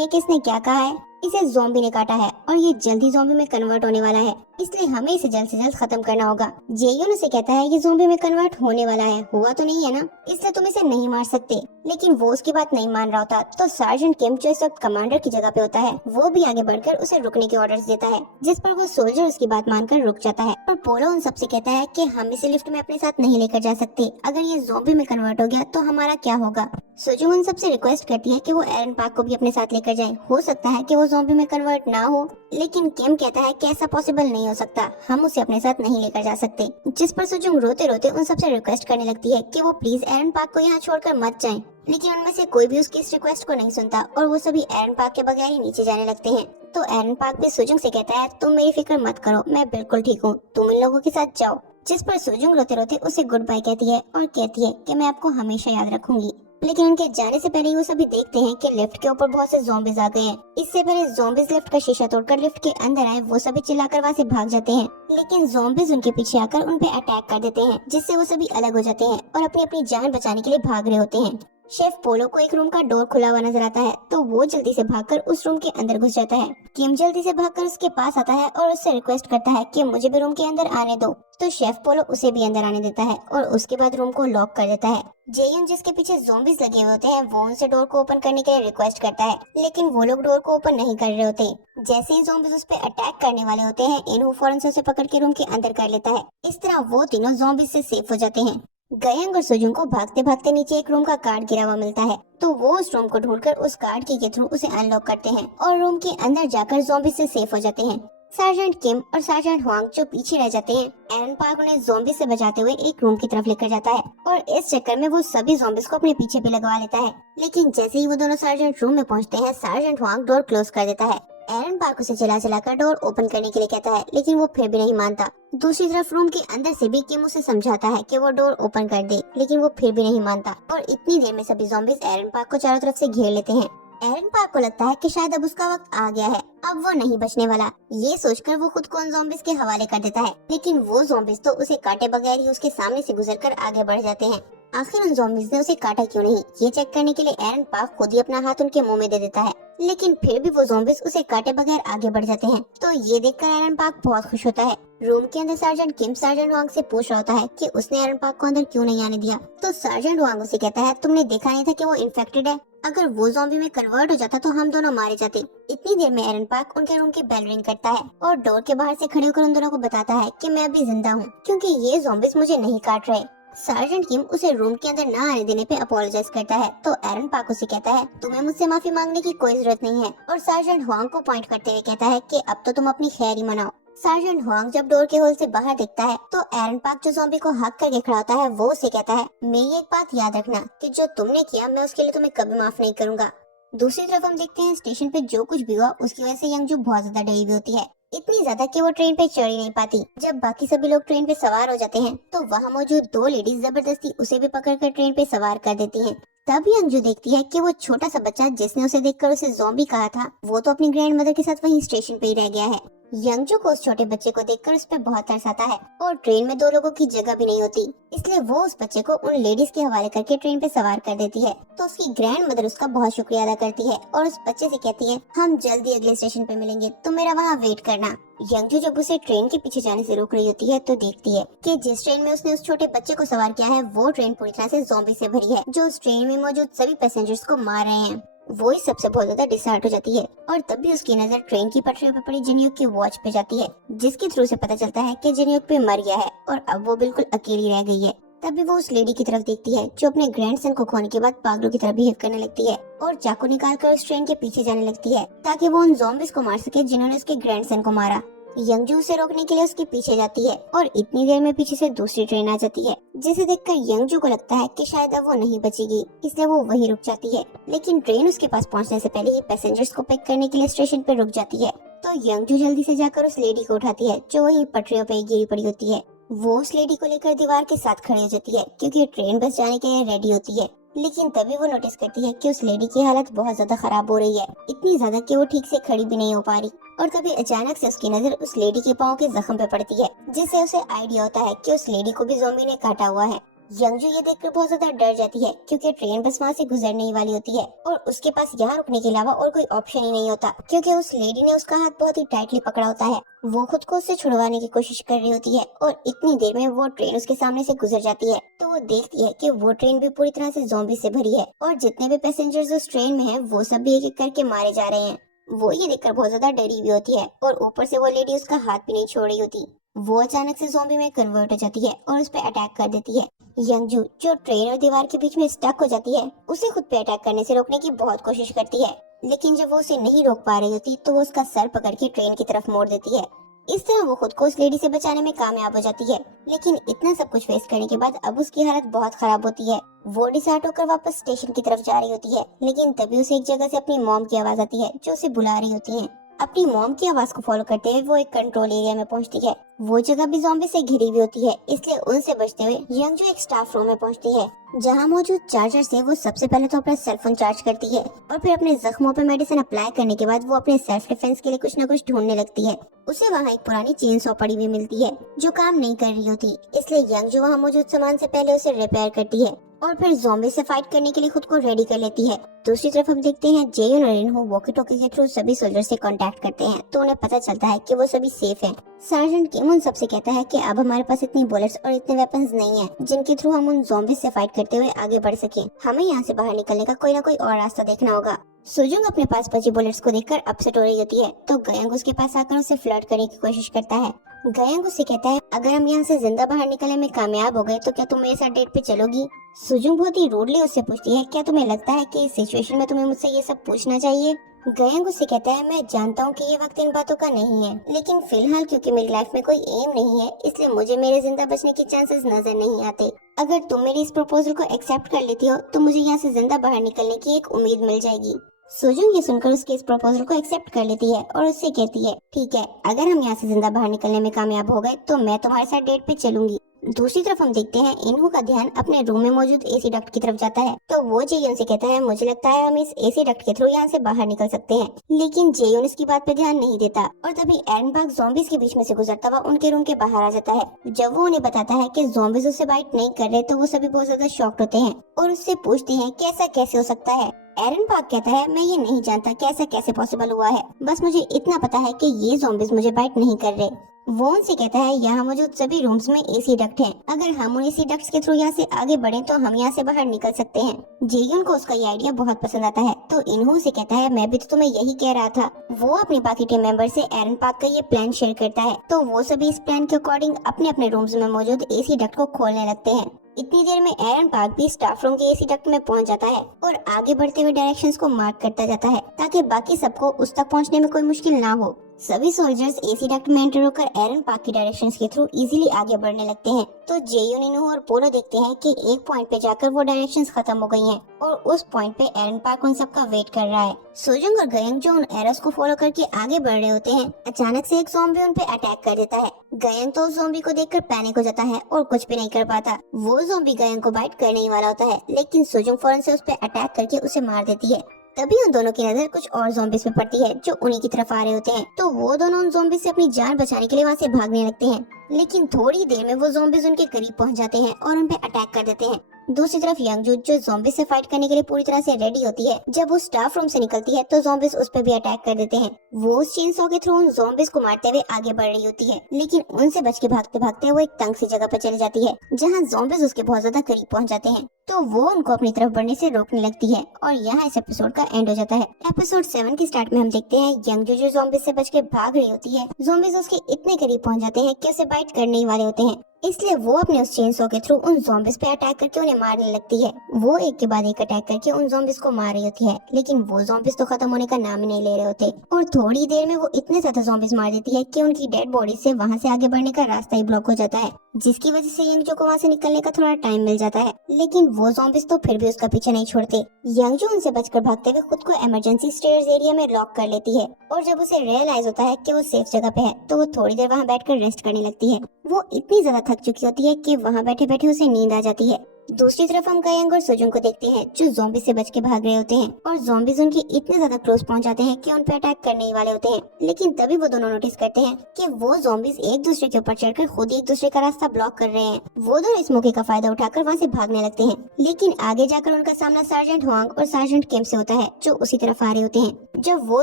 है कि इसने क्या कहा है, इसे ज़ॉम्बी ने काटा है और ये जल्दी ज़ॉम्बी में कन्वर्ट होने वाला है, इसलिए हमें इसे जल्द से जल्द खत्म करना होगा। जेयोन उसे कहता है ये ज़ॉम्बी में कन्वर्ट होने वाला है, हुआ तो नहीं है ना, इसलिए तुम इसे नहीं मार सकते। लेकिन वो उसकी बात नहीं मान रहा होता तो सार्जेंट किम जो इस वक्त कमांडर की जगह पे होता है वो भी आगे बढ़कर उसे रुकने के ऑर्डर्स देता है, जिस पर वो सोल्जर उसकी बात मानकर रुक जाता है। और पोलो उन सबसे कहता है कि हम इसे लिफ्ट में अपने साथ नहीं लेकर जा सकते, अगर ये ज़ॉम्बी में कन्वर्ट हो गया तो हमारा क्या होगा। सोजुंग उन सबसे रिक्वेस्ट करती है कि वो एरन पार्क को भी अपने साथ लेकर जाएं, हो सकता है कि वो ज़ॉम्बी में कन्वर्ट ना हो। लेकिन किम कहता है कि ऐसा पॉसिबल नहीं हो सकता, हम उसे अपने साथ नहीं लेकर जा सकते, जिस पर सोजुंग रोते रोते उन सबसे रिक्वेस्ट करने लगती है कि वो प्लीज एरन पार्क को यहाँ छोड़कर मत जाएं। लेकिन उनमें से कोई भी उसकी इस रिक्वेस्ट को नहीं सुनता और वो सभी एरन पार्क के बगैर ही नीचे जाने लगते हैं। तो एरन पार्क भी सोजुंग से कहता है तुम मेरी फिक्र मत करो, मैं बिल्कुल ठीक हूँ, तुम इन लोगों के साथ जाओ। जिस पर सोजुंग रोते रोते उसे गुड बाय कहती है और कहती है कि मैं आपको हमेशा याद रखूंगी। लेकिन उनके जाने से पहले ही वो सभी देखते हैं कि लिफ्ट के ऊपर बहुत से ज़ॉम्बीज आ गए हैं। इससे पहले ज़ॉम्बीज लिफ्ट का शीशा तोड़कर लिफ्ट के अंदर आए वो सभी चिल्लाकर वहाँ से भाग जाते हैं, लेकिन ज़ॉम्बीज उनके पीछे आकर उन पे अटैक कर देते हैं, जिससे वो सभी अलग हो जाते हैं और अपनी अपनी जान बचाने के लिए भाग रहे होते हैं। शेफ पोलो को एक रूम का डोर खुला हुआ नजर आता है तो वो जल्दी से भागकर उस रूम के अंदर घुस जाता है। किम जल्दी से भागकर उसके पास आता है और उससे रिक्वेस्ट करता है कि मुझे भी रूम के अंदर आने दो, तो शेफ पोलो उसे भी अंदर आने देता है और उसके बाद रूम को लॉक कर देता है। जेयुन जिसके पीछे ज़ॉम्बीज लगे हुए होते हैं वो उनसे डोर को ओपन करने के लिए रिक्वेस्ट करता है, लेकिन वो लोग डोर को ओपन नहीं कर रहे होते। जैसे ही ज़ॉम्बीज उस पर अटैक करने वाले होते हैं इनहू फौरन से उसे पकड़ के रूम के अंदर कर लेता है। इस तरह वो तीनों ज़ॉम्बीज से सेफ हो जाते हैं। गयंग और सुजुन को भागते भागते नीचे एक रूम का कार्ड गिरा हुआ मिलता है तो वो उस रूम को ढूंढकर उस कार्ड की के थ्रू उसे अनलॉक करते हैं और रूम के अंदर जाकर ज़ॉम्बीज से सेफ हो जाते हैं। सार्जेंट किम और सार्जेंट हुआंग जो पीछे रह जाते हैं, एरन पार्क उन्हें ज़ॉम्बी से बचाते हुए एक रूम की तरफ लेकर जाता है और इस चक्कर में वो सभी ज़ॉम्बीज को अपने पीछे भी लगवा लेता है। लेकिन जैसे ही वो दोनों सार्जेंट रूम में पहुंचते हैं सार्जेंट हुआंग डोर क्लोज कर देता है। एरन पार्क उसे चलाकर डोर ओपन करने के लिए कहता है, लेकिन वो फिर भी नहीं मानता। दूसरी तरफ रूम के अंदर से भी किम उसे समझाता है कि वो डोर ओपन कर दे, लेकिन वो फिर भी नहीं मानता और इतनी देर में सभी ज़ॉम्बीज एरन पार्क को चारों तरफ से घेर लेते हैं। एरन पार्क को लगता है कि शायद अब उसका वक्त आ गया है, अब वो नहीं बचने वाला। ये सोचकर वो खुद को उन ज़ॉम्बीज के हवाले कर देता है, लेकिन वो ज़ॉम्बीज तो उसे काटे बगैर ही उसके सामने से गुजरकर आगे बढ़ जाते हैं। आखिर उन ज़ॉम्बीज ने उसे काटा क्यों नहीं, ये चेक करने के लिए एरन पार्क खुद ही अपना हाथ उनके मुंह में दे देता है, लेकिन फिर भी वो ज़ॉम्बीज उसे काटे बगैर आगे बढ़ जाते हैं। तो ये देखकर एरन पार्क बहुत खुश होता है। रूम के अंदर सार्जेंट किम सार्जेंट हुआंग से पूछ रहा होता है कि उसने एरन पार्क को अंदर क्यों नहीं आने दिया, तो सार्जेंट हुआंग उसे कहता है तुमने देखा नहीं था कि वो इन्फेक्टेड है, अगर वो ज़ॉम्बी में कन्वर्ट हो जाता तो हम दोनों मारे जाते। इतनी देर में एरन पार्क उनके रूम की बेल रिंग करता है और डोर के बाहर से खड़े होकर उन दोनों को बताता है कि मैं अभी जिंदा हूँ क्योंकि ये ज़ॉम्बीज मुझे नहीं काट रहे। सार्जेंट किम उसे रूम के अंदर न आने देने पे अपोलोजाइज करता है तो एरन पार्क उसे कहता है तुम्हें मुझसे माफी मांगने की कोई जरूरत नहीं है और सार्जेंट हुआंग को पॉइंट करते हुए कहता है कि अब तो तुम अपनी खैर ही मनाओ। सार्जेंट हुआंग जब डोर के होल से बाहर दिखता है तो एरन पार्क जो ज़ॉम्बी को हक करके खड़ा होता है वो उसे कहता है मेरी एक बात याद रखना कि जो तुमने किया मैं उसके लिए तुम्हें कभी माफ नहीं करूंगा। दूसरी तरफ हम देखते हैं स्टेशन पे जो कुछ भी हुआ उसकी वजह से यंगजू बहुत ज्यादा डरी हुई होती है, इतनी ज्यादा कि वो ट्रेन पे चढ़ ही नहीं पाती। जब बाकी सभी लोग ट्रेन पे सवार हो जाते हैं तो वहाँ मौजूद दो लेडीज जबरदस्ती उसे भी पकड़कर ट्रेन पे सवार कर देती हैं। तब यंगजू देखती है कि वो छोटा सा बच्चा जिसने उसे देखकर उसे ज़ॉम्बी कहा था वो तो अपनी ग्रैंड मदर के साथ वहीं स्टेशन पे ही रह गया है। यंगजू को उस छोटे बच्चे को देखकर उस पर बहुत तरस आता है और ट्रेन में दो लोगों की जगह भी नहीं होती, इसलिए वो उस बच्चे को उन लेडीज के हवाले करके ट्रेन पे सवार कर देती है। तो उसकी ग्रैंड मदर उसका बहुत शुक्रिया अदा करती है और उस बच्चे से कहती है हम जल्दी अगले स्टेशन पे मिलेंगे, तुम मेरा वहाँ वेट करना। यंगजू जब उसे ट्रेन के पीछे जाने से रोक रही होती है तो देखती है कि जिस ट्रेन में उसने उस छोटे बच्चे को सवार किया है वो ट्रेन पूरी तरह से ज़ॉम्बी से भरी है जो उस ट्रेन में मौजूद सभी पैसेंजर्स को मार रहे हैं। वो ही सबसे बहुत ज्यादा डिसहार्ट हो जाती है और तब भी उसकी नजर ट्रेन की पटरियों पर पड़ी जिनयुक की वॉच पे जाती है, जिसके थ्रू से पता चलता है कि जिनयुक पे मर गया है और अब वो बिल्कुल अकेली रह गई है। तभी वो उस लेडी की तरफ देखती है जो अपने ग्रैंडसन को खोने के बाद पागलों की तरह बिहेव करने लगती है और चाकू निकालकर उस ट्रेन के पीछे जाने लगती है ताकि वो उन ज़ॉम्बीज को मार सके जिन्होंने उसके ग्रैंडसन को मारा। यंगजू उसे रोकने के लिए उसके पीछे जाती है और इतनी देर में पीछे से दूसरी ट्रेन आ जाती है, जिसे देखकर यंगजू को लगता है कि शायद अब वो नहीं बचेगी, इसलिए वो वहीं रुक जाती है। लेकिन ट्रेन उसके पास पहुंचने से पहले ही पैसेंजर्स को पिक करने के लिए स्टेशन पर रुक जाती है। तो यंगजू जल्दी से जाकर उस लेडी को उठाती है जो वहीं पटरियों पे गिरी पड़ी होती है। वो उस लेडी को लेकर दीवार के साथ खड़ी हो जाती है क्योंकि ट्रेन बस जाने के लिए रेडी होती है। लेकिन तभी वो नोटिस करती है कि उस लेडी की हालत बहुत ज्यादा खराब हो रही है, इतनी ज्यादा कि वो ठीक से खड़ी भी नहीं हो पा रही। और तभी अचानक से उसकी नजर उस लेडी के पाँव के जख्म पे पड़ती है, जिससे उसे आइडिया होता है कि उस लेडी को भी ज़ॉम्बी ने काटा हुआ है। यंगजू ये देखकर बहुत ज्यादा डर जाती है क्योंकि ट्रेन बस वहाँ से गुजरने ही वाली होती है और उसके पास यहाँ रुकने के अलावा और कोई ऑप्शन ही नहीं होता, क्योंकि उस लेडी ने उसका हाथ बहुत ही टाइटली पकड़ा होता है। वो खुद को उससे छुड़वाने की कोशिश कर रही होती है और इतनी देर में वो ट्रेन उसके सामने से गुजर जाती है। तो वो देखती है कि वो ट्रेन भी पूरी तरह से ज़ॉम्बी से भरी है और जितने भी पैसेंजर्स उस ट्रेन में हैं वो सब भी एक एक करके मारे जा रहे हैं। वो ये देखकर बहुत ज्यादा डरी हुई होती है और ऊपर से वो लेडी उसका हाथ भी नहीं छोड़ रही होती। वो अचानक से ज़ॉम्बी में कन्वर्ट हो जाती है और उस पर अटैक कर देती है। यंगजू जो ट्रेन और दीवार के बीच में स्टक हो जाती है, उसे खुद पे अटैक करने से रोकने की बहुत कोशिश करती है, लेकिन जब वो उसे नहीं रोक पा रही होती तो वो उसका सर पकड़ के ट्रेन की तरफ मोड़ देती है। इस तरह वो खुद को उस लेडी से बचाने में कामयाब हो जाती है। लेकिन इतना सब कुछ फेस करने के बाद अब उसकी हालत बहुत खराब होती है। वो डिसहार्ट होकर वापस स्टेशन की तरफ जा रही होती है, लेकिन तभी उसे एक जगह से अपनी मॉम की आवाज आती है जो उसे बुला रही होती है। अपनी मॉम की आवाज को फॉलो करते हुए वो एक कंट्रोल एरिया में पहुंचती है। वो जगह भी ज़ॉम्बी से घिरी हुई होती है, इसलिए उनसे बचते हुए यंगजू एक स्टाफ रूम में पहुंचती है, जहां मौजूद चार्जर से वो सबसे पहले तो अपना सेल फोन चार्ज करती है और फिर अपने जख्मों पे मेडिसिन अप्लाई करने के बाद वो अपने सेल्फ डिफेंस के लिए कुछ न कुछ ढूंढने लगती है। उसे वहाँ एक पुरानी चेन सॉ पड़ी हुई मिलती है जो काम नहीं कर रही होती, इसलिए यंगजू वहाँ मौजूद सामान से पहले उसे रिपेयर करती है और फिर ज़ॉम्बी से फाइट करने के लिए खुद को रेडी कर लेती है। दूसरी तरफ हम देखते हैं जेयुन और इनहो वॉकी टॉकी के थ्रू सभी सोल्जर से कांटेक्ट करते हैं, तो उन्हें पता चलता है कि वो सभी सेफ हैं। सार्जेंट किम उन सबसे कहता है कि अब हमारे पास इतनी बुलेट्स और इतने वेपन्स नहीं हैं जिनके थ्रू हम उन ज़ॉम्बी से फाइट करते हुए आगे बढ़ सकें। हमें यहाँ से बाहर निकलने का कोई ना कोई और रास्ता देखना होगा। सुजुंग अपने पास बची बुलेट्स को देखकर अपसेट हो रही होती है, तो गयांग उसके पास आकर उसे फ्लर्ट करने की कोशिश करता है। गयांग उससे कहता है अगर हम यहाँ से जिंदा बाहर निकलने में कामयाब हो गए तो क्या तुम मेरे साथ डेट पे चलोगी? सुजुंग बहुत ही रूडली उससे पूछती है क्या तुम्हें लगता है कि इस सिचुएशन में तुम्हें मुझसे ये सब पूछना चाहिए? गयांग उससे कहता है मैं जानता हूँ कि ये वक्त इन बातों का नहीं है, लेकिन फिलहाल क्योंकि मेरी लाइफ में कोई एम नहीं है इसलिए मुझे मेरे जिंदा बचने के चांसेस नजर नहीं आते। अगर तुम मेरी इस प्रपोजल को एक्सेप्ट कर लेती हो तो मुझे यहाँ से जिंदा बाहर निकलने की एक उम्मीद मिल जाएगी। सुजुंग ये सुनकर उसके इस प्रपोजल को एक्सेप्ट कर लेती है और उससे कहती है ठीक है, अगर हम यहाँ से जिंदा बाहर निकलने में कामयाब हो गए तो मैं तुम्हारे साथ डेट पे चलूंगी। दूसरी तरफ हम देखते हैं इनहू का ध्यान अपने रूम में मौजूद एसी डक्ट की तरफ जाता है, तो वो जेयुन से कहता है मुझे लगता है हम इस एसी डक्ट के थ्रू यहाँ से बाहर निकल सकते हैं, लेकिन जेयुन इसकी बात पे ध्यान नहीं देता और तभी एरन पार्क ज़ॉम्बीज के बीच में से गुजरता हुआ उनके रूम के बाहर आ जाता है। जब वो उन्हें बताता है कि ज़ॉम्बीज उससे बाइट नहीं कर रहे तो वो सभी बहुत ज्यादा शॉक्ड होते हैं और उससे पूछते हैं कि ऐसा कैसे हो सकता है। एरन पार्क कहता है मैं ये नहीं जानता कि ऐसा कैसे पॉसिबल हुआ है, बस मुझे इतना पता है कि ये ज़ॉम्बीज मुझे बाइट नहीं कर रहे। वो उनसे कहता है यहाँ मौजूद सभी रूम्स में एसी डक्ट हैं, अगर हम उन एसी डक्ट्स के थ्रू यहाँ से आगे बढ़े तो हम यहाँ से बाहर निकल सकते हैं। जेयुन को उसका ये आइडिया बहुत पसंद आता है, तो इनहू से कहता है मैं भी तो तुम्हें यही कह रहा था। वो अपने बाकी टीम मेंबर से एरन पार्क का ये प्लान शेयर करता है, तो वो सभी इस प्लान के अकॉर्डिंग अपने अपने रूम्स में मौजूद एसी डक्ट को खोलने लगते हैं। इतनी देर में एरन पार्क भी स्टाफ रूम के एसी डक्ट में पहुंच जाता है और आगे बढ़ते हुए डायरेक्शंस को मार्क करता जाता है ताकि बाकी सबको उस तक पहुंचने में कोई मुश्किल ना हो। सभी सोल्जर्स एसी डक्ट में एंटर होकर एरन पार्क की डायरेक्शंस के थ्रू इजीली आगे बढ़ने लगते हैं, तो जेयुन, इनहू और पोलो देखते हैं कि एक पॉइंट पे जाकर वो डायरेक्शंस खत्म हो गई हैं और उस पॉइंट पे एरन पार्क उन सबका वेट कर रहा है। सुजुंग और गयांग जो उन एरोस को फॉलो करके आगे बढ़ रहे होते हैं, अचानक से एक ज़ॉम्बी उन पे अटैक कर देता है। गयांग तो उस ज़ॉम्बी को देखकर पैनिक हो जाता है और कुछ भी नहीं कर पाता। वो ज़ॉम्बी गयांग को बाइट करने ही वाला होता है, लेकिन सुजुंग फौरन से उस पे अटैक करके उसे मार देती है। तभी उन दोनों की नजर कुछ और ज़ॉम्बीज पे पड़ती है जो उन्हीं की तरफ आ रहे होते हैं, तो वो दोनों उन ज़ॉम्बीज से अपनी जान बचाने के लिए वहाँ से भागने लगते हैं, लेकिन थोड़ी देर में वो ज़ॉम्बीज उनके करीब पहुँच जाते हैं और उन पे अटैक कर देते हैं। दूसरी तरफ यंगजू जो ज़ॉम्बीज से फाइट करने के लिए पूरी तरह से रेडी होती है, जब वो स्टाफ रूम से निकलती है तो ज़ॉम्बीज उस पे भी अटैक कर देते हैं। वो उस चेनसॉ के थ्रू उन ज़ॉम्बीज को मारते हुए आगे बढ़ रही होती है, लेकिन उनसे बच के भागते भागते वो एक तंग सी जगह पर चली जाती है जहाँ ज़ॉम्बीज उसके बहुत ज्यादा करीब पहुँच जाते हैं, तो वो उनको अपनी तरफ बढ़ने से रोकने लगती है और यहाँ इस एपिसोड का एंड हो जाता है। एपिसोड 7 के स्टार्ट में हम देखते हैं यंगजू जो ज़ॉम्बीज से बच के भाग रही होती है, ज़ॉम्बीज उसके इतने करीब पहुँच जाते हैं कि उसे बाइट करने ही वाले होते हैं, इसलिए वो अपने उस चेनसॉ के थ्रू उन ज़ॉम्बिस पे अटैक करके उन्हें मारने लगती है। वो एक के बाद एक अटैक करके उन ज़ॉम्बिस को मार रही होती है, लेकिन वो ज़ॉम्बिस तो खत्म होने का नाम ही नहीं ले रहे होते और थोड़ी देर में वो इतने ज्यादा ज़ॉम्बिस मार देती है कि उनकी डेड बॉडी से वहाँ से आगे बढ़ने का रास्ता ही ब्लॉक हो जाता है, जिसकी वजह से यंगजो को वहाँ से निकलने का थोड़ा टाइम मिल जाता है। लेकिन वो ज़ॉम्बिस तो फिर भी उसका पीछा नहीं छोड़ते। यंगजो उनसे बचकर भागते हुए खुद को इमरजेंसी स्टेयर्स एरिया में लॉक कर लेती है और जब उसे रियलाइज होता है कि वो सेफ जगह पे है तो वो थोड़ी देर वहाँ बैठकर रेस्ट करने लगती है। वो इतनी ज्यादा थक चुकी होती है कि वहाँ बैठे बैठे उसे नींद आ जाती है। दूसरी तरफ हम गायंग और सुजुन को देखते हैं जो ज़ॉम्बी से बच के भाग रहे होते हैं और ज़ॉम्बीज उनकी इतने ज्यादा क्लोज पहुंच जाते हैं कि उन पे अटैक करने ही वाले होते हैं। लेकिन तभी वो दोनों नोटिस करते हैं कि वो ज़ॉम्बीज एक दूसरे के ऊपर चढ़कर खुद एक दूसरे का रास्ता ब्लॉक कर रहे हैं। वो दोनों इस मौके का फायदा उठाकर वहाँ से भागने लगते हैं, लेकिन आगे जाकर उनका सामना सार्जेंट हुआंग और सार्जेंट किम से होता है जो उसी तरफ आ रहे होते हैं। जब वो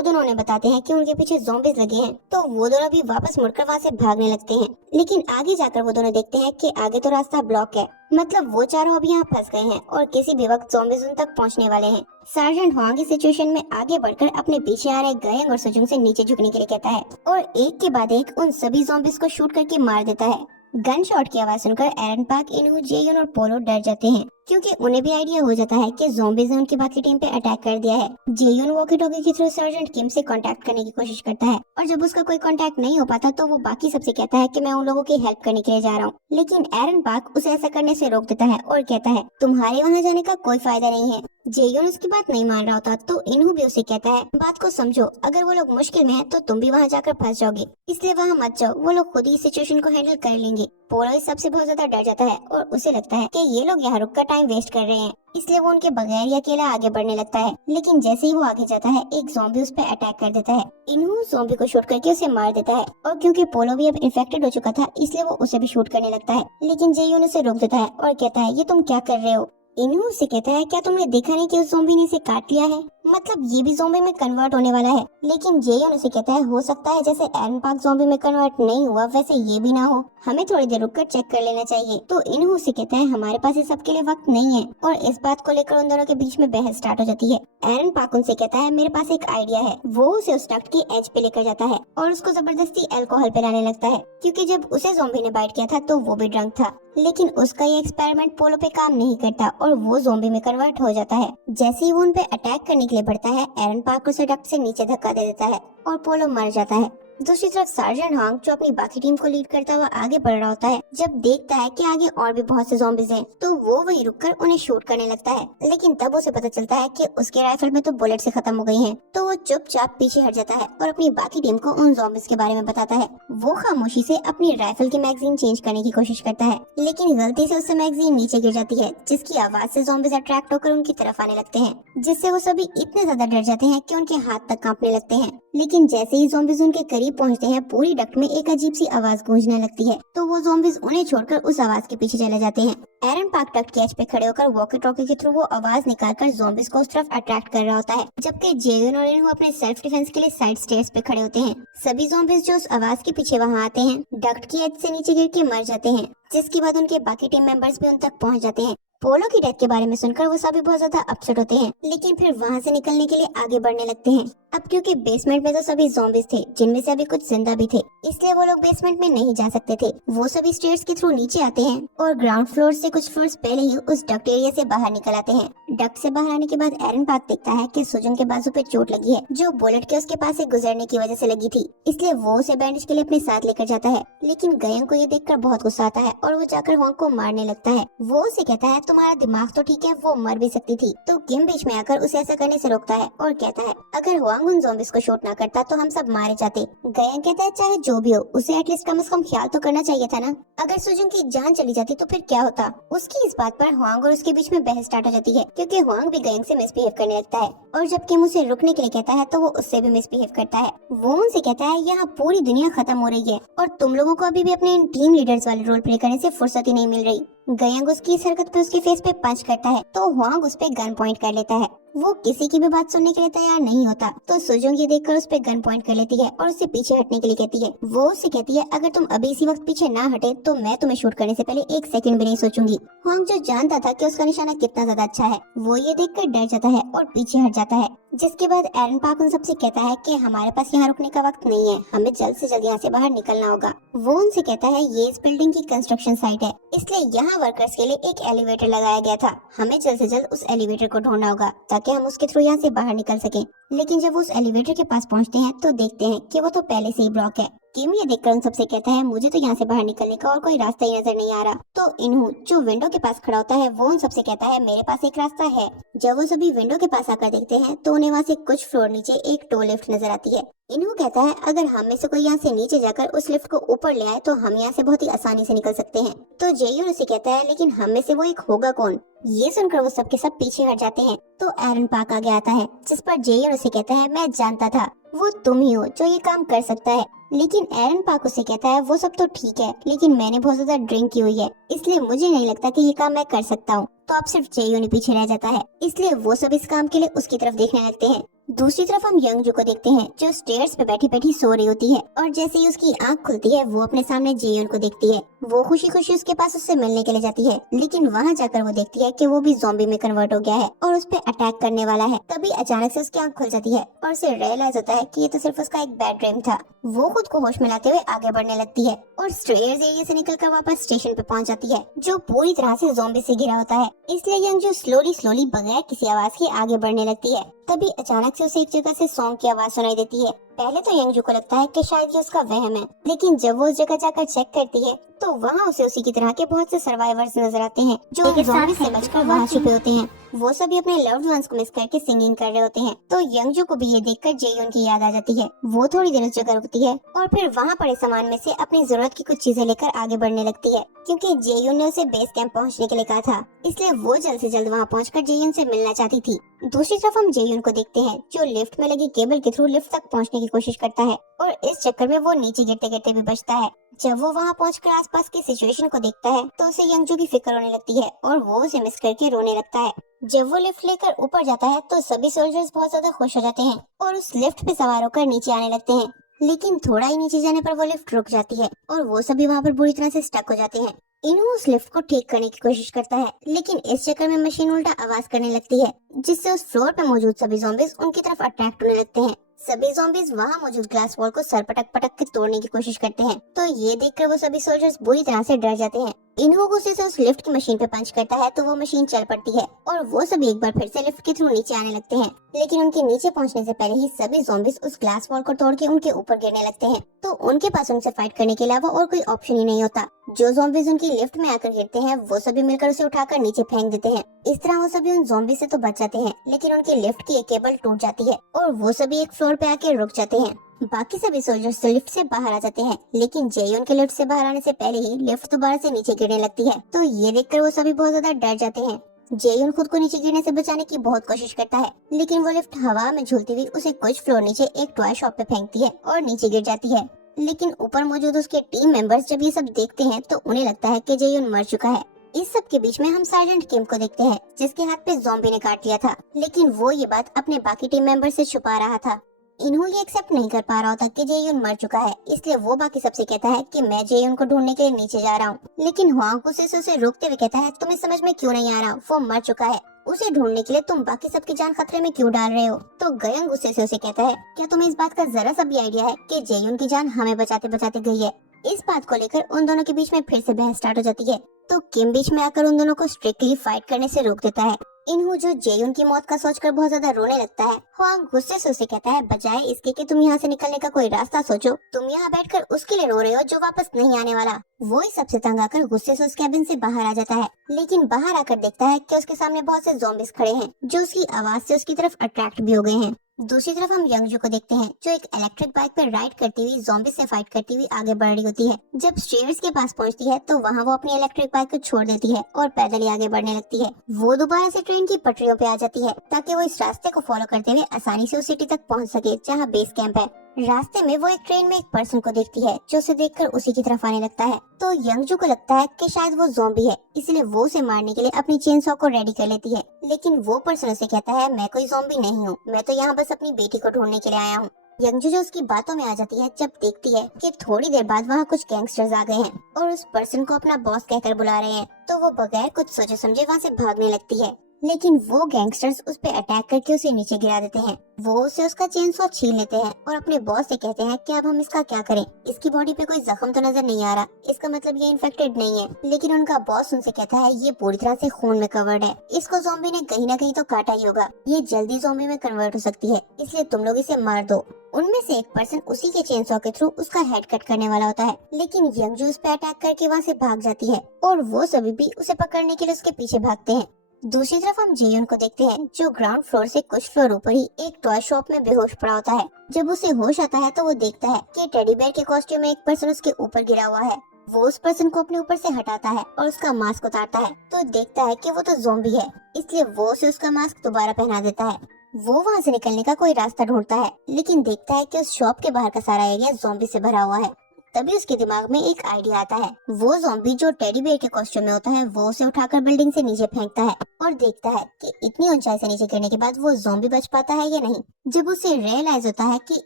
दोनों उन्हें बताते हैं कि उनके पीछे ज़ॉम्बीज लगे हैं तो वो दोनों भी वापस मुड़कर वहाँ से भागने लगते हैं। लेकिन आगे जाकर वो दोनों देखते हैं कि आगे तो रास्ता ब्लॉक है, मतलब वो चारों अभी यहाँ फंस गए हैं और किसी भी वक्त ज़ॉम्बीज उन तक पहुँचने वाले हैं। सार्जेंट हुआंग इस सिचुएशन में आगे बढ़कर अपने पीछे आ रहे गायंग और सुजुन से नीचे झुकने के लिए कहता है और एक के बाद एक उन सभी ज़ॉम्बीज को शूट करके मार देता है। गन शॉट की आवाज सुनकर एरन पार्क, इनहू, जेयुन और पोलो डर जाते हैं क्योंकि उन्हें भी आइडिया हो जाता है कि ज़ॉम्बीज ने उनकी बाकी टीम पे अटैक कर दिया है। जेयुन वॉकी टॉकी के थ्रू सार्जेंट किम से कांटेक्ट करने की कोशिश करता है और जब उसका कोई कांटेक्ट नहीं हो पाता तो वो बाकी सबसे कहता है कि मैं उन लोगों की हेल्प करने के लिए जा रहा हूँ। लेकिन एरन पार्क उसे ऐसा करने से रोक देता है और कहता है तुम्हारे वहाँ जाने का कोई फायदा नहीं है। जेयुन उसकी बात नहीं मान रहा होता तो इनहू भी उसे कहता है बात को समझो, अगर वो लोग मुश्किल में है तो तुम भी वहाँ जाकर फंस जाओगे, इसलिए वहाँ मत जाओ, वो लोग खुद ही सिचुएशन को हैंडल कर लेंगे। पोलो इस सबसे बहुत ज्यादा डर जाता है और उसे लगता है कि ये लोग यहाँ रुककर टाइम वेस्ट कर रहे हैं, इसलिए वो उनके बगैर ही अकेला आगे बढ़ने लगता है। लेकिन जैसे ही वो आगे जाता है एक ज़ॉम्बी उस पर अटैक कर देता है। इनहू ज़ॉम्बी को शूट करके उसे मार देता है और क्योंकि पोलो भी अब इन्फेक्टेड हो चुका था इसलिए वो उसे भी शूट करने लगता है। लेकिन जेयुन उसे रोक देता है और कहता है ये तुम क्या कर रहे हो। इनहू से कहता है क्या तुमने देखा नहीं कि उस ज़ॉम्बी ने इसे काट लिया है, मतलब ये भी ज़ॉम्बी में कन्वर्ट होने वाला है। लेकिन जेयुन उसे कहता है हो सकता है जैसे एरन पार्क ज़ॉम्बी में कन्वर्ट नहीं हुआ वैसे ये भी ना हो, हमें थोड़ी देर रुककर चेक कर लेना चाहिए। तो इनहू से कहता है हमारे पास इस सब के लिए वक्त नहीं है और इस बात को लेकर उन दोनों के बीच में बहस स्टार्ट हो जाती है। एरन पार्क उनसे कहता है मेरे पास एक आइडिया है। वो उसे उस डक्ट की एज पे लेकर जाता है और उसको जबरदस्ती अल्कोहल पिलाने लगता है क्योंकि जब उसे ज़ॉम्बी ने बाइट किया था तो वो भी ड्रंक था। लेकिन उसका ये एक्सपेरिमेंट पोलो पे काम नहीं करता और वो ज़ॉम्बी में कन्वर्ट हो जाता है। जैसे ही वो उन पे अटैक करने के लिए बढ़ता है एरन पार्क उसे डक्ट से नीचे धक्का दे देता है और पोलो मर जाता है। दूसरी तरफ सार्जेंट हुआंग जो अपनी बाकी टीम को लीड करता हुआ आगे बढ़ रहा होता है, जब देखता है कि आगे और भी बहुत से ज़ॉम्बीज हैं, तो वो वहीं रुककर उन्हें शूट करने लगता है। लेकिन तब उसे पता चलता है कि उसके राइफल में तो बुलेट से खत्म हो गई हैं, तो वो चुपचाप पीछे हट जाता है और अपनी बाकी टीम को उन ज़ॉम्बीज के बारे में बताता है। वो खामोशी से अपनी राइफल की मैगजीन चेंज करने की कोशिश करता है, लेकिन गलती से उससे मैगजीन नीचे गिर जाती है, जिसकी आवाज से ज़ॉम्बीज अट्रैक्ट होकर उनकी तरफ आने लगते हैं, जिससे वो सभी इतने ज्यादा डर जाते हैं कि उनके हाथ तक कांपने लगते हैं। लेकिन जैसे ही ज़ॉम्बीज उनके करीब पहुंचते हैं पूरी डक्ट में एक अजीब सी आवाज गूंजने लगती है, तो वो ज़ॉम्बीज उन्हें छोड़कर उस आवाज के पीछे चले जाते हैं। एरन पार्क डक्ट के एज पे खड़े होकर वॉकी टॉकी के थ्रू वो आवाज निकालकर ज़ॉम्बीज को उस तरफ अट्रैक्ट कर रहा होता है, जबकि जेयुन और इनहू अपने सेल्फ डिफेंस के लिए साइड स्टेयर्स पे खड़े होते हैं। सभी ज़ॉम्बीज जो उस आवाज के पीछे वहाँ आते हैं डक्ट की एज से नीचे गिर के मर जाते हैं, जिसके बाद उनके बाकी टीम मेंबर्स भी उन तक पहुँच जाते हैं। पोलो की डेथ के बारे में सुनकर वो सभी बहुत ज्यादा अपसेट होते हैं, लेकिन फिर वहाँ से निकलने के लिए आगे बढ़ने लगते हैं। अब क्योंकि बेसमेंट में तो सभी ज़ॉम्बीज थे जिनमें से अभी कुछ जिंदा भी थे, इसलिए वो लोग बेसमेंट में नहीं जा सकते थे। वो सभी स्टेयर्स के थ्रू नीचे आते हैं और ग्राउंड फ्लोर से कुछ फ्लोर्स पहले ही उस डक्ट एरिया से बाहर निकल आते हैं। डक्ट से बाहर आने के बाद एरन पार्क देखता है कि सुजुन के बाजू पे चोट लगी है जो बुलेट के उसके पास से गुजरने की वजह से लगी थी, इसलिए वो उसे बैंडेज के लिए अपने साथ लेकर जाता है। लेकिन गयंग को ये देखकर बहुत गुस्सा आता है और वो जाकर हुआंग को मारने लगता है। वो उसे कहता है तुम्हारा दिमाग तो ठीक है, वो मर भी सकती थी। तो किम बीच में आकर उसे ऐसा करने से रोकता है और कहता है अगर हुआंग उन ज़ॉम्बीज को शूट ना करता तो हम सब मारे जाते। गयंग कहता है चाहे जो भी हो उसे एटलीस्ट कम से कम ख्याल तो करना चाहिए था ना, अगर सुजुन की जान चली जाती तो फिर क्या होता। उसकी इस बात पर हुआंग और उसके बीच में बहस स्टार्ट हो जाती है क्योंकि हुआंग भी गयंग से मिसबिहेव करने लगता है और जब किम उसे रुकने के लिए कहता है तो वो उससे भी मिसबिहेव करता है। वो उनसे कहता है यहाँ पूरी दुनिया खत्म हो रही है और तुम लोगों को अभी भी अपने टीम लीडर्स वाले रोल प्ले करने से फुर्सत ही नहीं मिल रही। गयांग उसकी इस हरकत पे उसके फेस पे पंच करता है तो हुआंग उस पे गन पॉइंट कर लेता है। वो किसी की भी बात सुनने के लिए तैयार नहीं होता तो सुजुंग ये देखकर उस पे गन पॉइंट कर लेती है और उससे पीछे हटने के लिए कहती है। वो उससे कहती है अगर तुम अभी इसी वक्त पीछे ना हटे तो मैं तुम्हें शूट करने से पहले 1 सेकंड भी नहीं सोचूंगी। हुआंग जो जानता था कि उसका निशाना कितना ज्यादा अच्छा है, वो ये देखकर डर जाता है और पीछे हट जाता है। जिसके बाद एरन पार्क उन सबसे कहता है कि हमारे पास यहाँ रुकने का वक्त नहीं है, हमें जल्द से जल्द यहाँ से बाहर निकलना होगा। वो उनसे कहता है ये इस बिल्डिंग की कंस्ट्रक्शन साइट है, इसलिए यहाँ वर्कर्स के लिए एक एलिवेटर लगाया गया था, हमें जल्द से जल्द उस एलिवेटर को ढूंढना होगा ताकि हम उसके थ्रू यहाँ से बाहर निकल सकें। लेकिन जब वो उस एलिवेटर के पास पहुँचते हैं तो देखते हैं कि वो तो पहले से ही ब्लॉक है। किम ये देखकर उन सबसे कहता है मुझे तो यहाँ से बाहर निकलने का और कोई रास्ता ही नजर नहीं आ रहा। तो इन्हू जो विंडो के पास खड़ा होता है वो उन सबसे कहता है मेरे पास एक रास्ता है। जब वो सभी विंडो के पास आकर देखते हैं तो उन्हें वहाँ से कुछ फ्लोर नीचे एक टो लिफ्ट नजर आती है। इन्हू कहता है अगर हम में से कोई यहाँ से नीचे जाकर उस लिफ्ट को ऊपर ले आए तो हम यहाँ से बहुत ही आसानी से निकल सकते हैं। तो जेयून उसे कहता है लेकिन हम में से वो एक होगा कौन। ये सुनकर वो सबके सब पीछे हट जाते हैं तो एरन पार्क आगे आता है, जिस पर जेयून उसे कहता है मैं जानता था वो तुम ही हो जो ये काम कर सकता है। लेकिन एरन पार्क उसे कहता है वो सब तो ठीक है लेकिन मैंने बहुत ज्यादा ड्रिंक की हुई है, इसलिए मुझे नहीं लगता कि ये काम मैं कर सकता हूँ। तो अब सिर्फ जेयून ही पीछे रह जाता है, इसलिए वो सब इस काम के लिए उसकी तरफ देखने लगते हैं। दूसरी तरफ हम यंगजू को देखते हैं जो स्टेयर्स पे बैठी बैठी सो रही होती है और जैसे ही उसकी आंख खुलती है वो अपने सामने जेयून को देखती है। वो खुशी खुशी उसके पास उससे मिलने के लिए जाती है, लेकिन वहाँ जाकर वो देखती है कि वो भी ज़ॉम्बी में कन्वर्ट हो गया है और उस पे अटैक करने वाला है। तभी अचानक से उसकी आंख खुल जाती है और उसे रियलाइज होता है कि ये तो सिर्फ उसका एक बैड ड्रीम था। वो खुद को होश में लाते हुए आगे बढ़ने लगती है और स्टेयर्स एरिया से निकलकर वापस स्टेशन पे पहुंच जाती है जो पूरी तरह से ज़ॉम्बी से घिरा होता है। इसलिए यंगजू स्लोली बगैर किसी आवाज के आगे बढ़ने लगती है। तभी अचानक से उसे एक जगह से सॉन्ग की आवाज सुनाई देती है। पहले तो यंगजू को लगता है कि शायद ये उसका वहम है, लेकिन जब वो उस जगह जाकर चेक करती है तो वहाँ उसे उसी की तरह के बहुत से सर्वाइवर्स नजर आते हैं जो ज़ॉम्बी से बचकर वहाँ छुपे होते हैं। वो सभी अपने लव्ड वंस को मिस करके सिंगिंग कर रहे होते हैं। तो यंगजू को भी ये देखकर जेयून की याद आ जाती है। वो थोड़ी देर उस जगह रुकती है और फिर वहाँ पड़े सामान में से अपनी जरूरत की कुछ चीजें लेकर आगे बढ़ने लगती है, क्योंकि जेयून ने उसे बेस कैंप पहुँचने के लिए कहा था, इसलिए वो जल्द से जल्द वहाँ पहुँचकर जेयून से मिलना चाहती थी। दूसरी तरफ हम जेयून को देखते हैं जो लिफ्ट में लगी केबल के थ्रू लिफ्ट तक पहुंचने की कोशिश करता है और इस चक्कर में वो नीचे गिरते गिरते भी बचता है। जब वो वहां पहुंचकर आसपास की सिचुएशन को देखता है तो उसे यंगजू की फिक्र होने लगती है और वो उसे मिस करके रोने लगता है। जब वो लिफ्ट लेकर ऊपर जाता है तो सभी सोल्जर्स बहुत ज्यादा खुश हो जाते हैं और उस लिफ्ट पे सवार होकर नीचे आने लगते हैं, लेकिन थोड़ा ही नीचे जाने पर वो लिफ्ट रुक जाती है और वो सभी वहाँ पर बुरी तरह से स्टक हो जाते हैं। इन्हू उस लिफ्ट को ठीक करने की कोशिश करता है, लेकिन इस चक्कर में मशीन उल्टा आवाज करने लगती है, जिससे उस फ्लोर पे मौजूद सभी ज़ॉम्बीज उनकी तरफ अट्रैक्ट होने लगते हैं। सभी ज़ॉम्बीज वहाँ मौजूद ग्लास वॉल को सर पटक पटक के तोड़ने की कोशिश करते हैं। तो ये देखकर वो सभी सोल्जर्स बुरी तरह से डर जाते हैं। इन्हू गुस्से से उस लिफ्ट की मशीन पे पंच करता है तो वो मशीन चल पड़ती है और वो सभी एक बार फिर से लिफ्ट के थ्रू नीचे आने लगते हैं, लेकिन उनके नीचे पहुंचने से पहले ही सभी ज़ॉम्बीज उस ग्लास वॉल को तोड़ के उनके ऊपर गिरने लगते हैं। तो उनके पास उनसे फाइट करने के अलावा और कोई ऑप्शन ही नहीं होता। जो ज़ॉम्बीज उनकी लिफ्ट में आकर गिरते हैं वो सभी मिलकर उसे उठाकर नीचे फेंक देते हैं। इस तरह वो सभी उन ज़ॉम्बी से तो बच जाते हैं, लेकिन उनकी लिफ्ट की एक केबल टूट जाती है और वो सभी एक फ्लोर पे आके रुक जाते हैं। बाकी सभी सोल्जर्स लिफ्ट से बाहर आ जाते हैं, लेकिन जेयून के लिफ्ट से बाहर आने से पहले ही लिफ्ट दोबारा से नीचे गिरने लगती है। तो ये देखकर वो सभी बहुत ज्यादा डर जाते हैं। जेयून खुद को नीचे गिरने से बचाने की बहुत कोशिश करता है, लेकिन वो लिफ्ट हवा में झूलती हुई उसे कुछ फ्लोर नीचे एक टॉय शॉप पे फेंकती है और नीचे गिर जाती है। लेकिन ऊपर मौजूद उसके टीम मेंबर्स जब ये सब देखते हैं तो उन्हें लगता है कि जेयून मर चुका है। इस सब के बीच में हम सार्जेंट किम को देखते हैं जिसके हाथ पे ज़ॉम्बी ने काट लिया था, लेकिन वो ये बात अपने बाकी टीम मेंबर से छुपा रहा था। इन्हों ये एक्सेप्ट नहीं कर पा रहा था कि जेयून मर चुका है, इसलिए वो बाकी सबसे कहता है कि मैं जेयून को ढूंढने के लिए नीचे जा रहा हूँ। लेकिन हुआंग गुस्से से उसे रोकते हुए कहता है तुम्हें समझ में क्यों नहीं आ रहा, वो मर चुका है, उसे ढूंढने के लिए तुम बाकी सबकी जान खतरे में क्यों डाल रहे हो। तो गयंग गुस्से से उसे कहता है क्या तुम्हें इस बात का जरा सा भी आइडिया है कि जेयून की जान हमें बचाते बचाते गई है। इस बात को लेकर उन दोनों के बीच में फिर से बहस स्टार्ट हो जाती है। तो किम बीच में आकर उन दोनों को स्ट्रिक्टली फाइट करने से रोक देता है। इन्हू जो जेयून की मौत का सोचकर बहुत ज्यादा रोने लगता है, हुआंग गुस्से से उसे कहता है बजाय इसके कि तुम यहाँ से निकलने का कोई रास्ता सोचो, तुम यहाँ बैठकर उसके लिए रो रहे हो जो वापस नहीं आने वाला। वो इस सबसे तंग आकर गुस्से से उस कैबिन से बाहर आ जाता है, लेकिन बाहर आकर देखता है कि उसके सामने बहुत से ज़ॉम्बीज खड़े हैं जो उसकी आवाज से उसकी तरफ अट्रैक्ट भी हो गए हैं। दूसरी तरफ हम यंगजू को देखते हैं जो एक इलेक्ट्रिक बाइक पर राइड करती हुई ज़ॉम्बी से फाइट करती हुई आगे बढ़ रही होती है। जब स्टेयर्स के पास पहुंचती है तो वहां वो अपनी इलेक्ट्रिक बाइक को छोड़ देती है और पैदल ही आगे बढ़ने लगती है। वो दोबारा से ट्रेन की पटरियों पे आ जाती है ताकि वो इस रास्ते को फॉलो करते हुए आसानी से उस सिटी तक पहुंच सके जहां बेस कैंप है। रास्ते में वो एक ट्रेन में एक पर्सन को देखती है जो उसे देखकर उसी की तरफ आने लगता है। तो यंगजू को लगता है कि शायद वो ज़ॉम्बी है, इसलिए वो उसे मारने के लिए अपनी चेन सॉ को रेडी कर लेती है। लेकिन वो पर्सन उसे कहता है, मैं कोई ज़ॉम्बी नहीं हूँ, मैं तो यहाँ बस अपनी बेटी को ढूंढने के लिए आया हूँ। यंगजू जो उसकी बातों में आ जाती है जब देखती है कि थोड़ी देर बाद वहाँ कुछ गैंगस्टर्स आ गए हैं और उस पर्सन को अपना बॉस कहकर बुला रहे हैं, तो वो बगैर कुछ सोचे समझे वहाँ से भागने लगती है। लेकिन वो गैंगस्टर्स उस पे अटैक करके उसे नीचे गिरा देते हैं। वो उसे उसका चेन सॉ छीन लेते हैं और अपने बॉस से कहते हैं कि अब हम इसका क्या करें, इसकी बॉडी पे कोई जख्म तो नजर नहीं आ रहा, इसका मतलब ये इन्फेक्टेड नहीं है। लेकिन उनका बॉस उनसे कहता है ये पूरी तरह से खून में कवर्ड है, इसको ज़ॉम्बी ने कहीं ना कहीं तो काटा ही होगा, ये जल्दी ज़ॉम्बी में कन्वर्ट हो सकती है, इसलिए तुम लोग इसे मार दो। उनमें से एक पर्सन उसी के चेन सॉ के थ्रू उसका हेड कट करने वाला होता है, लेकिन यंगजू उस पे अटैक करके वहाँ से भाग जाती है और वो सभी भी उसे पकड़ने के लिए उसके पीछे भागते हैं। दूसरी तरफ हम जेयुन को देखते हैं जो ग्राउंड फ्लोर से कुछ फ्लोर ऊपर ही एक टॉय शॉप में बेहोश पड़ा होता है। जब उसे होश आता है तो वो देखता है कि टेडी बेयर के कॉस्ट्यूम में एक पर्सन उसके ऊपर गिरा हुआ है। वो उस पर्सन को अपने ऊपर से हटाता है और उसका मास्क उतारता है तो देखता है कि वो तो ज़ॉम्बी है, इसलिए वो उसे उसका मास्क दोबारा पहना देता है। वो वहाँ से निकलने का कोई रास्ता ढूंढता है, लेकिन देखता है कि उस शॉप के बाहर का सारा एरिया ज़ॉम्बी से भरा हुआ है। तभी उसके दिमाग में एक आइडिया आता है। वो ज़ॉम्बी जो टेडी बेयर के कॉस्ट्यूम में होता है वो उसे उठाकर बिल्डिंग से नीचे फेंकता है और देखता है कि इतनी ऊंचाई से नीचे गिरने के बाद वो ज़ॉम्बी बच पाता है या नहीं। जब उसे रियलाइज होता है कि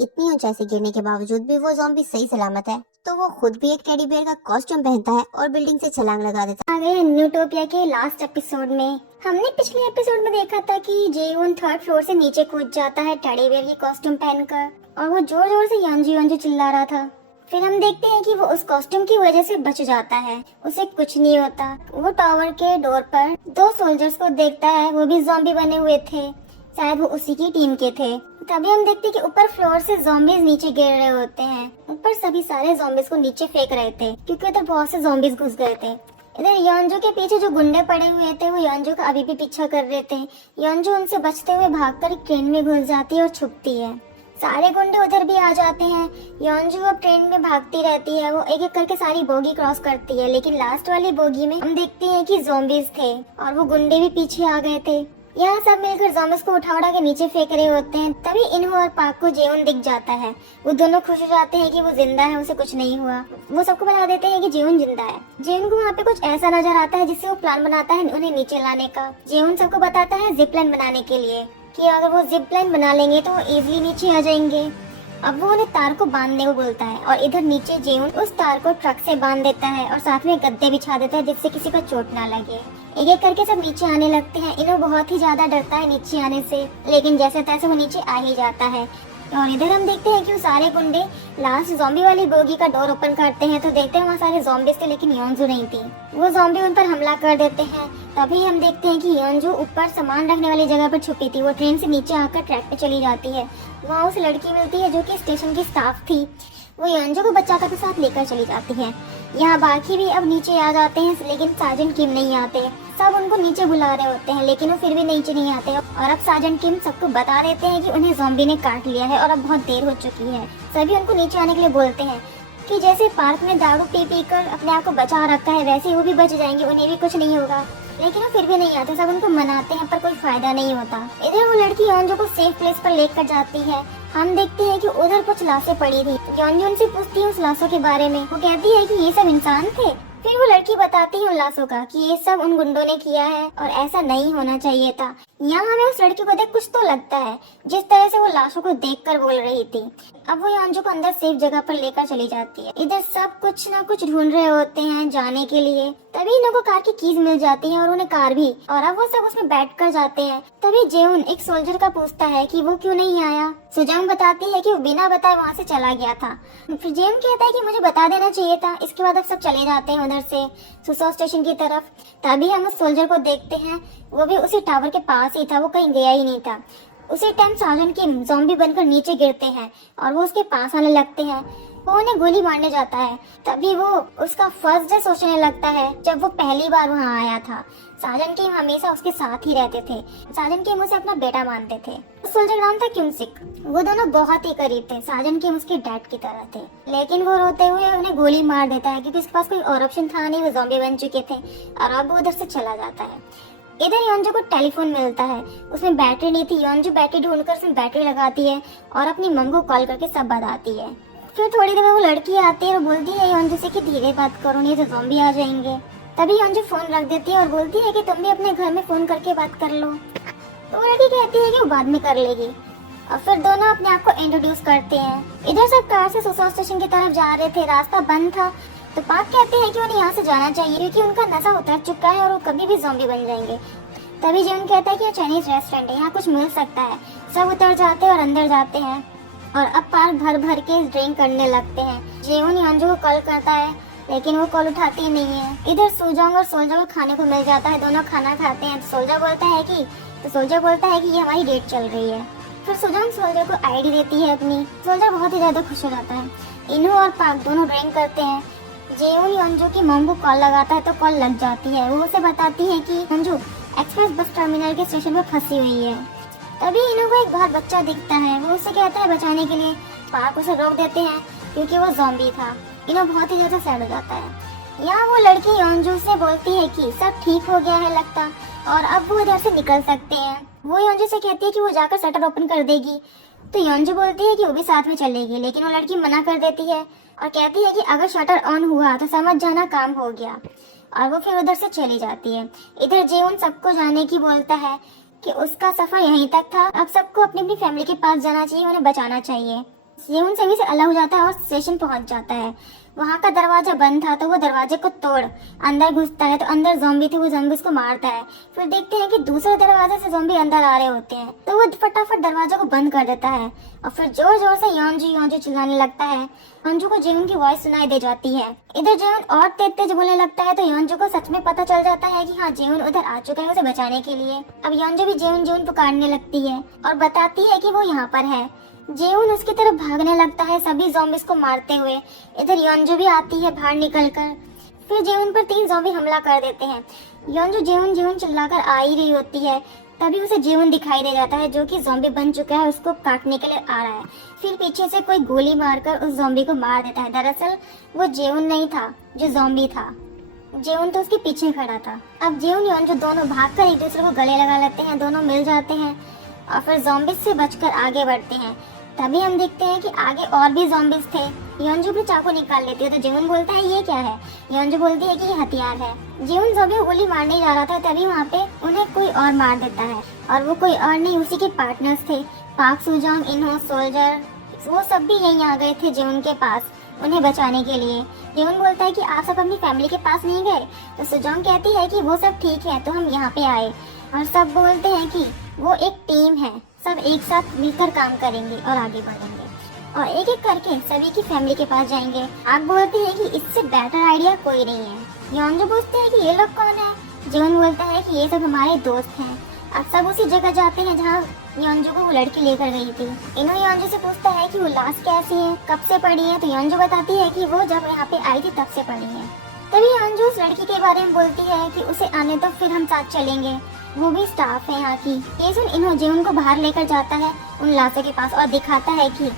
इतनी ऊंचाई से गिरने के बावजूद भी वो ज़ॉम्बी सही सलामत है, तो वो खुद भी एक टेडी बेयर का कॉस्ट्यूम पहनता है और बिल्डिंग से छलांग लगा देता है। आ गए हैं न्यूटोपिया के लास्ट एपिसोड में। हमने पिछले एपिसोड में देखा था कि जेयुन थर्ड फ्लोर से नीचे कूद जाता है टेडी बेयर की कॉस्ट्यूम पहनकर और वो जोर जोर से यंजू यंजू चिल्ला रहा था। फिर हम देखते हैं कि वो उस कॉस्ट्यूम की वजह से बच जाता है, उसे कुछ नहीं होता। वो टावर के डोर पर दो सोल्जर्स को देखता है, वो भी ज़ॉम्बी बने हुए थे, शायद वो उसी की टीम के थे। तभी हम देखते हैं कि ऊपर फ्लोर से ज़ॉम्बीज नीचे गिर रहे होते हैं। ऊपर सभी सारे ज़ॉम्बीज को नीचे फेंक रहे थे क्योंकि उधर बहुत से ज़ॉम्बीज घुस गए थे। इधर यंजू के पीछे जो गुंडे पड़े हुए थे वो यंजू का अभी भी पीछा कर रहे थे। यंजू उनसे बचते हुए भागकर एक ट्रेन में घुस जाती है और छुपती है। सारे गुंडे उधर भी आ जाते हैं। यंजू अब ट्रेन में भागती रहती है, वो एक एक करके सारी बोगी क्रॉस करती है, लेकिन लास्ट वाली बोगी में हम देखते हैं कि ज़ॉम्बीज थे और वो गुंडे भी पीछे आ गए थे। यहाँ सब मिलकर ज़ॉम्बीज को उठा उठा के नीचे फेंक रहे होते हैं। तभी इन्हू और पाक को जेउन दिख जाता है। वो दोनों खुश हो जाते हैं कि वो जिंदा है, उसे कुछ नहीं हुआ। वो सबको बता देते हैं कि जेउन जिंदा है। जेउन को वहाँ पे कुछ ऐसा नजर आता है जिससे वो प्लान बनाता है उन्हें नीचे लाने का। जेउन सबको बताता है जिप लाइन बनाने के लिए कि अगर वो जिप लाइन बना लेंगे तो वो इजिली नीचे आ जाएंगे। अब वो उन्हें तार को बांधने को बोलता है और इधर नीचे जेउन उस तार को ट्रक से बांध देता है और साथ में गद्दे बिछा देता है जिससे किसी को चोट ना लगे। एक एक करके सब नीचे आने लगते हैं। इन्हें बहुत ही ज्यादा डरता है नीचे आने से, लेकिन जैसे तैसे वो नीचे आ ही जाता है। और इधर हम देखते हैं कि वो सारे गुंडे लास्ट ज़ॉम्बी वाली बोगी का डोर ओपन करते हैं तो देखते हैं वहाँ सारे ज़ॉम्बीज थे, लेकिन यंजू नहीं थी। वो ज़ॉम्बी उन पर हमला कर देते हैं। तभी हम देखते हैं कि यंजू ऊपर सामान रखने वाली जगह पर छुपी थी। वो ट्रेन से नीचे आकर ट्रैक पे चली जाती है। वहाँ उस लड़की मिलती है जो कि स्टेशन की स्टाफ थी। वो यंजू को बचाकर के साथ लेकर चली जाती है। यहाँ बाकी भी अब नीचे आ जाते हैं, लेकिन सार्जेंट किम नहीं आते। सब उनको नीचे बुला रहे होते हैं, लेकिन वो फिर भी नीचे नहीं आते। और अब सार्जेंट किम सबको बता देते हैं कि उन्हें ज़ॉम्बी ने काट लिया है और अब बहुत देर हो चुकी है। सभी उनको नीचे आने के लिए बोलते हैं कि जैसे पार्क में दारू पी कर अपने आप को बचा रखा है वैसे वो भी बच जाएंगे, उन्हें भी कुछ नहीं होगा। लेकिन वो फिर भी नहीं आते। सब उनको मनाते हैं पर कोई फायदा नहीं होता। इधर वो लड़की यंजू को सेफ प्लेस पर लेकर जाती है। हम देखते हैं कि उधर कुछ लाशें पड़ी थी। यंजू उनसे पूछती है उस लाशों के बारे में। वो कहती है कि ये सब इंसान थे। फिर वो लड़की बताती है उन लाशों का कि ये सब उन गुंडों ने किया है और ऐसा नहीं होना चाहिए था। यहाँ हमें उस लड़की को देख कुछ तो लगता है, जिस तरह से वो लाशों को देखकर बोल रही थी। अब वो यंजू को अंदर सेफ जगह पर लेकर चली जाती है। इधर सब कुछ ना कुछ ढूंढ रहे होते हैं जाने के लिए। तभी इनको कार की कीज मिल जाती है और उन्हें कार भी, और अब वो सब उसमें बैठ कर जाते हैं। तभी जेउन एक सोल्जर का पूछता है कि वो क्यों नहीं आया। सुजांग बताती है कि वो बिना बताए वहाँ से चला गया था। फिर जेउन कहता है कि मुझे बता देना चाहिए था। इसके बाद अब सब चले जाते हैं उधर से सुसो स्टेशन की तरफ। तभी हम उस सोल्जर को देखते हैं, वो भी उसी टावर के पास ही था, वो कहीं गया ही नहीं था। उसी टाइम साजन की ज़ॉम्बी बनकर नीचे गिरते हैं और वो उसके पास आने लगते हैं। वो उन्हें गोली मारने जाता है। तभी वो उसका फर्स्ट डे सोचने लगता है जब वो पहली बार वहाँ आया था। साजन किम हमेशा उसके साथ ही रहते थे। साजन किम उसे अपना बेटा मानते थे। सोल्जर नाम था क्यूमसिक। वो दोनों बहुत ही करीब थे। साजन किम उसके डैड की तरह थे, लेकिन वो रोते हुए उन्हें गोली मार देता है क्योंकि उसके पास कोई और ऑप्शन था नहीं। वो ज़ॉम्बी बन चुके थे और अब वो उधर से चला जाता है। इधर योंजू को टेलीफोन मिलता है, उसमें बैटरी नहीं थी। योंजू बैटरी ढूंढकर उसमें बैटरी लगाती है और अपनी मम को कॉल करके सब बताती है। फिर थोड़ी देर में वो लड़की आती है और बोलती है योंजू से कि धीरे बात करो नहीं तो ज़ॉम्बी आ जाएंगे। तभी योंजू फोन रख देती है और बोलती है कि तुम भी अपने घर में फोन करके बात कर लो। तो वो लड़की कहती है कि वो बाद में कर लेगी और फिर दोनों अपने आप को इंट्रोड्यूस करते हैं। इधर सब कार से सुसो स्टेशन की तरफ जा रहे थे, रास्ता बंद था। तो पार्क कहते हैं कि उन्हें यहाँ से जाना चाहिए क्योंकि उनका नशा उतर चुका है और वो कभी भी ज़ॉम्बी बन जाएंगे। तभी जेवन कहता है कि ये चाइनीज रेस्टोरेंट है, यहाँ कुछ मिल सकता है। सब उतर जाते हैं और अंदर जाते हैं और अब पार्क भर भर के ड्रिंक करने लगते हैं। जेवन योंजू को कॉल करता है लेकिन वो कॉल उठाती नहीं है। इधर सुजोंग और सोल्जर को खाने को मिल जाता है, दोनों खाना खाते हैं। सोल्जर बोलता है कि ये हमारी डेट चल रही है। फिर सुजोंग सोल्जर को आईडी देती है अपनी। सोल्जर बहुत ही ज्यादा खुश हो जाता है। इनू और पार्क दोनों ड्रिंक करते हैं। जेउन योंजू की मम को कॉल लगाता है तो कॉल लग जाती है। वो उसे बताती है कि योंजू एक्सप्रेस बस टर्मिनल के स्टेशन पर फंसी हुई है। तभी इनू को एक बाहर बच्चा दिखता है, वो उसे कहता है बचाने के लिए। पार्क उसे रोक देते हैं क्योंकि वो ज़ॉम्बी था। इनो बहुत ही ज्यादा सैड हो जाता है। यहाँ वो लड़की योंजू से बोलती है कि सब ठीक हो गया है लगता और अब वो इधर से निकल सकते हैं। वो योंजू से कहती है कि वो जाकर शटर ओपन कर देगी। तो योंजू बोलती है कि वो भी साथ में चलेगी, लेकिन वो लड़की मना कर देती है और कहती है कि अगर शटर ऑन हुआ तो समझ जाना काम हो गया। और वो फिर उधर से चली जाती है। इधर जेउन सबको जाने की बोलता है कि उसका सफर यहीं तक था, अब सबको अपनी अपनी फैमिली के पास जाना चाहिए, उन्हें बचाना चाहिए। जेउन सभी से अलग हो जाता है और स्टेशन पहुंच जाता है। वहाँ का दरवाजा बंद था तो वो दरवाजे को तोड़ अंदर घुसता है तो अंदर ज़ॉम्बी थे, वो ज़ॉम्बी उसको मारता है। फिर देखते हैं कि दूसरे दरवाजे से ज़ॉम्बी अंदर आ रहे होते हैं तो वो फटाफट दरवाजा को बंद कर देता है और फिर जोर जोर से योंजू योंजू चिल्लाने लगता है। योंजू को जेउन की वॉइस सुनाई दे जाती है। इधर जेउन और तेज तेज बोलने लगता है तो योंजू को सच में पता चल जाता है कि हाँ जेउन उधर आ चुका है उसे बचाने के लिए। अब योंजू भी जेउन पुकारने लगती है और बताती है कि वो यहाँ पर है। जेउन उसकी तरफ भागने लगता है सभी ज़ॉम्बीज़ को मारते हुए। इधर योंजू भी आती है बाहर निकलकर। फिर जेउन पर 3 ज़ॉम्बी हमला कर देते हैं। योंजू जेउन चिल्लाकर आ ही रही होती है, तभी उसे जेउन दिखाई दे जाता है जो कि ज़ॉम्बी बन चुका है, उसको काटने के लिए आ रहा है। फिर पीछे से कोई गोली मारकर उस ज़ॉम्बी को मार देता है। दरअसल वो जेउन नहीं था जो ज़ॉम्बी था, जेउन तो उसके पीछे खड़ा था। अब जेउन योंजू दोनों भागकर एक दूसरे को गले लगा लेते हैं, दोनों मिल जाते हैं और फिर ज़ॉम्बीज़ से बचकर आगे बढ़ते हैं। तभी हम देखते हैं कि आगे और भी ज़ॉम्बीज़ थे। योंजू भी चाकू निकाल लेती है तो जेउन बोलता है ये क्या है। योंजू बोलती है कि ये हथियार है। जेउन ज़ॉम्बी को गोली मारने जा रहा था तभी वहाँ पे उन्हें कोई और मार देता है और वो कोई और नहीं उसी के पार्टनर्स थे, पार्क सुजोंग, इन्हो, सोल्जर। वो सब भी यहीं आ गए थे जेउन के पास उन्हें बचाने के लिए। जेउन बोलता है कि आप सब अपनी फैमिली के पास नहीं गए तो सुजोंग कहती है कि वो सब ठीक है तो हम यहाँ पे आए और सब बोलते हैं कि वो एक टीम है, सब एक साथ मिलकर काम करेंगे और आगे बढ़ेंगे और एक एक करके सभी की फैमिली के पास जाएंगे। आप बोलते हैं कि इससे बेटर आइडिया कोई नहीं है। योंजू पूछते हैं कि ये लोग कौन है। जेउन बोलता है कि ये सब हमारे दोस्त हैं। अब सब उसी जगह जाते हैं जहाँ योंजू को वो लड़की लेकर गई थी। इन्हों योंजू से पूछता है कि वो लाश कैसी है, कब से पड़ी है। तो योंजू बताती है कि वो जब यहाँ पे आई थी तब से पड़ी है। तभी योंजू उस लड़की के बारे में बोलती है कि उसे आने तो फिर हम साथ चलेंगे, वो भी स्टाफ है यहाँ की। ये सुन इन्हो जेउन को बाहर लेकर जाता है उन लाशों के पास और दिखाता है कि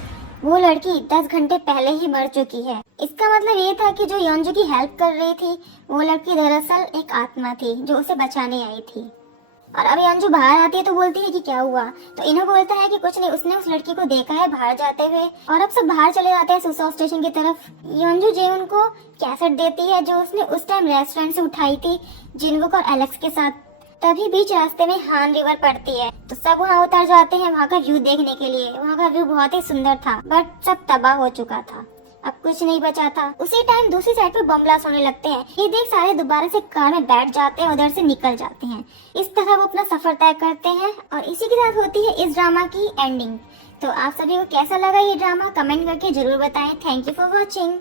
वो लड़की 10 घंटे पहले ही मर चुकी है। इसका मतलब ये था कि जो योंजू की हेल्प कर रही थी वो लड़की दरअसल एक आत्मा थी जो उसे बचाने आई थी। और अब योंजू बाहर आती है तो बोलती है कि क्या हुआ। तो इन्हो बोलता है कि कुछ नहीं, उसने उस लड़की को देखा है बाहर जाते हुए। और अब सब बाहर चले जाते हैं सुसो स्टेशन की तरफ। योंजू जेउन को कैसेट देती है जो उसने उस टाइम रेस्टोरेंट से उठाई थी जिनवुक और एलेक्स के साथ। तभी बीच रास्ते में हान रिवर पड़ती है तो सब वहाँ उतर जाते हैं वहाँ का व्यू देखने के लिए। वहाँ का व्यू बहुत ही सुंदर था बट सब तबाह हो चुका था, अब कुछ नहीं बचा था। उसी टाइम दूसरी साइड पे बम ब्लास्ट होने लगते हैं। ये देख सारे दोबारा से कार में बैठ जाते हैं, उधर से निकल जाते हैं। इस तरह वो अपना सफर तय करते हैं और इसी के साथ होती है इस ड्रामा की एंडिंग। तो आप सभी को कैसा लगा ये ड्रामा कमेंट करके जरूर बताएं। Thank you for watching.